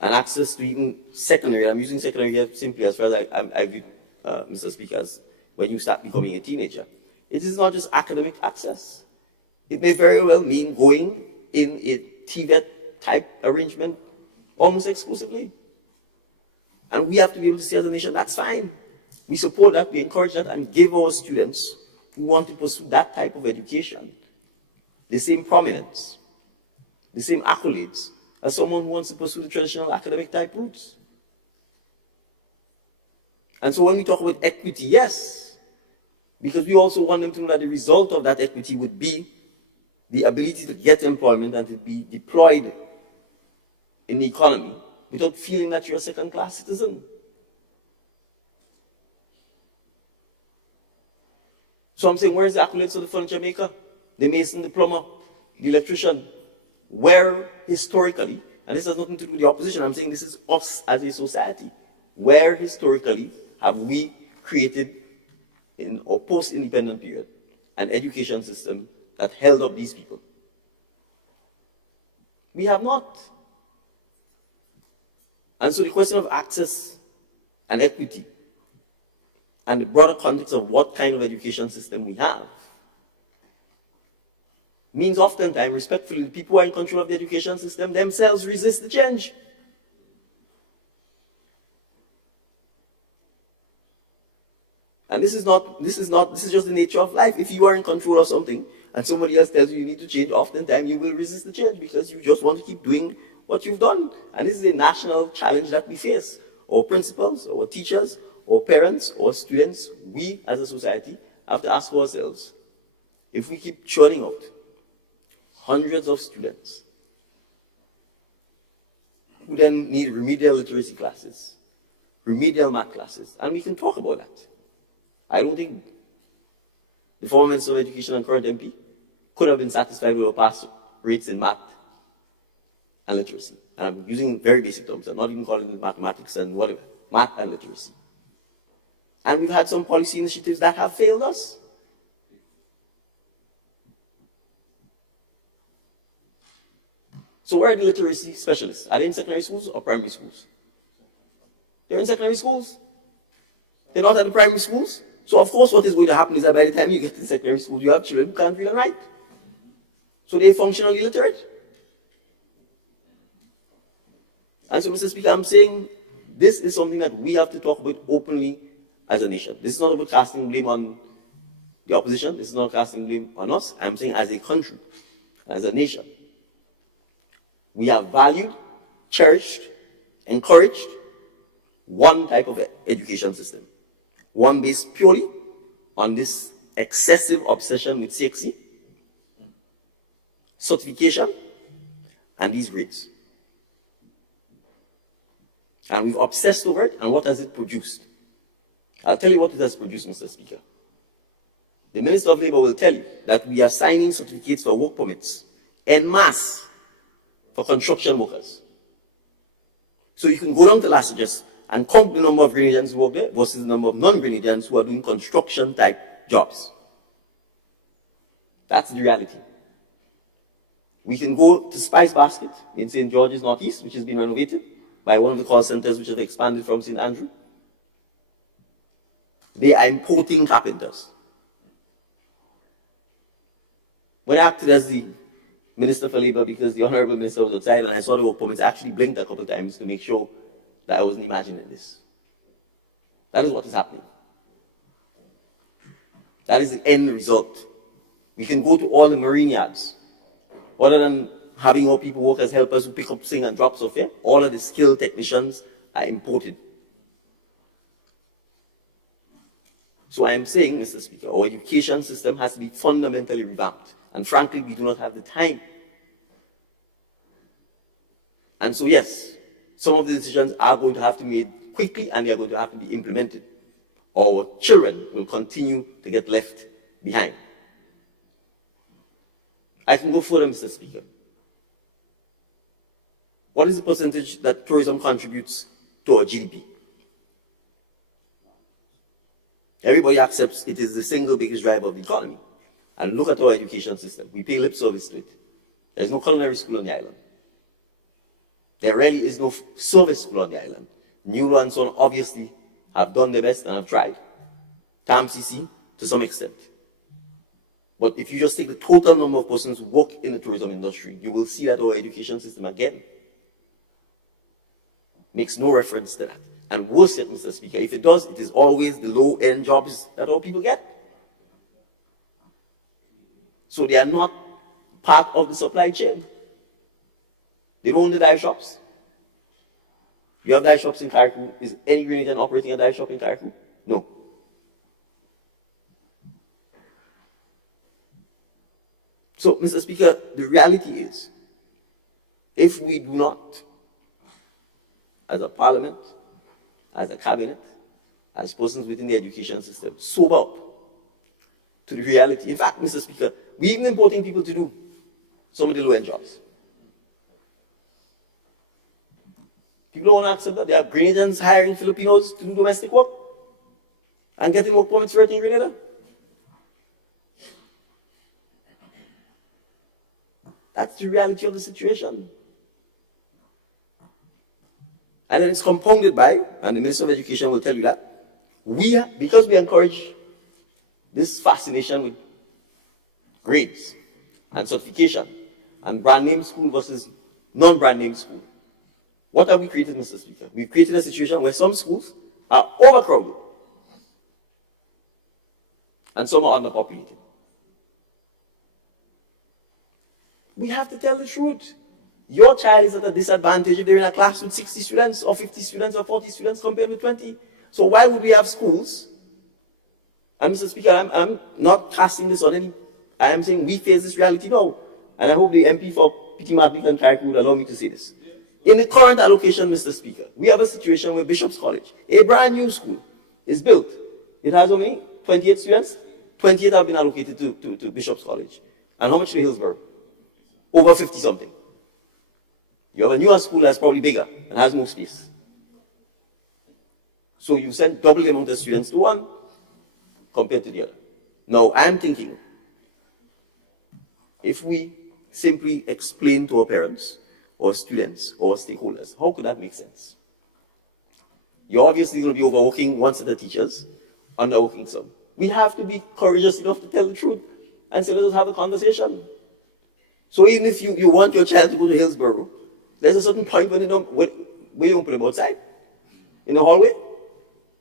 and access to even secondary, I'm using secondary here simply as far as I view, Mr. Speaker, as when you start becoming a teenager. It is not just academic access. It may very well mean going in a TVET type arrangement almost exclusively. And we have to be able to say as a nation, that's fine. We support that, we encourage that, and give our students who want to pursue that type of education the same prominence, the same accolades as someone who wants to pursue the traditional academic type routes. And so when we talk about equity, yes, because we also want them to know that the result of that equity would be the ability to get employment and to be deployed in the economy without feeling that you're a second-class citizen. So I'm saying, where's the accolades of the furniture maker, the mason, the plumber, the electrician? Where historically, and this has nothing to do with the opposition, I'm saying this is us as a society, where historically have we created in our post-independent period an education system that held up these people? We have not. And so the question of access and equity and the broader context of what kind of education system we have means oftentimes, respectfully, the people who are in control of the education system themselves resist the change. And this is just the nature of life. If you are in control of something and somebody else tells you you need to change, oftentimes you will resist the change because you just want to keep doing what you've done. And this is a national challenge that we face. Our principals, our teachers, our parents, our students, we as a society have to ask ourselves, if we keep churning out hundreds of students who then need remedial literacy classes, remedial math classes, and we can talk about that. I don't think the former Minister of Education and current MP could have been satisfied with our pass rates in math and literacy. And I'm using very basic terms. I'm not even calling it mathematics and whatever. Math and literacy. And we've had some policy initiatives that have failed us. So where are the literacy specialists? Are they in secondary schools or primary schools? They're in secondary schools. They're not at the primary schools. So of course what is going to happen is that by the time you get to secondary school, you have children who can't read and write. So they're functionally illiterate. And so, Mr. Speaker, I'm saying this is something that we have to talk about openly as a nation. This is not about casting blame on the opposition. This is not casting blame on us. I'm saying as a country, as a nation, we have valued, cherished, encouraged one type of education system. One based purely on this excessive obsession with CXC, certification, and these grades. And we've obsessed over it, and what has it produced? I'll tell you what it has produced, Mr. Speaker. The Minister of Labour will tell you that we are signing certificates for work permits en masse for construction workers. So you can go down to Lassages and count the number of Grenadians who work there versus the number of non-Grenadians who are doing construction-type jobs. That's the reality. We can go to Spice Basket in St. George's Northeast, which has been renovated by one of the call centers which have expanded from St. Andrew. They are importing carpenters. When I acted as the Minister for Labour, because the Honourable Minister was outside and I saw the work permits, I actually blinked a couple of times to make sure that I wasn't imagining this. That is what is happening. That is the end result. We can go to all the marine yards. Other than having our people work as helpers who pick up, sing, and drop stuff here, all of the skilled technicians are imported. So I am saying, Mr. Speaker, our education system has to be fundamentally revamped. And frankly, we do not have the time. And so, yes, some of the decisions are going to have to be made quickly and they are going to have to be implemented. Our children will continue to get left behind. I can go further, Mr. Speaker. What is the percentage that tourism contributes to our GDP? Everybody accepts it is the single biggest driver of the economy. And look at our education system. We pay lip service to it. There's no culinary school on the island. There really is no service school on the island. New and Son obviously have done their best and have tried. TAMCC to some extent. But if you just take the total number of persons who work in the tourism industry, you will see that our education system, again, makes no reference to that. And worse yet, Mr. Speaker, if it does, it is always the low-end jobs that our people get. So they are not part of the supply chain. They don't own the dive shops. You have dive shops in CARICOM. Is any Grenadian operating a dive shop in CARICOM? No. So, Mr. Speaker, the reality is, if we do not, as a parliament, as a cabinet, as persons within the education system, sober up to the reality. In fact, Mr. Speaker, we're even importing people to do some of the low-end jobs. People don't want to accept that. There are Grenadians hiring Filipinos to do domestic work and getting work permits right in Grenada. That's the reality of the situation. And then it's compounded by, and the Minister of Education will tell you that, because we encourage this fascination with grades and certification and brand name school versus non-brand name school. What have we created, Mr. Speaker? We've created a situation where some schools are overcrowded and some are underpopulated. We have to tell the truth. Your child is at a disadvantage if they're in a class with 60 students or 50 students or 40 students compared with 20. So why would we have schools? And Mr. Speaker, I'm not casting this on any. I am saying we face this reality now. And I hope the MP for Petit Martinique and CARICOM would allow me to say this. In the current allocation, Mr. Speaker, we have a situation where Bishop's College, a brand new school, is built. It has how many? 28 students? 28 have been allocated to Bishop's College. And how much to Hillsborough? Over 50 something. You have a newer school that's probably bigger and has more space. So you send double the amount of students to one compared to the other. Now, I'm thinking, if we simply explain to our parents, or students, or stakeholders, how could that make sense? You're obviously going to be overworking one set of teachers, underworking some. We have to be courageous enough to tell the truth and say, let us have a conversation. So even if you want your child to go to Hillsborough, there's a certain point when you don't put them outside, in the hallway.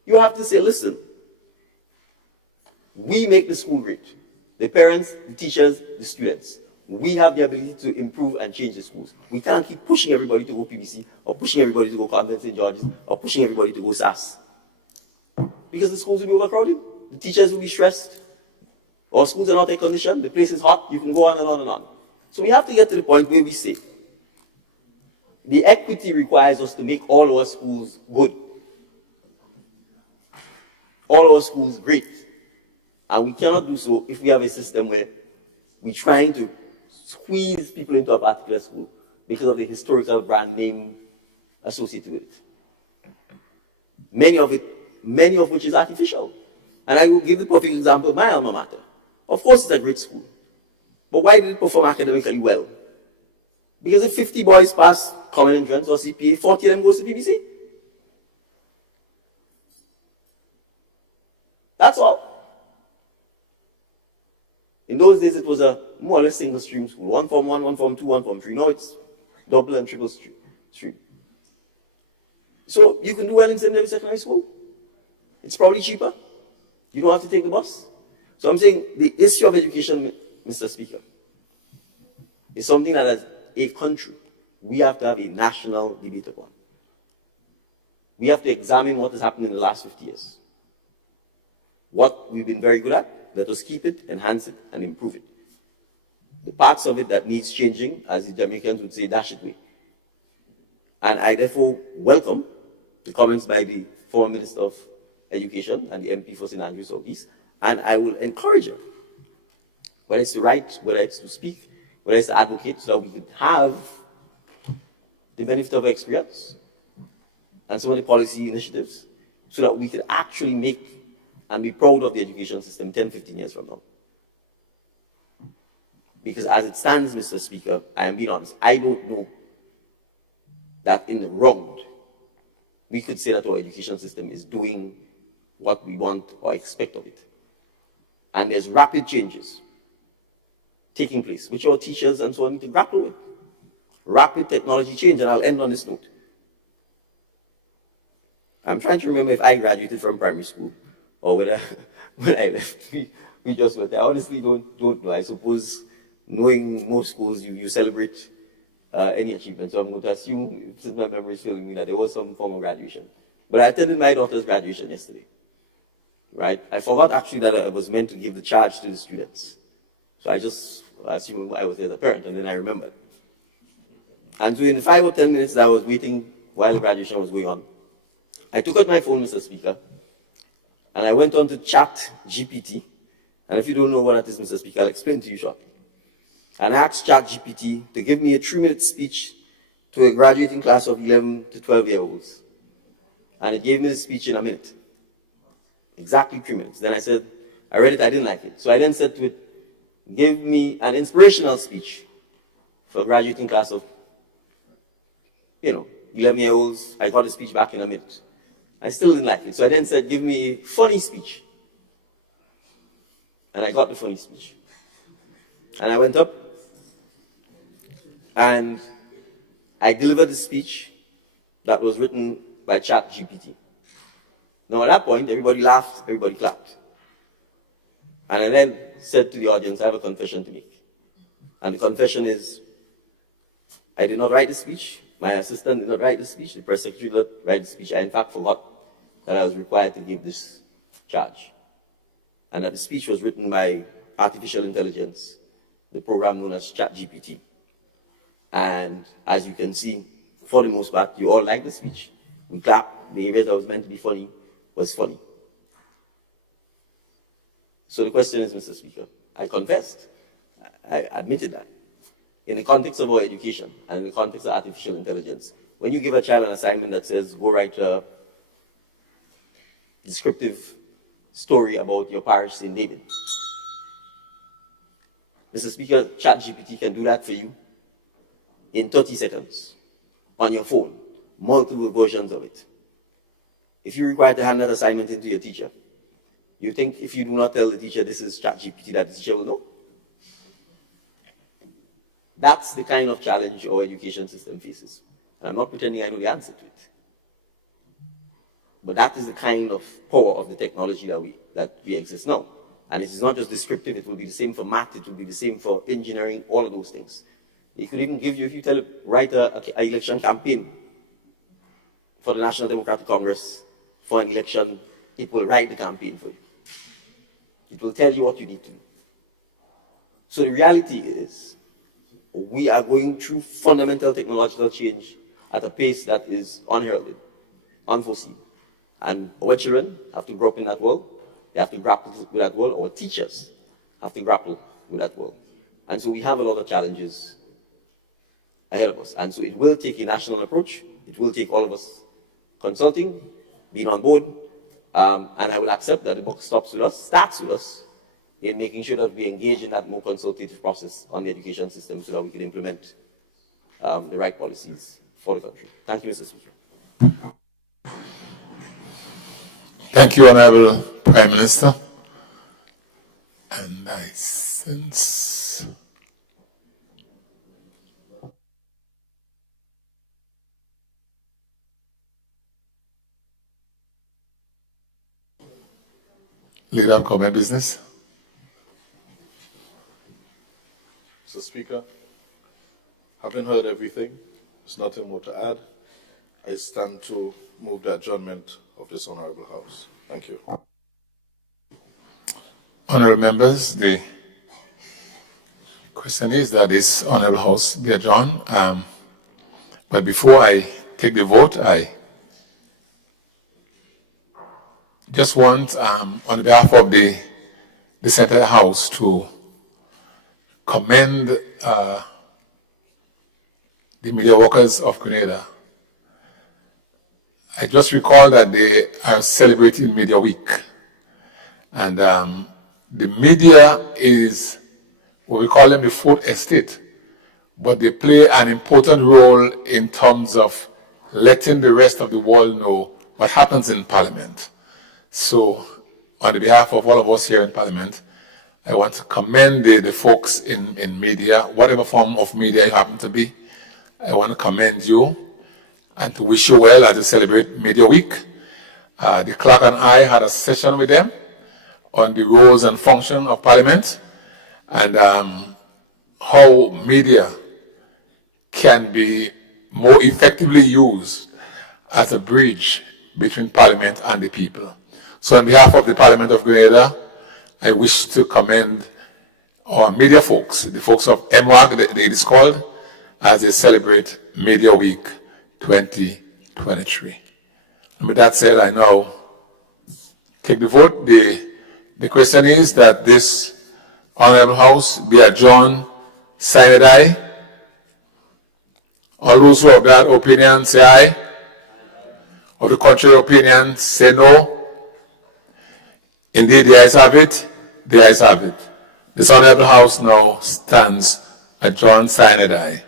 You have to say, listen, we make the school great. The parents, the teachers, the students. We have the ability to improve and change the schools. We can't keep pushing everybody to go PBC, or pushing everybody to go Convent St. George's, or pushing everybody to go SAS. Because the schools will be overcrowded, the teachers will be stressed, our schools are not air conditioned, the place is hot, you can go on and on and on. So we have to get to the point where we say, the equity requires us to make all our schools good. All our schools great. And we cannot do so if we have a system where we're trying to squeeze people into a particular school because of the historical brand name associated with it. Many of which is artificial. And I will give the perfect example of my alma mater. Of course it's a great school. But why did it perform academically well? Because if 50 boys pass common entrance or CPA, 40 of them goes to PBC. That's all. In those days, it was a more or less single stream school. 1 Form 1, 1 Form 2, 1 Form 3. Now it's double and triple stream. So you can do well in St. David's Secondary School. It's probably cheaper. You don't have to take the bus. So I'm saying the issue of education, Mr. Speaker, is something that as a country, we have to have a national debate upon. We have to examine what has happened in the last 50 years. What we've been very good at, let us keep it, enhance it, and improve it. The parts of it that needs changing, as the Jamaicans would say, dash it away. And I therefore welcome the comments by the former Minister of Education and the MP for St. Andrews South East, and I will encourage her, whether it's to write, whether it's to speak, whether it's to advocate, so that we could have the benefit of experience and some of the policy initiatives, so that we could actually make and be proud of the education system 10, 15 years from now. Because as it stands, Mr. Speaker, I am being honest, I don't know that in the round, we could say that our education system is doing what we want or expect of it. And there's rapid changes taking place, which our teachers and so on need to grapple with. Rapid technology change, and I'll end on this note. I'm trying to remember if I graduated from primary school or whether when I left, we just went there. I honestly don't know. I suppose knowing most schools, you celebrate any achievement. So I'm going to assume, since my memory is failing me, that there was some form of graduation. But I attended my daughter's graduation yesterday. Right? I forgot actually that I was meant to give the charge to the students. So I just assumed I was there as a parent, and then I remembered. And so in the 5 or 10 minutes that I was waiting while the graduation was going on, I took out my phone, Mr. Speaker, and I went on to chat GPT. And if you don't know what that is, Mr. Speaker, I'll explain to you shortly. And I asked ChatGPT to give me a 3-minute speech to a graduating class of 11 to 12-year-olds. And it gave me the speech in a minute. Exactly 3 minutes. Then I said, I read it, I didn't like it. So I then said to it, give me an inspirational speech for a graduating class of, 11-year-olds. I got the speech back in a minute. I still didn't like it. So I then said, give me a funny speech. And I got the funny speech. And I went up and I delivered the speech that was written by ChatGPT. Now at that point, everybody laughed, everybody clapped. And I then said to the audience, I have a confession to make. And the confession is, I did not write the speech. My assistant did not write the speech. The press secretary did not write the speech. I in fact forgot that I was required to give this charge. And that the speech was written by artificial intelligence, the program known as ChatGPT. And as you can see, for the most part, you all like the speech. We clapped. The area that was meant to be funny was funny. So the question is, Mr. Speaker, I confessed. I admitted that. In the context of our education and in the context of artificial intelligence, when you give a child an assignment that says, go write a descriptive story about your parish, St. David, Mr. Speaker, ChatGPT can do that for you in 30 seconds on your phone, multiple versions of it. If you require to hand that assignment into your teacher, you think if you do not tell the teacher this is ChatGPT, that the teacher will know? That's the kind of challenge our education system faces. And I'm not pretending I know the answer to it. But that is the kind of power of the technology that we exist now. And it is not just descriptive, it will be the same for math, it will be the same for engineering, all of those things. It could even give you, if you tell it, write an election campaign for the National Democratic Congress for an election, it will write the campaign for you. It will tell you what you need to do. So the reality is, we are going through fundamental technological change at a pace that is unheralded, unforeseen. And our children have to grow up in that world. They have to grapple with that world. Our teachers have to grapple with that world. And so we have a lot of challenges ahead of us. And so it will take a national approach. It will take all of us consulting, being on board. And I will accept that the buck starts with us, in making sure that we engage in that more consultative process on the education system so that we can implement the right policies for the country. Thank you, Mr. Speaker. Thank you, Honorable Prime Minister. And I sense Leader of Government Business. Mr. Speaker, having heard everything, there's nothing more to add. I stand to move the adjournment of this Honorable House. Thank you. Honorable members, the question is that this Honorable House be adjourned. But before I take the vote, I just want, on behalf of the Senate House, to commend the media workers of Grenada. I just recall that they are celebrating Media Week. And the media is what we call them the fourth estate, but they play an important role in terms of letting the rest of the world know what happens in Parliament. So, on the behalf of all of us here in Parliament, I want to commend the folks in media, whatever form of media you happen to be. I want to commend you and to wish you well as you celebrate Media Week. The clerk and I had a session with them on the roles and function of Parliament and how media can be more effectively used as a bridge between Parliament and the people. So on behalf of the Parliament of Grenada, I wish to commend our media folks, the folks of MWAG, it is called, as they celebrate Media Week 2023. And with that said, I now take the vote. The question is that this Honorable House be adjourned, signed aye. All those who have that opinion say aye. Of the contrary opinion, say no. Indeed, the ayes have it. The ayes have it. This Honorable House now stands adjourned, signed aye.